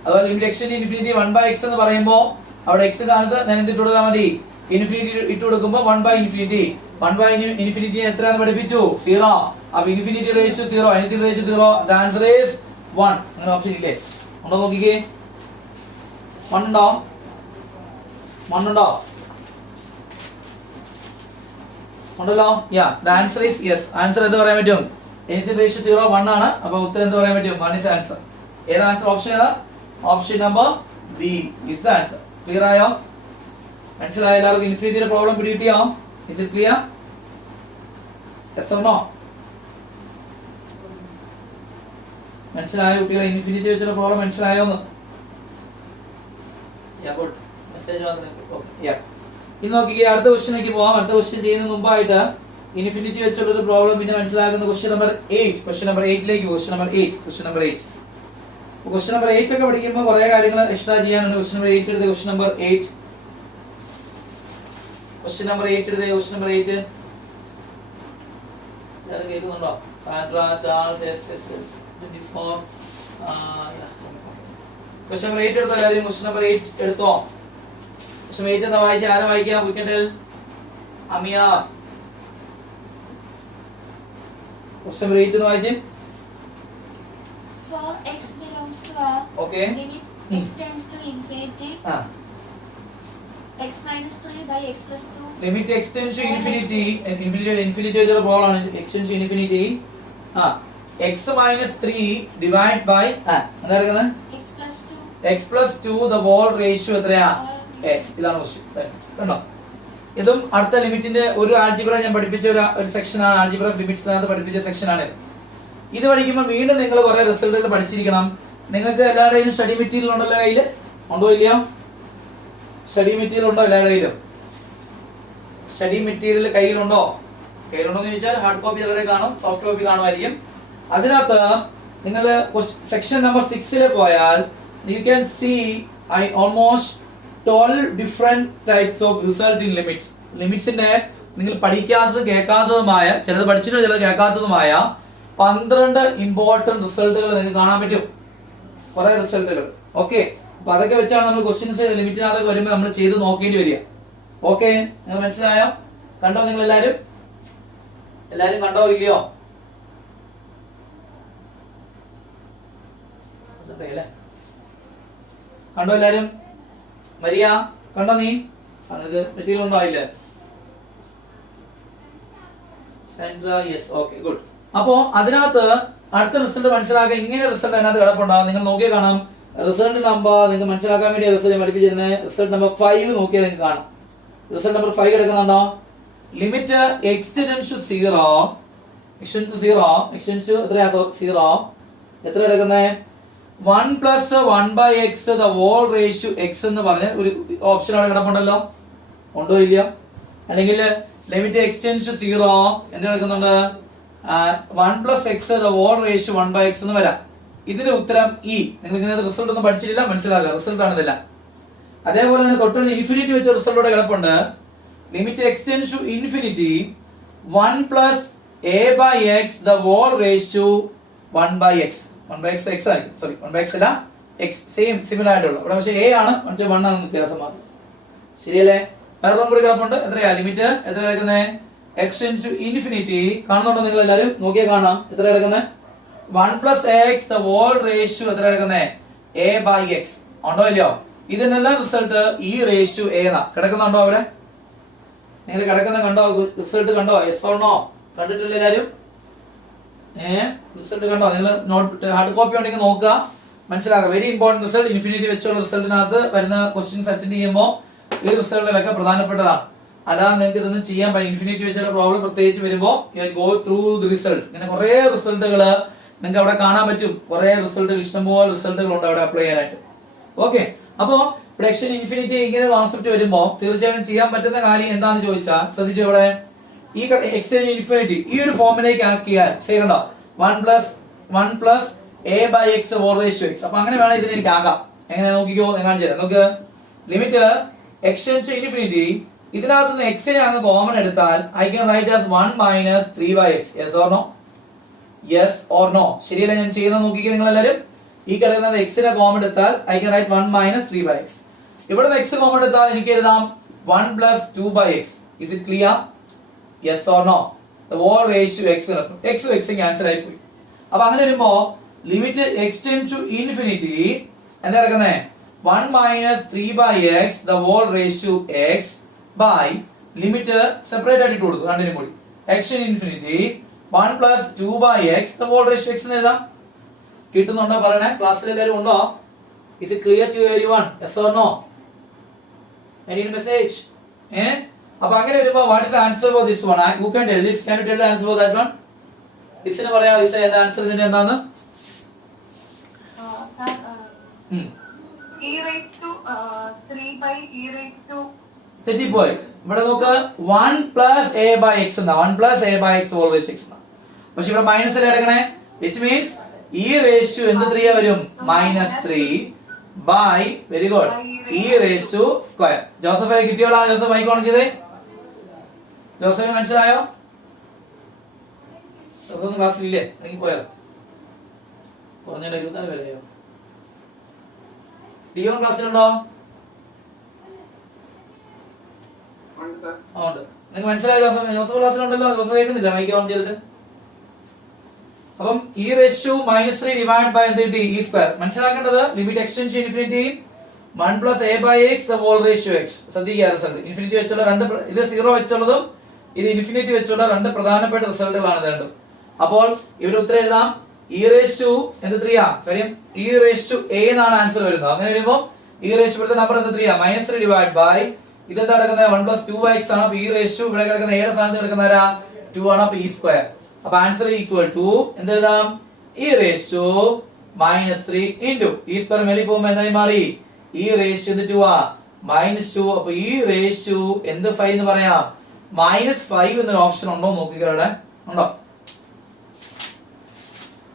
അതുപോലെ limit x to infinity 1/x എന്ന് പറയുമ്പോൾ അവിടെ x കാണുന്നത് ഞാൻ എന്തിട്ട് കൊടുത്താൽ മതി? ഇൻഫിനിറ്റി ഇട്ട് കൊടുക്കുമ്പോൾ 1/∞. 1/∞ എത്രയാണെന്ന് പഠിപ്പിച്ചു? 0. അപ്പൊ infinity raise to 0, anything raise to 0, the answer is 1. അങ്ങനെ ഓപ്ഷൻ ഇല്ലേ? ഉണ്ടോ നോക്കിക്കേ. 1 ഉണ്ടോ? 1 ഉണ്ടോ? ഉണ്ടല്ലോ. Ya, the answer is yes. Answer എന്ത് പറയാൻ പറ്റും? എനിത്തിങ് റേസ് ടു 0 1 ആണ്. അപ്പൊ ഉത്തരം എന്ത് പറയാൻ പറ്റും? 1 is ആൻസർ. ഏതാ ആൻസർ? ഓപ്ഷൻ ഏതാ? Option number B is the answer. Clear ആയോ? മനസ്സിലായോ എല്ലാവർക്കും? ഇൻഫിനിറ്റിയുടെ problem പിടികിട്ടിയോ? Is it clear? Yes or no? മനസ്സിലായോ കുട്ടികളെ? ഇൻഫിനിറ്റി വെച്ചുള്ള പ്രോബ്ലം മനസ്സിലായോ എന്ന്? Yeah good. മെസ്സേജ് വന്നിട്ടുണ്ട്. ഓക്കേ യാ. ഇനി നോക്കിക്കേ, അടുത്ത ക്വസ്റ്റ്യനിലേക്ക് പോവാം. അടുത്ത ക്വസ്റ്റ്യൻ ചെയ്യുന്നതിന് മുമ്പായിട്ട് ഇൻഫിനിറ്റി വെച്ചുള്ള ഒരു പ്രോബ്ലം പിന്നെ മനസ്സിലാക്കുന്ന ക്വസ്റ്റ്യൻ നമ്പർ 8. ക്വസ്റ്റ്യൻ നമ്പർ 8ലേക്ക് ക്വസ്റ്റ്യൻ നമ്പർ 8. ക്വസ്റ്റ്യൻ നമ്പർ 8 ഒക്കെ പഠിക്കുമ്പോൾ കുറെ കാര്യങ്ങൾ എക്സ്ട്രാ ചെയ്യാനുണ്ട്. ക്വസ്റ്റ്യൻ നമ്പർ 8 എടുത്ത് ക്വസ്റ്റ്യൻ നമ്പർ 8 ക്വസ്റ്റ്യൻ നമ്പർ 8 എടുത്ത് ക്വസ്റ്റ്യൻ നമ്പർ 8 ഞാൻ കേൾക്കുന്നുണ്ടോ? Sandra, Charles, S 24 question number 8 എടുത്തോ കാര്യം. ക്വസ്റ്റ്യൻ നമ്പർ 8 എടുത്തോ. ക്വസ്റ്റ്യൻ 8 എന്താ വായിച്ച? ആരാ വായിക്കാം? V can tell. Amiya question number 8 എന്ന് വായിച്ചേ. For x belongs to R, okay, limit x tends to infinity, x minus 3 by x plus 2. Limit x tends to infinity, infinity വെച്ചുള്ള പ്രോബ്ലം ആണ്. x tends to infinity, x minus 3 divide by എന്താ എടുക്കുന്നത്? x plus 2 the whole ratio എത്രയാ? x. ഇതാണ് question. കണ്ടോ? ഇതും അടുത്ത ലിമിറ്റിന്റെ ഒരു ആൽജിബ്ര ഞാൻ പഠിപ്പിച്ച ഒരു സെക്ഷൻ ആണ്. ആൽജിബ്ര ഓഫ് ലിമിറ്റ്സിനകത്ത് പഠിപ്പിച്ച സെക്ഷൻ ആണ്. ഇത് പഠിക്കുമ്പോൾ വീണ്ടും നിങ്ങൾ കുറെ റിസൾട്ടുകൾ പഠിച്ചിരിക്കണം. നിങ്ങൾക്ക് എല്ലാവരുടെയും സ്റ്റഡി മെറ്റീരിയൽ ഉണ്ടല്ലോ കയ്യിൽ? ഉണ്ടോ ഇല്ലയോ? സ്റ്റഡി മെറ്റീരിയൽ ഉണ്ടോ എല്ലാവരുടെ കയ്യിലും? Study material കയ്യിലുണ്ടോ? കയ്യിലുണ്ടോന്ന് ചോദിച്ചാൽ ഹാർഡ് കോപ്പി ചിലരെ കാണും, സോഫ്റ്റ് കോപ്പി കാണുമായിരിക്കും. അതിനകത്ത് നിങ്ങൾ സെക്ഷൻ നമ്പർ 6 പോയാൽ you can see almost 12 different types of result in limits. ലിമിറ്റ്സിന്റെ നിങ്ങൾ പഠിക്കാത്തത് കേൾക്കാത്തതുമായ, ചിലത് പഠിച്ചിട്ട് ചിലത് കേൾക്കാത്തതുമായ 12 ഇമ്പോർട്ടന്റ് റിസൾട്ടുകൾ നിങ്ങൾക്ക് കാണാൻ പറ്റും. കുറെ റിസൾട്ടുകൾ. ഓക്കെ, അപ്പൊ അതൊക്കെ വെച്ചാണ് നമ്മൾ ക്വസ്റ്റ്യൻസ് ലിമിറ്റിനകത്തൊക്കെ വരുമ്പോൾ നമ്മൾ ചെയ്ത് നോക്കേണ്ടി വരിക. ഓക്കെ, നിങ്ങൾ മനസ്സിലായോ? കണ്ടോ നിങ്ങൾ എല്ലാരും കണ്ടോ ഇല്ലയോ? കണ്ടോ എല്ലാരും? മരിയ കണ്ടോ? നീ അത് മെറ്റീരിയൽ ഉണ്ടോ? ഇല്ല. Yes, okay good. അപ്പോ അതിനകത്ത് അടുത്ത റിസൾട്ട് മനസ്സിലാക്കാൻ ഇങ്ങനെ റിസൾട്ട് അതിനകത്ത് കിടപ്പുണ്ടാകും. നിങ്ങൾ നോക്കിയാൽ കാണാം. റിസൾട്ട് നമ്പർ നിങ്ങൾക്ക് മനസ്സിലാക്കാൻ വേണ്ടി റിസൾട്ട് പഠിപ്പിച്ചിരുന്നത് റിസൾട്ട് നമ്പർ 5 നോക്കിയാൽ നിങ്ങൾക്ക് കാണാം. റിസൾട്ട് നമ്പർ 5 എടുക്കുന്നുണ്ടോ? Limit x tends to 0 x tends to 0, x tends to എത്രയാ 0, എത്ര എടുക്കുന്നത് 1 + 1/x the whole raised to x എന്ന് പറഞ്ഞ ഒരു ഓപ്ഷൻ അവിടെ കിടപ്പുണ്ടല്ലോ, ഉണ്ടോ ഇല്ലയോ? അല്ലെങ്കിൽ ലിമിറ്റ് എക്സ്റ്റെൻസ് ടു 0 എന്ത് കിടക്കുന്നുണ്ട് 1 + x the whole raised to 1/x എന്ന് വരാം. ഇതിന്റെ ഉത്തരം ഇ. നിങ്ങൾ ഇങ്ങനെ റിസൾട്ട് ഒന്നും പഠിച്ചിട്ടില്ല, മനസ്സിലാക്കുക, റിസൾട്ട് ആണ് ഇതെല്ലാം. അതേപോലെ തന്നെ തൊട്ടടുത്ത് ഇൻഫിനിറ്റി വെച്ച റിസൾട്ട് ഇവിടെ കിടപ്പുണ്ട്. Limit x tends to infinity 1 + a/x the whole raised to 1/x. 1/x x ആയിരിക്കും, സോറി 1/x അല്ല x, സെയിം സിമിലർ ആയിട്ടുള്ള ഇവിടെ, പക്ഷേ a ആണ്, മറ്റേ 1 ആണ് വ്യത്യാസം മാത്രം. ശരിയല്ലേ? വേറെ കൂടി കിടപ്പുണ്ട്. എത്രയാ ലിമിറ്റ് എത്ര കിടക്കുന്നത് എക്സ്റ്റെൻസ് ടു ഇൻഫിനിറ്റി, കാണുന്നുണ്ടോ നിങ്ങൾ എല്ലാവരും? നോക്കിയാൽ കാണാം എത്ര കിടക്കുന്നത് 1 + ax the whole raised to എത്ര കിടക്കുന്നത് a/x, ഉണ്ടോ ഇല്ലയോ? ഇതിനെല്ലാം result e raised to a എന്നാ കിടക്കുന്നുണ്ടോ? അവിടെ നിങ്ങൾ കിടക്കുന്ന കണ്ടോ? റിസൾട്ട് കണ്ടോ? yes or no? കണ്ടിട്ടില്ല എല്ലാരും? റിസൾട്ട് കണ്ടോ? നിങ്ങൾ നോട്ട് ഹാർഡ് കോപ്പി ഉണ്ടെങ്കിൽ നോക്കുക, മനസ്സിലാക്കുക. Very important result. ഇൻഫിനിറ്റി വെച്ചുള്ള റിസൾട്ടിനകത്ത് വരുന്ന ക്വസ്റ്റ്യൻസ് അറ്റൻഡ് ചെയ്യുമ്പോൾ ഈ റിസൾട്ടിലൊക്കെ പ്രധാനപ്പെട്ടതാണ്. അല്ലാതെ നിങ്ങൾക്ക് ഇതൊന്നും ചെയ്യാൻ പറ്റും. ഇൻഫിനിറ്റി വെച്ചുള്ള പ്രോബ്ലം പ്രത്യേകിച്ച് വരുമ്പോൾ ഗോ ത്രൂ ദി റിസൾട്ട്. ഇങ്ങനെ കുറെ റിസൾട്ടുകൾ നിങ്ങൾക്ക് അവിടെ കാണാൻ പറ്റും. കുറെ റിസൾട്ടുകൾ, ഇഷ്ടംപോലെ റിസൾട്ടുകൾ ഉണ്ട് അവിടെ അപ്ലൈ ചെയ്യാനായിട്ട്. ഓക്കെ, അപ്പോ പ്രൊഡക്ഷൻ ഇൻഫിനിറ്റി ഇങ്ങനെ കോൺസെപ്റ്റ് വരുമ്പോൾ തീർച്ചയായും ചെയ്യാൻ പറ്റുന്ന കാര്യം എന്താണെന്ന് ചോദിച്ചാൽ ശ്രദ്ധിച്ചു, ഇവിടെ ഈ എക്സ്റ്റെൻഷൻ ഇൻഫിനിറ്റി ഈ ഒരു ഫോമിലേക്ക് ആക്കിയാൽ കണ്ടോ 1 + a/x whole raised to x. അപ്പൊ അങ്ങനെ വേണം ഇതിനെ എനിക്ക് ആകാം. എങ്ങനെ നോക്കിക്കോ, ഞാൻ കാണിച്ചു തരാം. നമുക്ക് ലിമിറ്റ് എക്സ്റ്റെൻഷൻ ഇൻഫിനിറ്റി, ഇതിനകത്ത് നിന്ന് x നെ അങ്ങ് കോമൺ എടുത്താൽ I can write as 1 - 3/x. yes or no? yes or no? ശരിയല്ല ഞാൻ ചെയ്യുന്നത്? നോക്കിക്കോ നിങ്ങൾ എല്ലാവരും. ഈ കിടക്കുന്നത് x നെ കോമൺ എടുത്താൽ ഐ ക്യാൻ റൈറ്റ് 1 - 3/x. ഇവിടുന്ന് x കോമൺ എടുത്താൽ എനിക്ക് എഴുതാം 1 + 2/x. is it clear? yes or no? the whole raised to x x cancel ആയി പോയി. അപ്പൊ അങ്ങനെ വരുമ്പോ ലിമിറ്റ് എക്സ്റ്റെൻഡ് ടു ഇൻഫിനിറ്റി എന്താ കിടക്കുന്നത് 1 - 3/x the whole raised to x by limit separate ആയിട്ട് കൊടുത്തു രണ്ടിനും കൂടി extend infinity 1 + 2/x the whole raised to x എന്ന് എഴുതാം. കിട്ടുന്നുണ്ടോ പറയണേ? ക്ലാസ്സിൽ എല്ലാവരും ഉണ്ടോ? is it clear to everyone? yes or no? any message? അപ്പൊ അങ്ങനെ വരുമ്പോ what is the answer for this one? who can tell this? can you tell the answer for that one? ഇതിന് പറയാ ഇതിന്റെ ആൻസർ ഇതിന്റെ എന്താണ്? തെറ്റിപ്പോയി. ഇവിടെ നോക്ക് 1 + a/x എന്നാ, 1 + a/x whole raised to x എന്നാ. പക്ഷെ ഇവിടെ മൈനസ് അല്ലേ എടുക്കണേ, which means e raised to എന്ത് 3 വരും -3 by very good e raised to square. Joseph കിട്ടിയോളാ? ജോസഫ് മൈക്ക് ഓൺ ചെയ്തേ. ജോസഫ് മനസ്സിലായോ? ജോസഫ് ക്ലാസ്സിലില്ലേ? എനിക്ക് പോയോ? പറഞ്ഞല്ലോ 24 വരെയോ? ഡിയോൺ ക്ലാസ്സിലുണ്ടോ? ഉണ്ട്. നിങ്ങൾക്ക് മനസ്സിലായോ ജോസഫ്? ജോസഫ് ക്ലാസ്സിലുണ്ടല്ലോ. ജോസഫ് കേൾക്കുന്നില്ല മൈക്ക് ഓൺ ചെയ്തിട്ട്. അപ്പം e raised to -3 divide by എന്ത് കിട്ടി? e square. മനസ്സിലാക്കേണ്ടത് limit x tends to infinity 1 + a/x the whole raised to x. ശ്രദ്ധിക്കുക റിസൾട്ട്. ഇൻഫിനിറ്റി വെച്ചുള്ള രണ്ട്, ഇത് 0 വെച്ചുള്ളതും ഇത് ഇൻഫിനിറ്റി വെച്ചുള്ള രണ്ട് പ്രധാനപ്പെട്ട റിസൾട്ടുകളാണ് ഇത് രണ്ടും. അപ്പോൾ ഇവിടെ ഉത്തരം എഴുതാം e raised to എന്ത് 3 ആ? കാര്യം e raised to a എന്നാണ് ആൻസർ വരുന്നത്. അങ്ങനെ വരുമ്പോൾ e raised to ഇവിടുത്തെ നമ്പർ എന്ത് 3 ആ? -3 ഡിവൈഡ് ബൈ ഇതെന്താ കിടക്കുന്നത് 1 + 2/x ആണ്. അപ്പൊ e raised to ഇവിടെ കിടക്കുന്ന a യുടെ സ്ഥാനത്ത് കിടക്കുന്നവരാ 2 ആണ്. അപ്പൊ e സ്ക്വയർ. അപ്പൊ ആൻസർ ഈക്വൽ ടു എന്ത് എഴുതാം? e raised to -3 into e square മേളിൽ പോകുമ്പോൾ എന്തായി മാറി? e raised to 2 ആ -2. അപ്പൊ e raised to എന്ത് 5 എന്ന് പറയാം? -5 എന്നൊരു ഓപ്ഷൻ ഉണ്ടോ നോക്കിക്കോ. ഇവിടെ ഉണ്ടോ?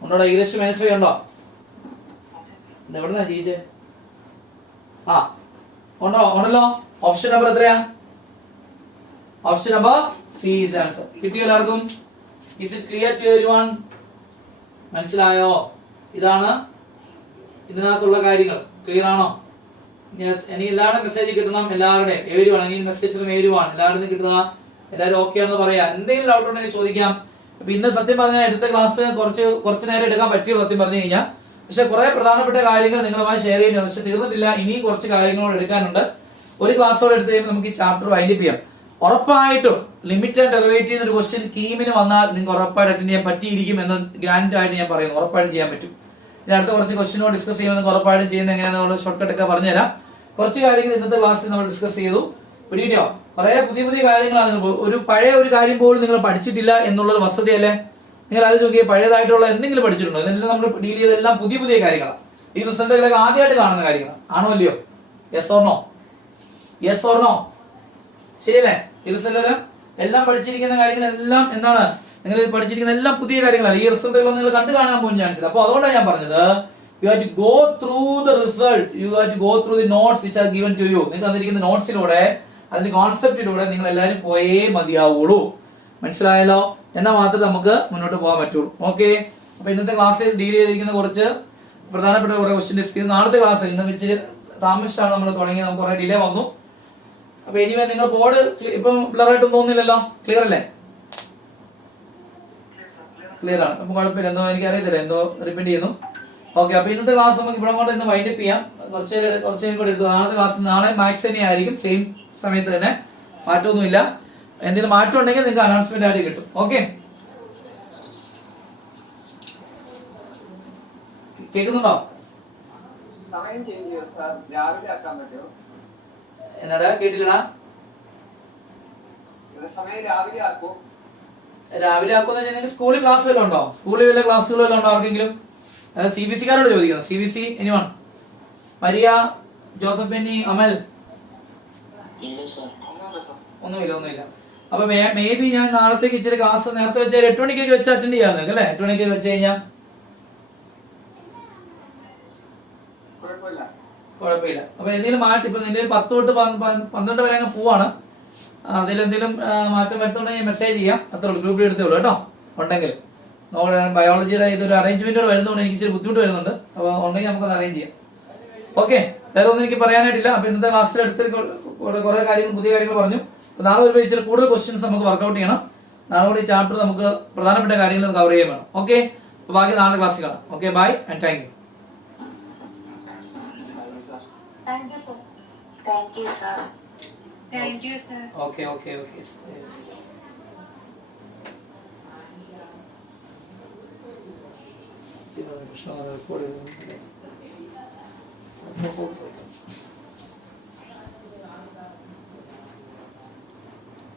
ഉണ്ടോടാ? e raised to -5 ഉണ്ടോ? എവിടുന്നാ ജീജെ? ആ ഉണ്ടോ? ഉണ്ടല്ലോ. ഓപ്ഷൻ നമ്പർ എത്രയാ? Option number C is answer. കിട്ടിയോ എല്ലാവർക്കും? Is it clear to everyone? മനസ്സിലായോ? ഇതാണ് ഇതിനകത്തുള്ള കാര്യങ്ങൾ. ക്ലിയർ ആണോ? യെസ്. ഇനി എല്ലാവരുടെയും മെസ്സേജ് കിട്ടണം. എല്ലാവരുടെയും everyone. ഇനി മെസ്സേജ് everyone എല്ലാവരുടെയും കിട്ടുക. എല്ലാവരും ഓക്കെ ആണെന്ന് പറയാം. എന്തെങ്കിലും ഡൗട്ട് ഉണ്ടെങ്കിൽ ചോദിക്കാം. അപ്പൊ ഇന്ന് സത്യം പറഞ്ഞാൽ എടുത്ത ക്ലാസ് കുറച്ച് നേരം എടുക്കാൻ പറ്റിയുള്ളൂ സത്യം പറഞ്ഞു കഴിഞ്ഞാൽ. പക്ഷെ കുറെ പ്രധാനപ്പെട്ട കാര്യങ്ങൾ നിങ്ങളുമായി ഷെയർ ചെയ്യുന്നു. പക്ഷെ തീർന്നിട്ടില്ല. ഇനിയും കുറച്ച് കാര്യങ്ങളോട് എടുക്കാനുണ്ട്. ഒരു ക്ലാസ്സോട് എടുത്ത് കഴിയുമ്പോൾ നമുക്ക് ഈ ചാപ്റ്റർ വൈൻഡ് അപ്പ് ചെയ്യാം. ഉറപ്പായിട്ടും ലിമിറ്റ് ആൻഡ് ഡെറിവേറ്റീവ് ഒരു ക്വസ്റ്റ്യൻ കീമിന് വന്നാൽ നിങ്ങൾക്ക് ഉറപ്പായിട്ട് അറ്റൻഡ് ചെയ്യാൻ പറ്റിയിരിക്കും എന്ന് ഗ്രാൻഡ് ആയിട്ട് ഞാൻ പറയുന്നു. ഉറപ്പായിട്ടും ചെയ്യാൻ പറ്റും. ഇനി അടുത്ത കുറച്ച് ക്വസ്റ്റ്യനോട് ഡിസ്കസ് ചെയ്യുമ്പോൾ ഉറപ്പായിട്ടും ചെയ്യുന്നത് എങ്ങനെയാണെന്ന് ഷോർട്ട് കട്ട് ഒക്കെ പറഞ്ഞുതരാം. കുറച്ച് കാര്യങ്ങൾ ഇന്നത്തെ ക്ലാസ്സിൽ നമ്മൾ ഡിസ്കസ് ചെയ്തു. പിടിയോ? കുറെ പുതിയ കാര്യങ്ങളാണ്. ഒരു പഴയ ഒരു കാര്യം പോലും നിങ്ങൾ പഠിച്ചിട്ടില്ല എന്നുള്ളൊരു വസ്തുതയല്ലേ? നിങ്ങൾ ആലോചിച്ച് നോക്കിയാൽ പഴയതായിട്ടുള്ള എന്തെങ്കിലും പഠിച്ചിട്ടുണ്ടോ? ഇതെല്ലാം നമ്മൾ ഡീൽ ചെയ്തെല്ലാം പുതിയ പുതിയ കാര്യങ്ങളാണ്. ഈ റിസൾട്ടുകളൊക്കെ ആദ്യമായിട്ട് കാണുന്ന കാര്യങ്ങളാണ്. ആണോ അല്ലയോ? Yes or no? Yes or no? ശരിയല്ലേ? ഈ റിസൾട്ടുകൾ എല്ലാം പഠിച്ചിരിക്കുന്ന കാര്യങ്ങളെല്ലാം എന്താണ്? നിങ്ങൾ പഠിച്ചിരിക്കുന്ന എല്ലാം പുതിയ കാര്യങ്ങളാണ്. ഈ റിസൾട്ടുകളൊന്നും നിങ്ങൾ കണ്ടു കാണാൻ പോകുന്ന ചാൻസ് ഇല്ല. അപ്പൊ അതുകൊണ്ടാണ് ഞാൻ പറഞ്ഞത് you have to go through the result, you have to go through the notes which are given to you. നിങ്ങൾ തന്നിരിക്കുന്ന നോട്ട്സിലൂടെ അതിന്റെ കോൺസെപ്റ്റിലൂടെ നിങ്ങൾ എല്ലാവരും പോയേ മതിയാവുള്ളൂ. മനസ്സിലായല്ലോ? എന്നാൽ മാത്രമേ നമുക്ക് മുന്നോട്ട് പോകാൻ പറ്റുള്ളൂ. ഓക്കെ, അപ്പൊ ഇന്നത്തെ ക്ലാസ്സിൽ ഡീൽ ചെയ്തിരിക്കുന്ന കുറച്ച് പ്രധാനപ്പെട്ട കുറെ ക്വസ്റ്റ്യൻ ഡിസ്കസ് ചെയ്ത് നാളത്തെ ക്ലാസ് ഇന്ന് വെച്ച് താമസിച്ചാണ് നമ്മൾ തുടങ്ങിയത്. നമുക്ക് കുറെ ഡിലേ വന്നു. അപ്പൊ എനിവേ നിങ്ങൾ ബോർഡ് ഇപ്പം ബ്ലറായിട്ടൊന്നും തോന്നുന്നില്ലല്ലോ? ക്ലിയർ അല്ലേ? ക്ലിയർ ആണ്. അപ്പൊ കുഴപ്പമില്ല. എന്തോ എനിക്ക് അറിയത്തില്ല, എന്തോ റിപ്പീറ്റ് ചെയ്യുന്നു. ഓക്കെ, അപ്പൊ ഇന്നത്തെ ക്ലാസ് നമുക്ക് ഇവിടെ കൊണ്ട് ഇന്ന് വൈൻഡപ്പ് ചെയ്യാം. കുറച്ച് കൂടെ എടുത്തു. നാളത്തെ ക്ലാസ് നാളെ മാത്സ് തന്നെ ആയിരിക്കും, സെയിം സമയത്ത് തന്നെ, മാറ്റമൊന്നുമില്ല. എന്തെങ്കിലും മാറ്റം ഉണ്ടെങ്കിൽ നിങ്ങൾക്ക് അനൗൺസ്മെന്റ് ആയിട്ട് കിട്ടും. ഓക്കെ, കേൾക്കുന്നുണ്ടോ? എന്നാടാ കേട്ടില്ലടാ? രാവിലെ ആക്കുമെന്ന് വെച്ചാൽ നിങ്ങൾക്ക് സ്കൂളിൽ ക്ലാസ് വല്ലതും ഉണ്ടോ? സ്കൂളിൽ വല്ല ക്ലാസ്സുകൾ വല്ലതും ഉണ്ടോ ആർക്കെങ്കിലും? CBC കാരോട് ചോദിക്കണം. CBC anyone? Maria, Joseph Benny, Amal? ഒന്നുമില്ല. അപ്പൊ മേ ബി ഞാൻ നാളത്തേക്ക് ഇച്ചിരി ക്ലാസ് നേരത്തെ വെച്ചാൽ 8 മണിക്കൊക്കെ വെച്ച് അറ്റൻഡ് ചെയ്യാൻ അല്ലേ? 8 മണിക്കൊക്കെ വെച്ച് കഴിഞ്ഞാൽ കുഴപ്പമില്ല. അപ്പൊ എന്തെങ്കിലും മാറ്റി ഇപ്പൊ നിന്റെ 10 തൊട്ട് 12 വരെ അങ്ങ് പോവാണ്. അതിലെന്തെങ്കിലും മാറ്റം വരുത്തുണ്ടെങ്കിൽ മെസ്സേജ് ചെയ്യാം. അത്ര ഗ്രൂപ്പിൽ എടുത്തേ ഉള്ളൂ കേട്ടോ. ഉണ്ടെങ്കിൽ ബയോളജിയുടെ ഇതൊരു അറേഞ്ച്മെന്റുകൾ വരുന്നതുകൊണ്ട് എനിക്ക് ഇച്ചിരി ബുദ്ധിമുട്ട് വരുന്നുണ്ട്. അപ്പൊ ഉണ്ടെങ്കിൽ നമുക്കത് അറേഞ്ച് ചെയ്യാം. ഓക്കെ, വേറെ ഒന്നും എനിക്ക് പറയാനായിട്ടില്ല. അപ്പൊ ഇന്നത്തെ ക്ലാസ്സിൽ എടുത്ത് കുറെ കാര്യങ്ങൾ, പുതിയ കാര്യങ്ങൾ പറഞ്ഞു. അപ്പൊ നാളെ ഒരു ഇച്ചിരി കൂടുതൽ ക്വസ്റ്റ്യൻസ് നമുക്ക് വർക്ക്ഔട്ട് ചെയ്യണം. നാളെ കൂടി ഈ ചാപ്റ്റർ നമുക്ക് പ്രധാനപ്പെട്ട കാര്യങ്ങൾ കവർ ചെയ്യാൻ വേണം. ഓക്കെ, അപ്പൊ ബാക്കി നാളെ ക്ലാസ്സിൽ കാണാം. Okay, bye and thank you. Thank you, sir. Thank you, sir. Okay. പ്രശ്നം